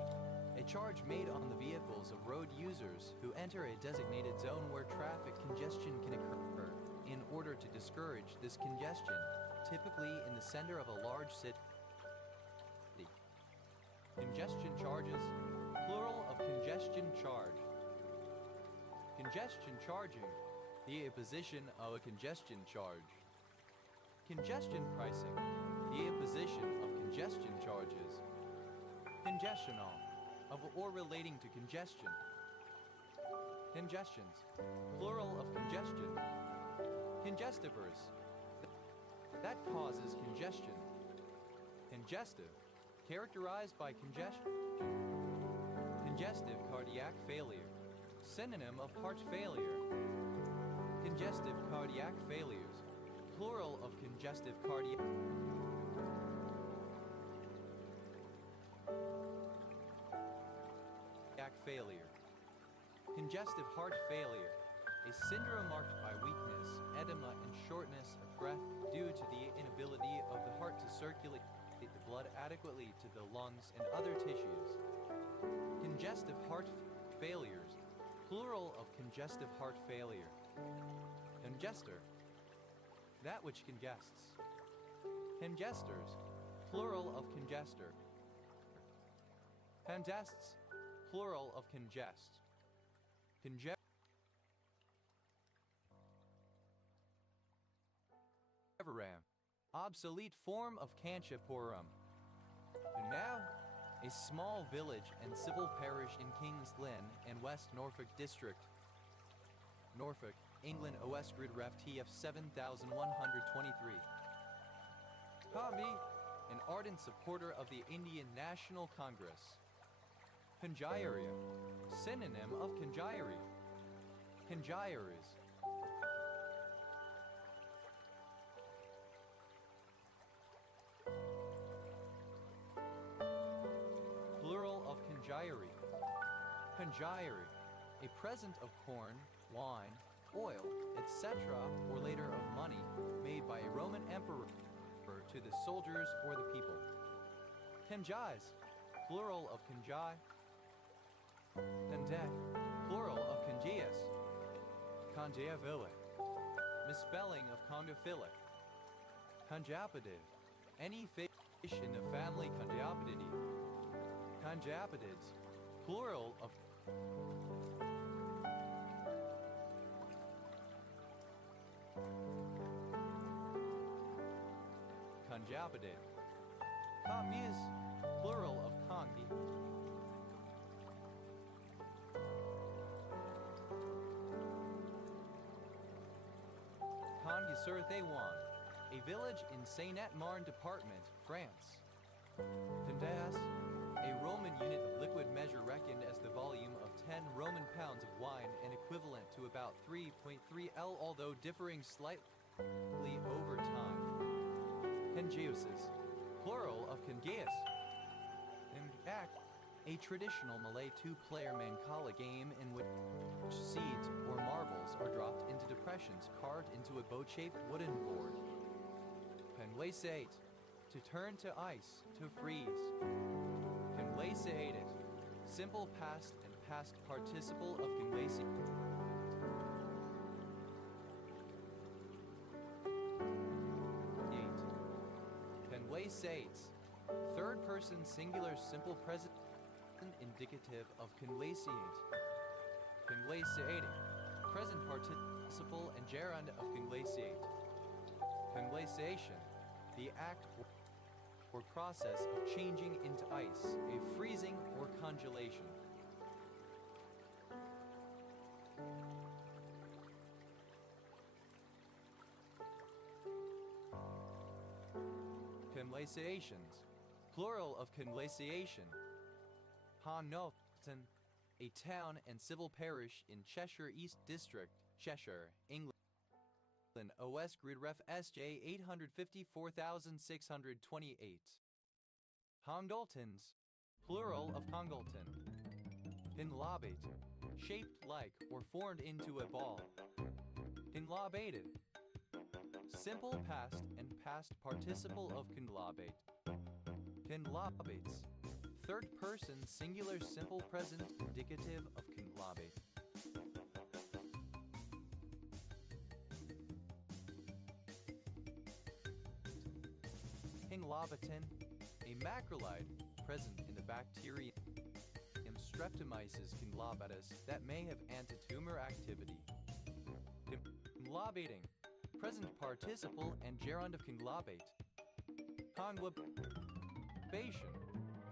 a charge made on the vehicles of road users who enter a designated zone where traffic congestion can occur, in order to discourage this congestion, typically in the center of a large city. Congestion charges, plural of congestion charge. Congestion charging, the apposition of a congestion charge. Congestion pricing, the apposition of congestion charges. Congestional, of or relating to congestion. Congestions, plural of congestion. Congestivors, that causes congestion. Congestive, characterized by congestion. Congestive cardiac failure, synonym of heart failure. Congestive cardiac failures, plural of congestive cardiac failure. Congestive heart failure, a syndrome marked by weakness, edema, and shortness of breath due to the inability of the heart to circulate the blood adequately to the lungs and other tissues. Congestive heart failures, plural of congestive heart failure. Congester, that which congests. Congesters, plural of congester. Congests, plural of congest. Congeveram, obsolete form of Kanchipuram. And now, a small village and civil parish in Kings Lynn and West Norfolk District. Norfolk, England. OS Grid Ref TF 7123. Kami, an ardent supporter of the Indian National Congress. Congiaria, synonym of congiary. Congiaries. Plural of congiary. Congiary, a present of corn, wine, oil, etc., or later of money, made by a Roman emperor to the soldiers or the people. Congies, plural of congi. Conde, plural of congias. Congeaville, misspelling of congophilic. Congiapidae, any fish in the family Congiapidae. Congiapidids, plural of Congiapidid. Congies, plural of congi. Congy-sur-Théouan, a village in Seine-et-Marne department, France. Condas, a Roman unit of liquid measure reckoned as the volume of 10 Roman pounds of wine and equivalent to about 3.3 L, although differing slightly over time. Congeosis, plural of congeus. Mdak, a traditional Malay two-player mancala game in which seeds or marbles are dropped into depressions carved into a boat-shaped wooden board. Conlaceate, to turn to ice, to freeze. Conlaceated, simple past and past participle of conlaceate. Conlaceates, third person singular simple present indicative of conlaceate. Conlaceating, present participle and gerund of conlaceate. Conlaceation, the act or process of changing into ice, a freezing or congelation. Conlaceations, plural of conlaceation. Honnofton, a town and civil parish in Cheshire East District, Cheshire, England. OS Grid Ref SJ 854,628. Congoltons, plural of congolton. Conlobate, shaped like or formed into a ball. Conlobated, simple past and past participle of conlobate. Conlobates, third person singular simple present indicative of conlobate. Conlobatin, a macrolide present in the bacterium Streptomyces conlobatus that may have antitumor activity. Conlobating, present participle and gerund of conglobate. Conglobation,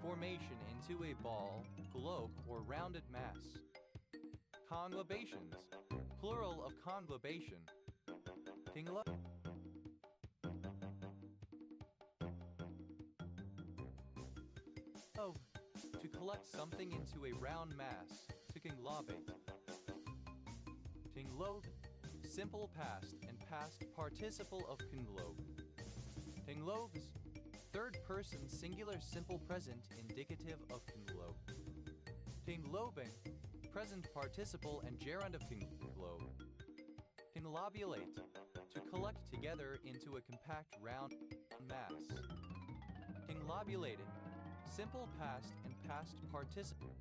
formation into a ball, globe, or rounded mass. Conglobations, plural of conglobation. To collect something into a round mass, to conglobate. Tinglobe, simple past and past participle of conglobe. Tinglobes, third person singular simple present indicative of conglobe. Tinglobing, present participle and gerund of conglobe. Conglobulate, to collect together into a compact round mass. Conglobulated, simple past and past participle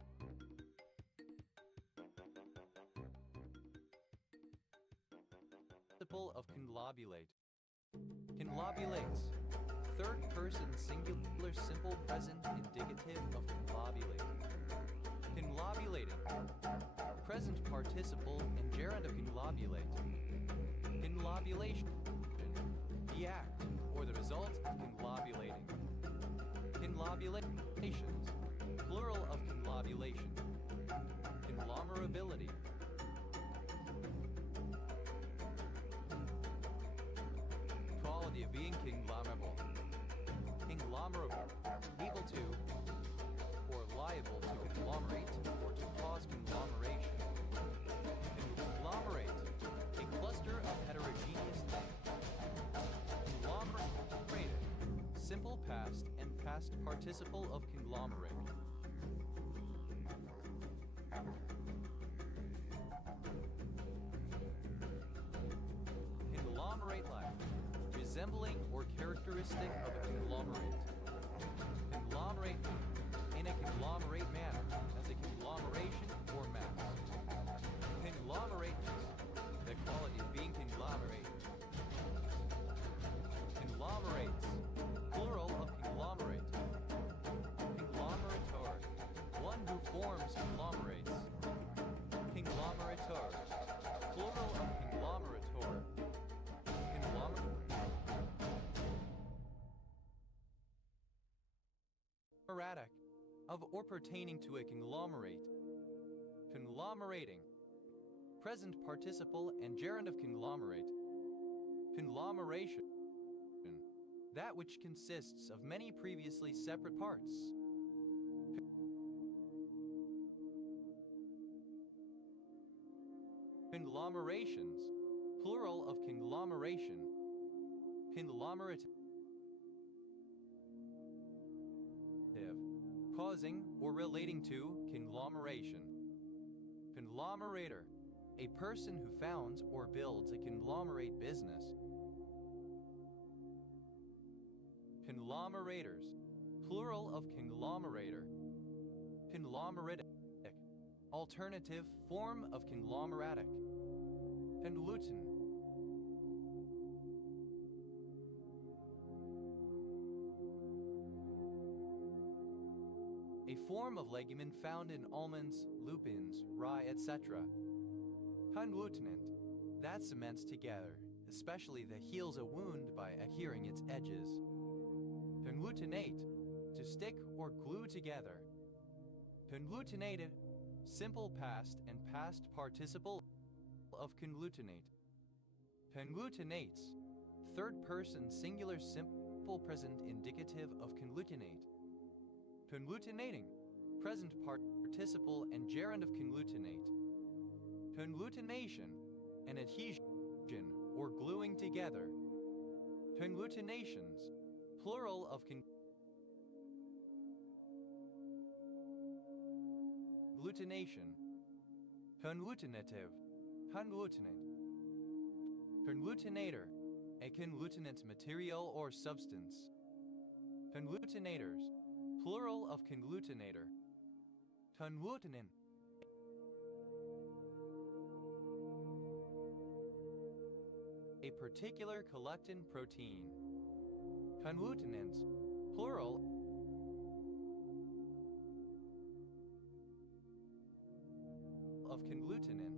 of conglobulate. Conglobulates, third person singular simple present indicative of conglobulate. Conglobulating, present participle and gerund of conglobulate. Conglobulation, the act or the result of conglobulating. Conglobulations, plural of conglobulation. Conglomerability. Quality of being conglomerable. Conglomerable, able to, or liable to conglomerate, or to cause conglomeration. Conglomerate, a cluster of heterogeneous things. Conglomerated, simple past and past participle of conglomerate. resembling or characteristic of a conglomerate. Conglomerate, in a conglomerate manner, as a conglomeration or mass. Conglomerateness, the quality of being conglomerate. Conglomerates, plural of conglomerate. Conglomerator, one who forms conglomerates. Conglomerators, plural of conglomerator. Conglomeratic, of or pertaining to a conglomerate. Conglomerating, present participle and gerund of conglomerate. Conglomeration, that which consists of many previously separate parts. Conglomerations, plural of conglomeration. Conglomerative, causing or relating to conglomeration. Conglomerator, a person who founds or builds a conglomerate business. Conglomerators, plural of conglomerator. Conglomeratic, alternative form of conglomeratic. Conlutant, a form of legumin found in almonds, lupins, rye, etc. Conlutinant, that cements together, especially that heals a wound by adhering its edges. Conglutinate, to stick or glue together. Conglutinated, simple past and past participle of conglutinate. Conglutinates, third person singular simple present indicative of conglutinate. Conglutinating, present participle and gerund of conglutinate. Conglutination, an adhesion or gluing together. Conglutinations, plural of conglutination. Conglutinative, conglutinate. Conglutinator, a conglutinant material or substance. Conglutinators, plural of conglutinator. Conglutinin, a particular collectin protein. Conglutinins, plural of conglutinin.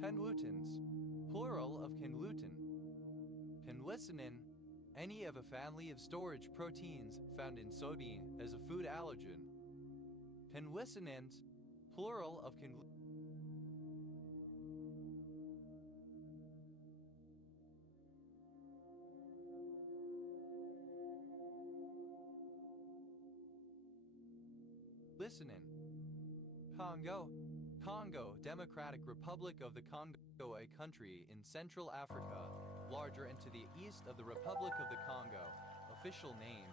Conglutins, plural of congluten. Conlicinin, any of a family of storage proteins found in soybean as a food allergen. Conlicinins, plural of Conlicinin. Congo, Congo, Democratic Republic of the Congo, a country in Central Africa, larger and to the east of the Republic of the Congo. Official name,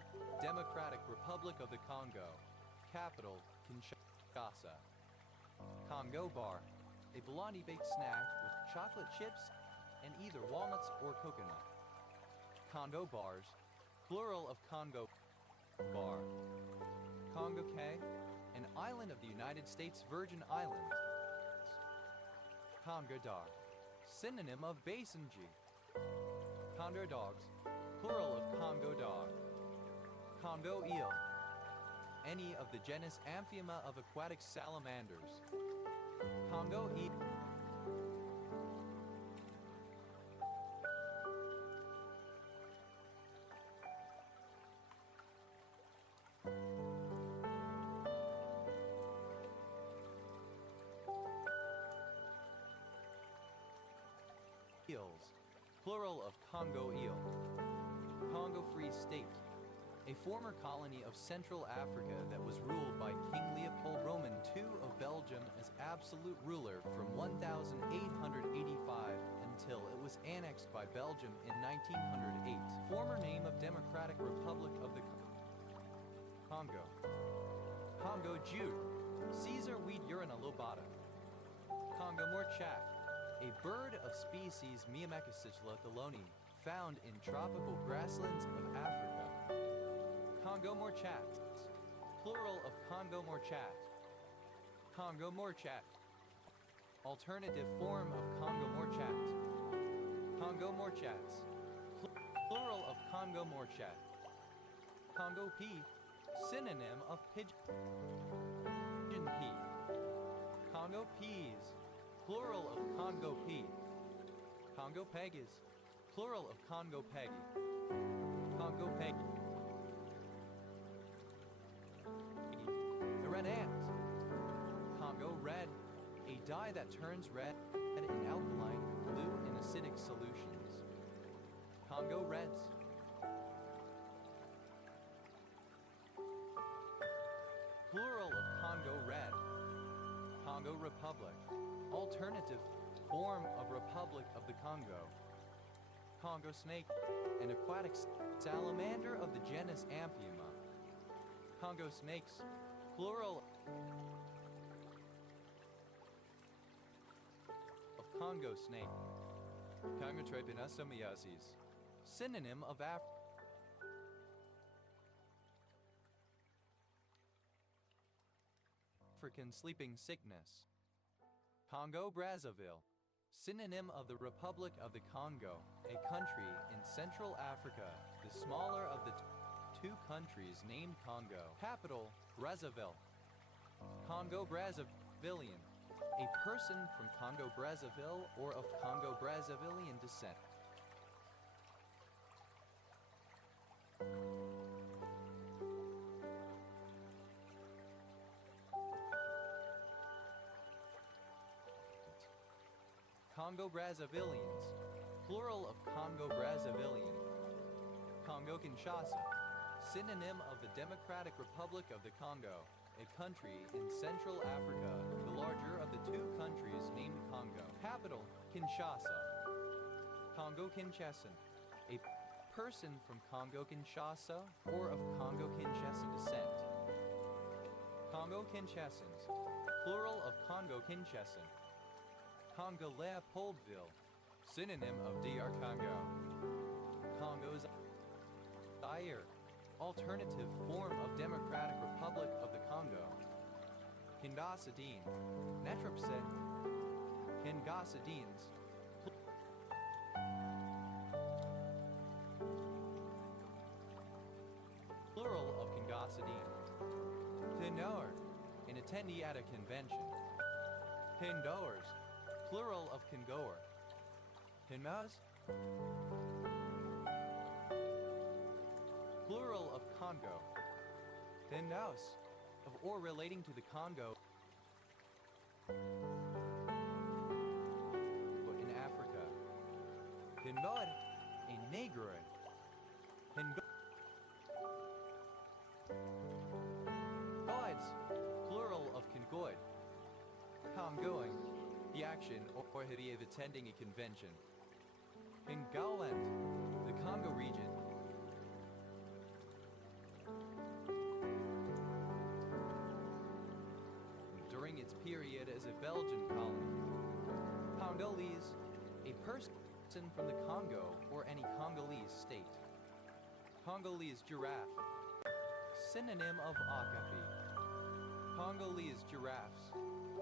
Democratic Republic of the Congo. Capital, Kinshasa. Congo bar, a bologna-baked snack with chocolate chips and either walnuts or coconut. Congo bars, plural of Congo bar. Congo Cay, an island of the United States Virgin Islands. Congo dog, synonym of Basenji. Congo dogs, plural of Congo dog. Congo eel, any of the genus Amphioma of aquatic salamanders. Congo eel. Eels, plural of Congo eel. Congo Free State, a former colony of Central Africa that was ruled by King Leopold Roman II of Belgium as absolute ruler from 1885 until it was annexed by Belgium in 1908. Former name of Democratic Republic of the Congo. Congo Jew, Caesar weed urina lobata. Congo Morchat, a bird of species Myrmecocycla theloni, found in tropical grasslands of Africa. Congo Morchat, plural of Congo Morchat. Congo Morchat. Alternative form of Congo Morchat. Congo Morchats. Plural of Congo Morchat. Congo pea, synonym of pigeon pea. Congo peas, plural of Congo pea. Congo pegas, plural of Congo peggy. Congo peg. A red ant. Congo red, a dye that turns red in alkaline, blue in acidic solutions. Congo reds. Plural of Congo red. Congo Republic. Alternative form of Republic of the Congo. Congo snake, an aquatic salamander of the genus Amphiuma. Congo snakes, plural of Congo snake. Congotrepanosomiasis, synonym of African sleeping sickness. Congo Brazzaville, synonym of the Republic of the Congo, a country in Central Africa, the smaller of the two countries named Congo. Capital, Brazzaville. Congo Brazzavillian, a person from Congo Brazzaville or of Congo Brazzavillian descent. Congo Brazzavillians, plural of Congo Brazzavillian. Congo Kinshasa, synonym of the Democratic Republic of the Congo, a country in Central Africa, the larger of the two countries named Congo. Capital, Kinshasa. Congo Kinshasan, a person from Congo Kinshasa or of Congo Kinshasa descent. Congo Kinshasans, plural of Congo Kinshasan. Congo Leopoldville, synonym of DR Congo. Congo's Zaire, alternative form of Democratic Republic of the Congo. Kingasadine, Netropset. Kingasadines, plural of Kingasadine. Tenor, an attendee at a convention. Tendoers, plural of Congoer. Tenmas, plural of Congo. Tendaus, of or relating to the Congo in Africa. Tenbod, a Negro. Congoids, plural of Congoid. Congoing, the action or idea of attending a convention. Congoland, the Congo region. During its period as a Belgian colony. Congolese, a person from the Congo or any Congolese state. Congolese giraffe, synonym of okapi. Congolese giraffes,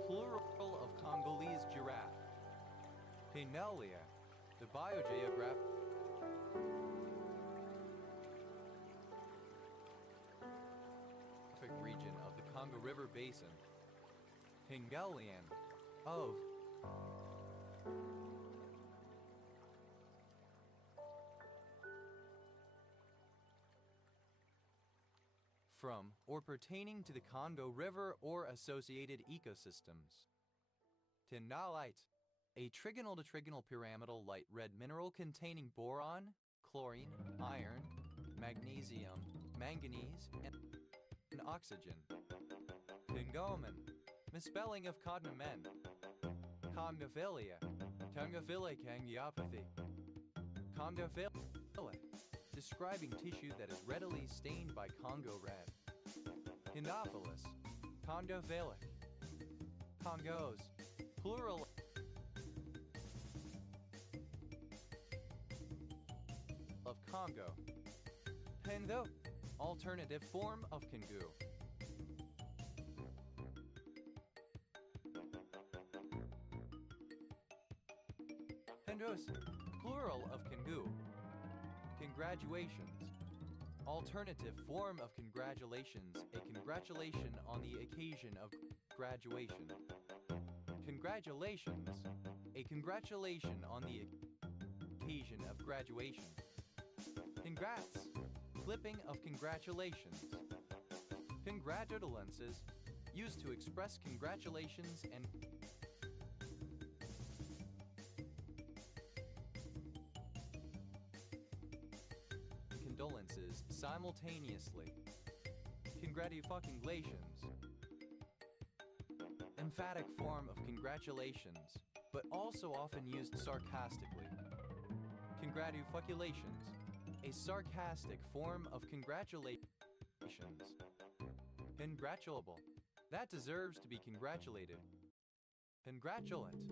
plural of Congolese giraffe. Pinelia, the biogeographic region of the Congo River Basin. Hingalian, of from or pertaining to the Congo River or associated ecosystems. Tindalite, a trigonal to trigonal pyramidal light red mineral containing boron, chlorine, iron, magnesium, manganese, and oxygen. Tingomen, misspelling of cognomen. Congophilia, congophilic angiopathy. Congophila, describing tissue that is readily stained by Congo red. Condophilus, condophilic. Congos, plural of Congo. Pendo, alternative form of Kingu. Pendos, plural of Kingu. Congratulations. Alternative form of congratulations, a congratulation on the occasion of graduation. Congratulations, a congratulation on the occasion of graduation. Congrats, clipping of congratulations. Congratulances, used to express congratulations and condolences simultaneously. Congratulations. Emphatic form of congratulations, but also often used sarcastically. Congratulations, a sarcastic form of congratulations. Congratulable, that deserves to be congratulated. Congratulant,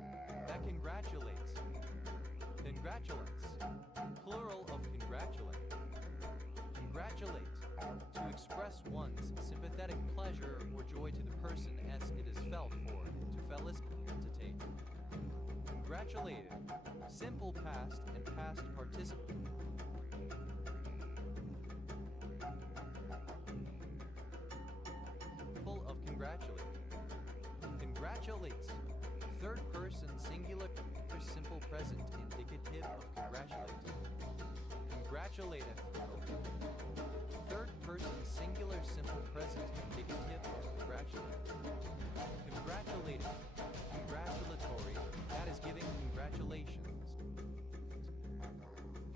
that congratulates. Congratulants, plural of congratulant. Congratulate, to express one's sympathetic pleasure or joy to the person as it is felt for, to felicitate. Congratulated, simple past and past participle. Of congratulate. Congratulates, third person singular simple present indicative of congratulate. Congratulative, third person singular simple present indicative of congratulate. Congratulating, congratulatory, that is giving congratulations.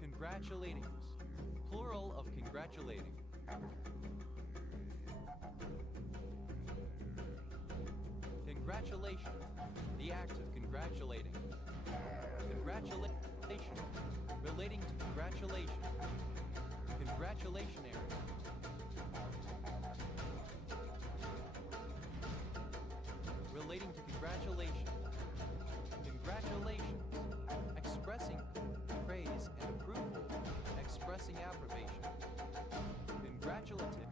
Congratulatings, plural of congratulating. Congratulation, the act of congratulating. Congratulation, relating to congratulation. Congratulationary. Relating to congratulation. Congratulations, expressing praise and approval, expressing approbation. Congratulative,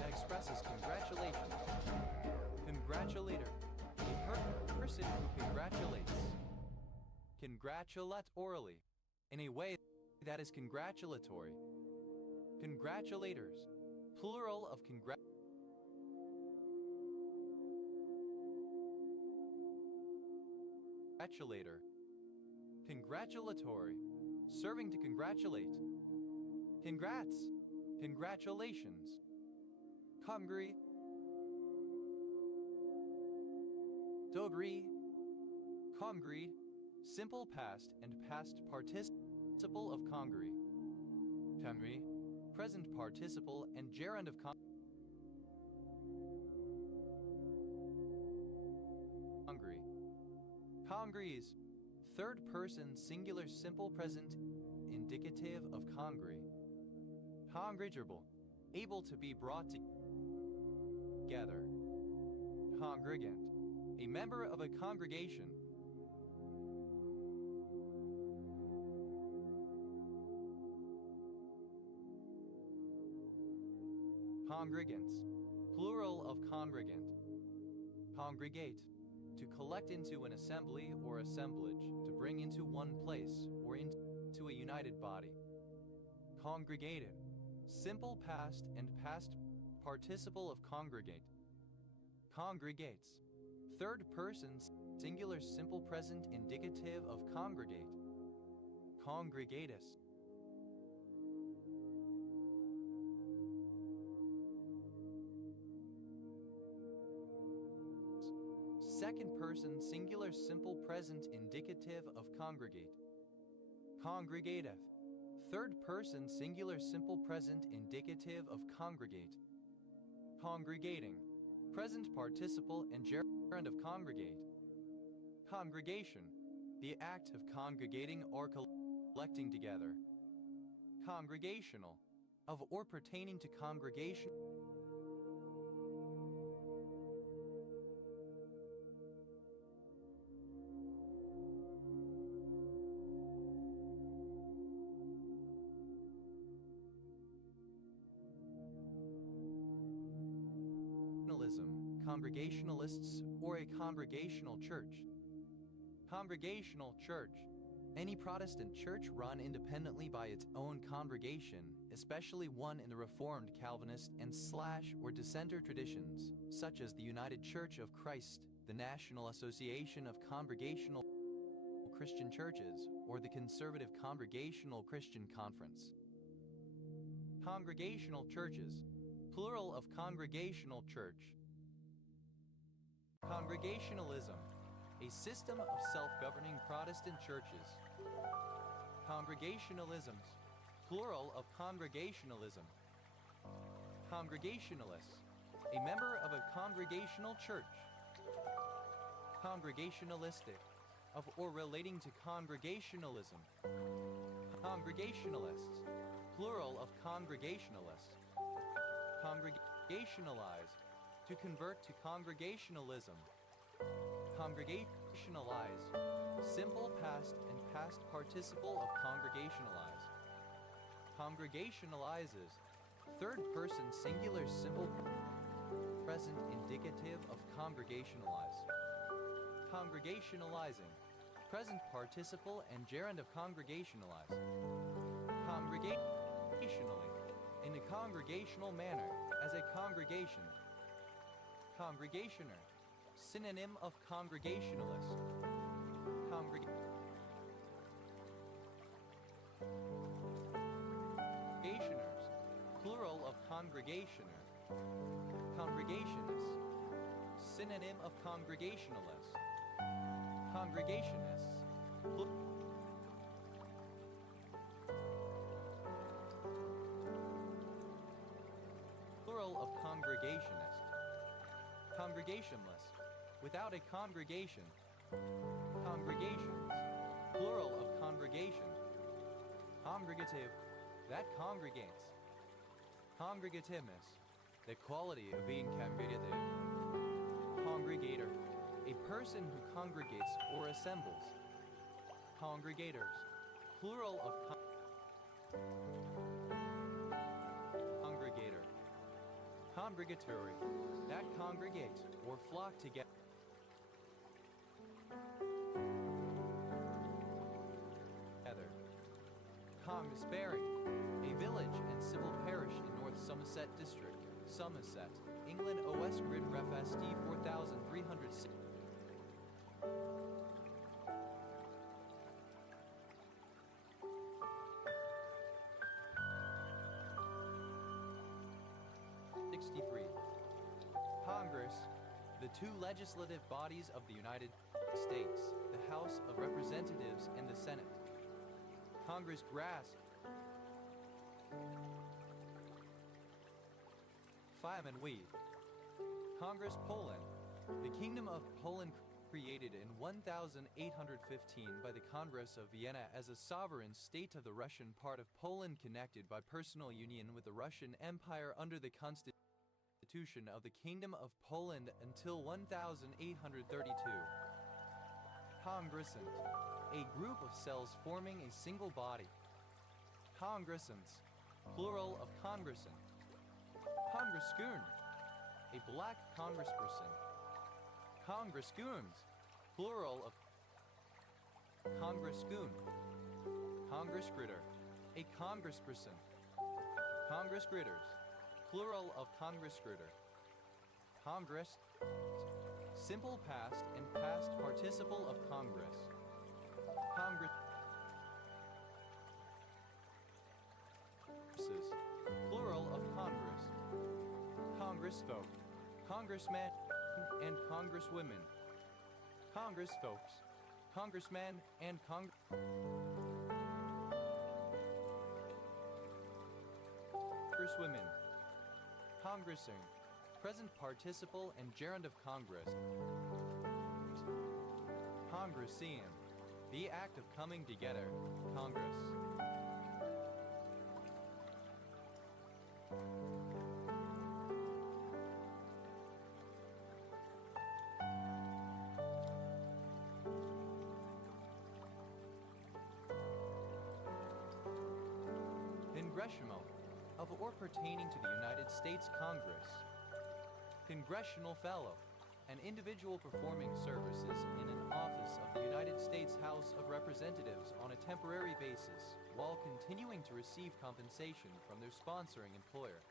that expresses congratulation. Congratulator, a person who congratulates. Congratulate orally, in a way that is congratulatory. Congratulators, plural of congratulator. Congratulatory, serving to congratulate. Congrats, congratulations. Congri, Dogri, congri, simple past and past participle of congri. Congri, present participle and gerund of congri. Congries, third person singular simple present indicative of congri. Congregerable, able to be brought together. Congregant, a member of a congregation. Congregants, plural of congregant. Congregate, to collect into an assembly or assemblage, to bring into one place or into a united body. Congregated, simple past and past participle of congregate. Congregates, third person singular simple present indicative of congregate. Congregatus. Second person singular simple present indicative of congregate. Congregateth. Third person singular simple present indicative of congregate. Congregating. Present participle and gerund of congregate. Congregation, the act of congregating or collecting together. Congregational, of or pertaining to congregation. Congregationalists, or a congregational church. Congregational church. Any Protestant church run independently by its own congregation, especially one in the Reformed, Calvinist, and / or Dissenter traditions, such as the United Church of Christ, the National Association of Congregational Christian Churches, or the Conservative Congregational Christian Conference. Congregational churches. Plural of congregational church. Congregationalism. A system of self-governing Protestant churches. Congregationalisms. Plural of congregationalism. Congregationalists. A member of a congregational church. Congregationalistic. Of or relating to congregationalism. Congregationalists. Plural of congregationalists. Congregationalize. To convert to congregationalism. Congregationalize. Simple past and past participle of congregationalize. Congregationalizes. Third person singular simple present indicative of congregationalize. Congregationalizing. Present participle and gerund of congregationalize. Congregationally. In a congregational manner, as a congregation. Congregationer. Synonym of congregationalist. Congregationers. Plural of congregationer. Congregationists. Synonym of congregationalist. Congregationists. Plural of congregationist. Congregationless. Without a congregation. Congregations. Plural of congregation. Congregative. That congregates. Congregativeness. The quality of being congregative. Congregator. A person who congregates or assembles. Congregators. Plural of congregator. Congregatory. That congregate or flock together. Congresbury. A village and civil parish in North Somerset District, Somerset, England. OS Grid Ref SD 4306. Congress, the two legislative bodies of the United States, the House of Representatives and the Senate. Congress grass. 5 and weed. Congress Poland. The Kingdom of Poland created in 1815 by the Congress of Vienna as a sovereign state of the Russian part of Poland connected by personal union with the Russian Empire under the Constitution of the Kingdom of Poland until 1832. Congressant. A group of cells forming a single body. Congressants. Plural of congressant. Congressgoon. A black congressperson. Congressgoons. Plural of congressgoon. Congressgritter. A congressperson. Congressgritters. Plural of congressgritter. Congress. Simple past and past participle of Congress. Congress. Plural of Congress. Congressfolk. Congressmen and congresswomen. Congressfolks. Congressmen and congresswomen. Congressing. Present participle and gerund of Congress. Congressian. The act of coming together. Congress. Congressional. Of or pertaining to the United States Congress. Congressional Fellow, an individual performing services in an office of the United States House of Representatives on a temporary basis, while continuing to receive compensation from their sponsoring employer.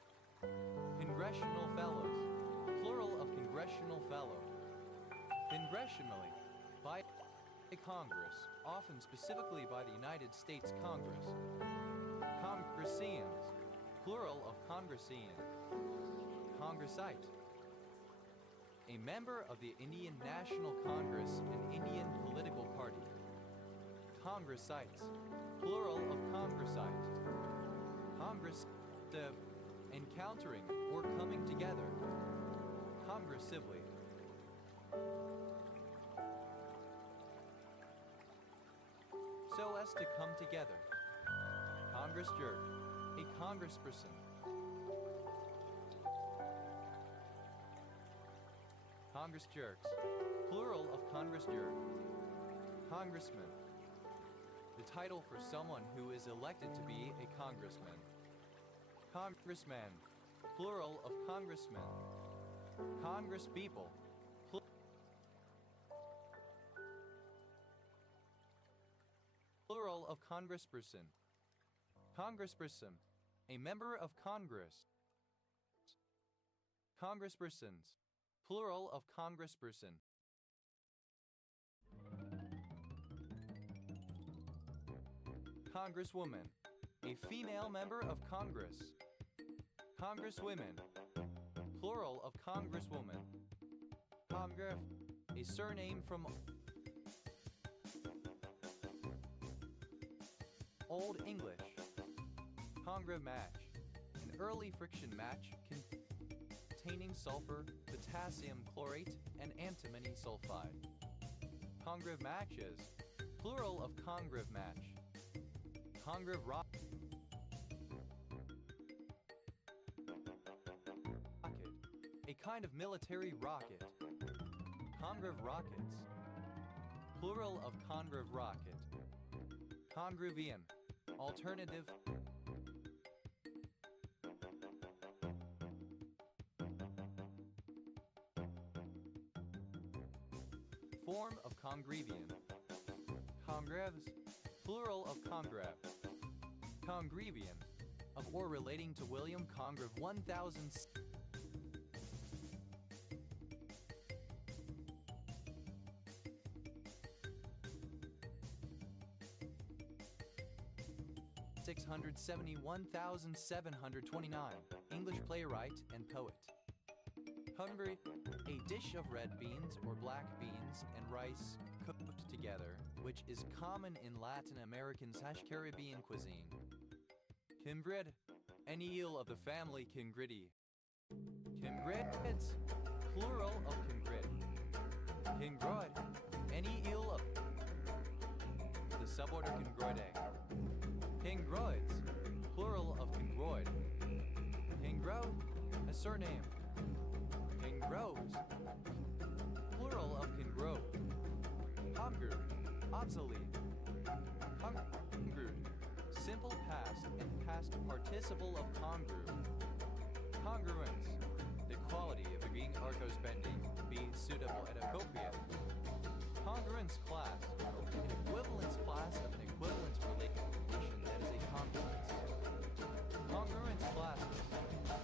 Congressional Fellows, plural of Congressional Fellow. Congressionally, by Congress, often specifically by the United States Congress. Congressians, plural of Congressian. Congressite, a member of the Indian National Congress and Indian political party. Congressites, plural of Congressite. Congress, encountering or coming together. Congressively. So as to come together. Congress jerk, a congressperson. Congress jerks, plural of Congress jerk. Congressman, the title for someone who is elected to be a congressman. Congressman, plural of congressman. Congresspeople, plural of congressperson. Congressperson, a member of Congress. Congresspersons, plural of congressperson. Congresswoman, a female member of Congress. Congresswomen, plural of congresswoman. Congress, a surname from Old English. Congress match, an early friction match containing sulfur, potassium chlorate, and antimony sulfide. Congress matches, plural of Congress match. Congress rocket, a kind of military rocket. Congress rockets, plural of Congress rocket. Congruvian, alternative. Form of congrevian. Congreves, plural of congreve. Congrevian, of or relating to William Congreve 1000. $671,729, English playwright and poet. Hungry, a dish of red beans or black beans and rice cooked together, which is common in Latin American/Caribbean cuisine. Kindred, an eel of the family Kindridae. Kindreds, plural of kindred. Kingroid, any eel of the suborder Kingroidae. Kingroids, plural of kingroid. Kingro, a surname. Kingrows, plural of kingro. Congru, obsolete. Congrued, simple past and past participle of congru. Congruence, the quality of being arcos-bending, being suitable and appropriate. Congruence class, an equivalence class of an equivalence relation that is a congruence. Congruence classes,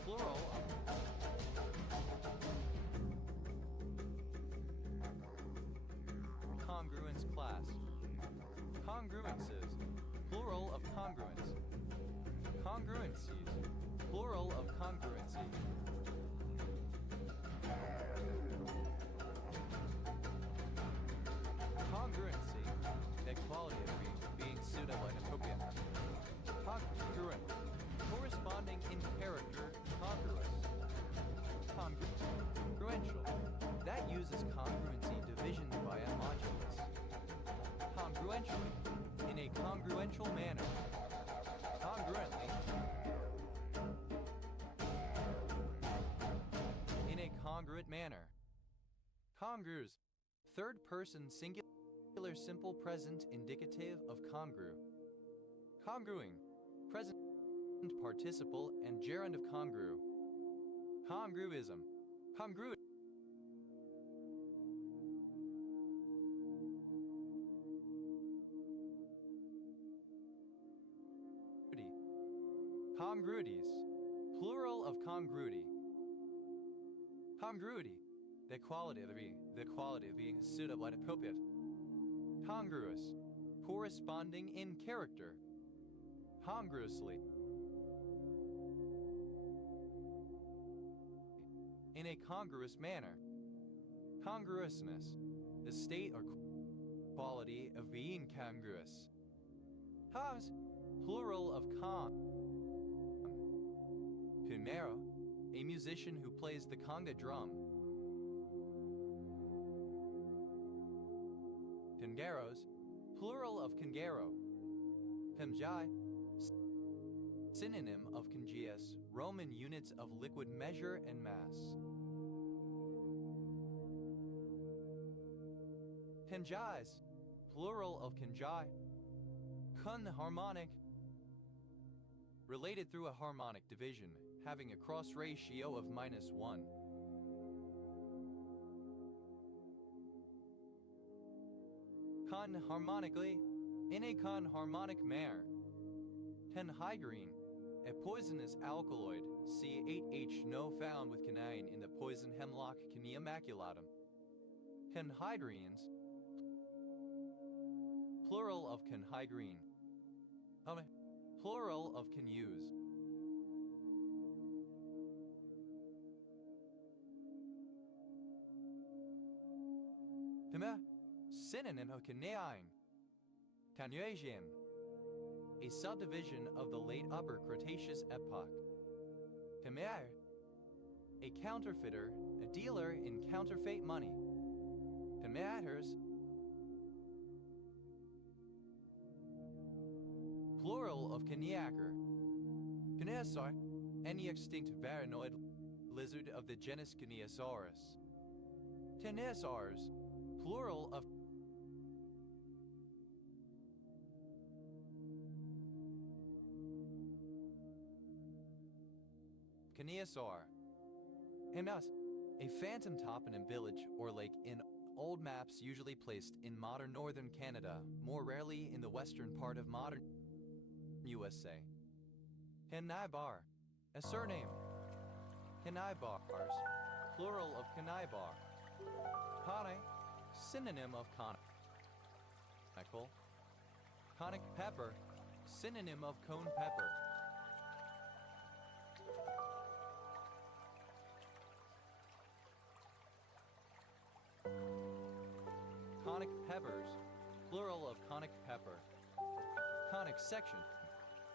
plural of congruence class. Congruences, plural of congruence. Congruencies, plural of congruency. Congruency, the quality of being suitable and appropriate. Congruent, corresponding in character, congruous. Congruential, that uses congruency division by a modulus. Congruentially, in a congruential manner. Congruently, in a congruent manner. Congrues, third person singular simple present indicative of congru. Congruing, present participle and gerund of congru. Congruism, Congruity. Congruities. Plural of congruity. Congruity. The quality of being suitable and appropriate. Congruous. Corresponding in character. Congruously. In a congruous manner. Congruousness. The state or quality of being congruous. Cons. Plural of con. Primero. A musician who plays the conga drum. Congeros. Plural of congero. Conjai. Synonym of congeus, Roman units of liquid measure and mass. Conjais. Plural of conjai. Conharmonic. Related through a harmonic division, having a cross ratio of -1. Conharmonically. In a conharmonic manner. Tenhygrine. A poisonous alkaloid, C8H found with quinine in the poison hemlock Quinea maculatum. Conhydrines. Plural of conhygrine. Plural of conuse. Synonym of quinine. Canuasian. A subdivision of the late Upper Cretaceous epoch. Khmer. A counterfeiter, a dealer in counterfeit money. Khmerers. Plural of Keniaker. Keniasar. Any extinct varanoid lizard of the genus Keniasaurus. Keniasars. Plural of Keniasaur. Hemnas. A phantom top in a village or lake in old maps usually placed in modern northern Canada, more rarely in the western part of modern USA. Kenaibar. A surname. Kenaibars. Plural of Kenaibar. Kane. Synonym of conical. Conic pepper. Synonym of cone pepper. Conic peppers. Plural of conic pepper. Conic section.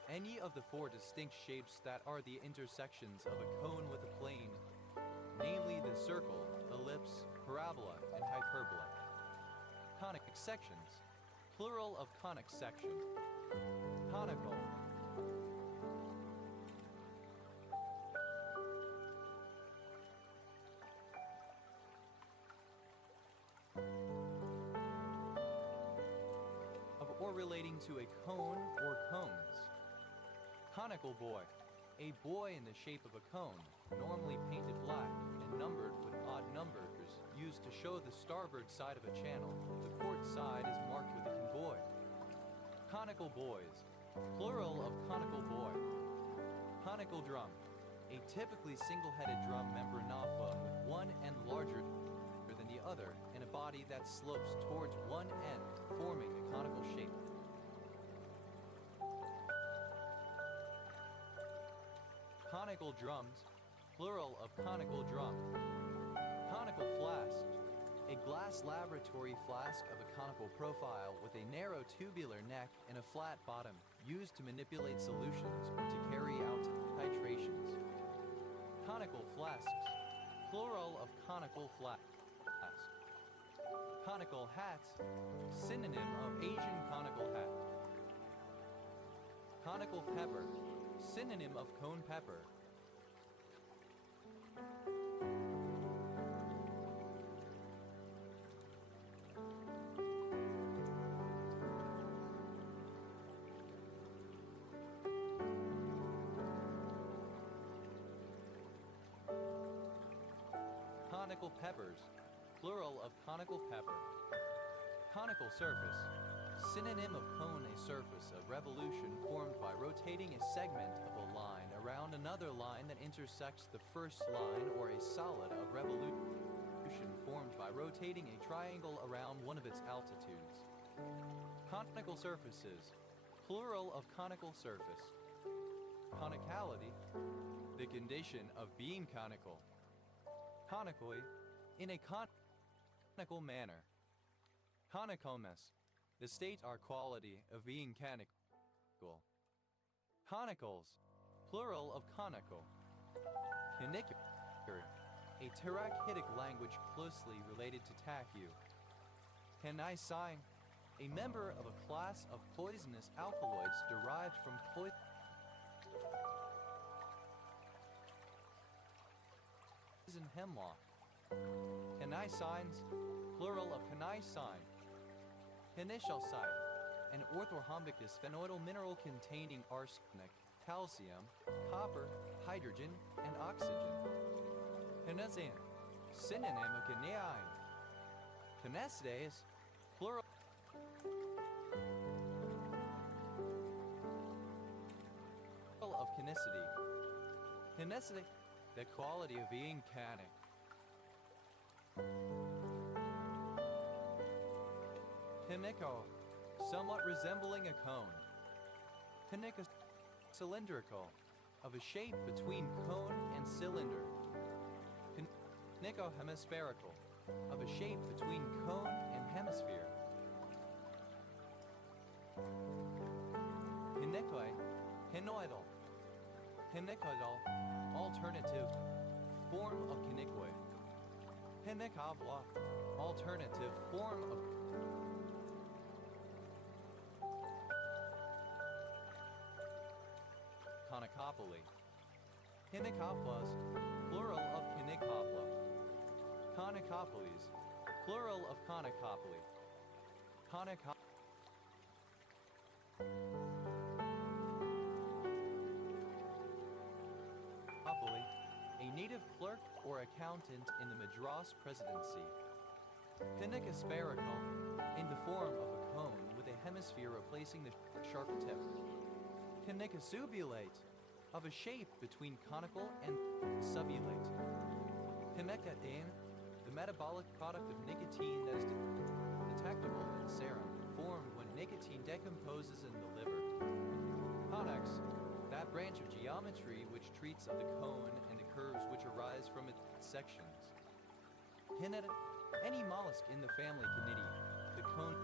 Any of the four distinct shapes that are the intersections of a cone with a plane, namely the circle, ellipse, parabola, and hyperbola. Conic sections. Plural of conic section. Conical. Of or relating to a cone or cones. Conical boy. A boy in the shape of a cone, normally painted black and numbered with odd numbers, used to show the starboard side of a channel. The port side is marked with a convoy. Conical boys. Plural of conical boy. Conical drum. A typically single-headed drum membranophone with one end larger than the other and a body that slopes towards one end, forming a conical shape. Conical drums. Plural of conical drum. Conical flask. A glass laboratory flask of a conical profile with a narrow tubular neck and a flat bottom, used to manipulate solutions or to carry out titrations. Conical flasks. Plural of conical flask. Conical hat. Synonym of Asian conical hat. Conical pepper. Synonym of cone pepper. conical peppers, plural of conical pepper. Conical surface, synonym of cone, a surface of revolution formed by rotating a segment of a line around another line that intersects the first line, or a solid of revolution formed by rotating a triangle around one of its altitudes. Conical surfaces, plural of conical surface. Conicality, the condition of being conical. Conically, in a conical manner. Conicomus, the state or quality of being conical. Conicals, plural of conical. Canicular, a Tarakitic language closely related to Taku. Canisine, a member of a class of poisonous alkaloids derived from poison hemlock. Canisines, plural of canisine. Canichalcite, an orthorhombic bisphenoidal mineral containing arsenic, calcium, copper, hydrogen, and oxygen. Canesian, synonym of caneine. Canesides, plural of canicity. Canicity, the quality of being canic. Conical, somewhat resembling a cone. Conica, cylindrical, of a shape between cone and cylinder. Conico hemispherical, of a shape between cone and hemisphere. Henicoi, henoidal. Henicoidal, alternative form of conicoid. Henicavla, alternative form of conicopoly. Henicoplas, plural of canicopla. Conicopolis, plural of conicopoly. Conicopoly, a native clerk or accountant in the Madras Presidency. Conica spherical, in the form of a cone with a hemisphere replacing the sharp tip. Conica subulate, of a shape between conical and subulate. Conicotine, the metabolic product of nicotine that is detectable in serum, formed when nicotine decomposes in the liver. Convex, that branch of geometry which treats of the cone and the curves which arise from its sections. Hinid, any mollusk in the family Canidae, the cone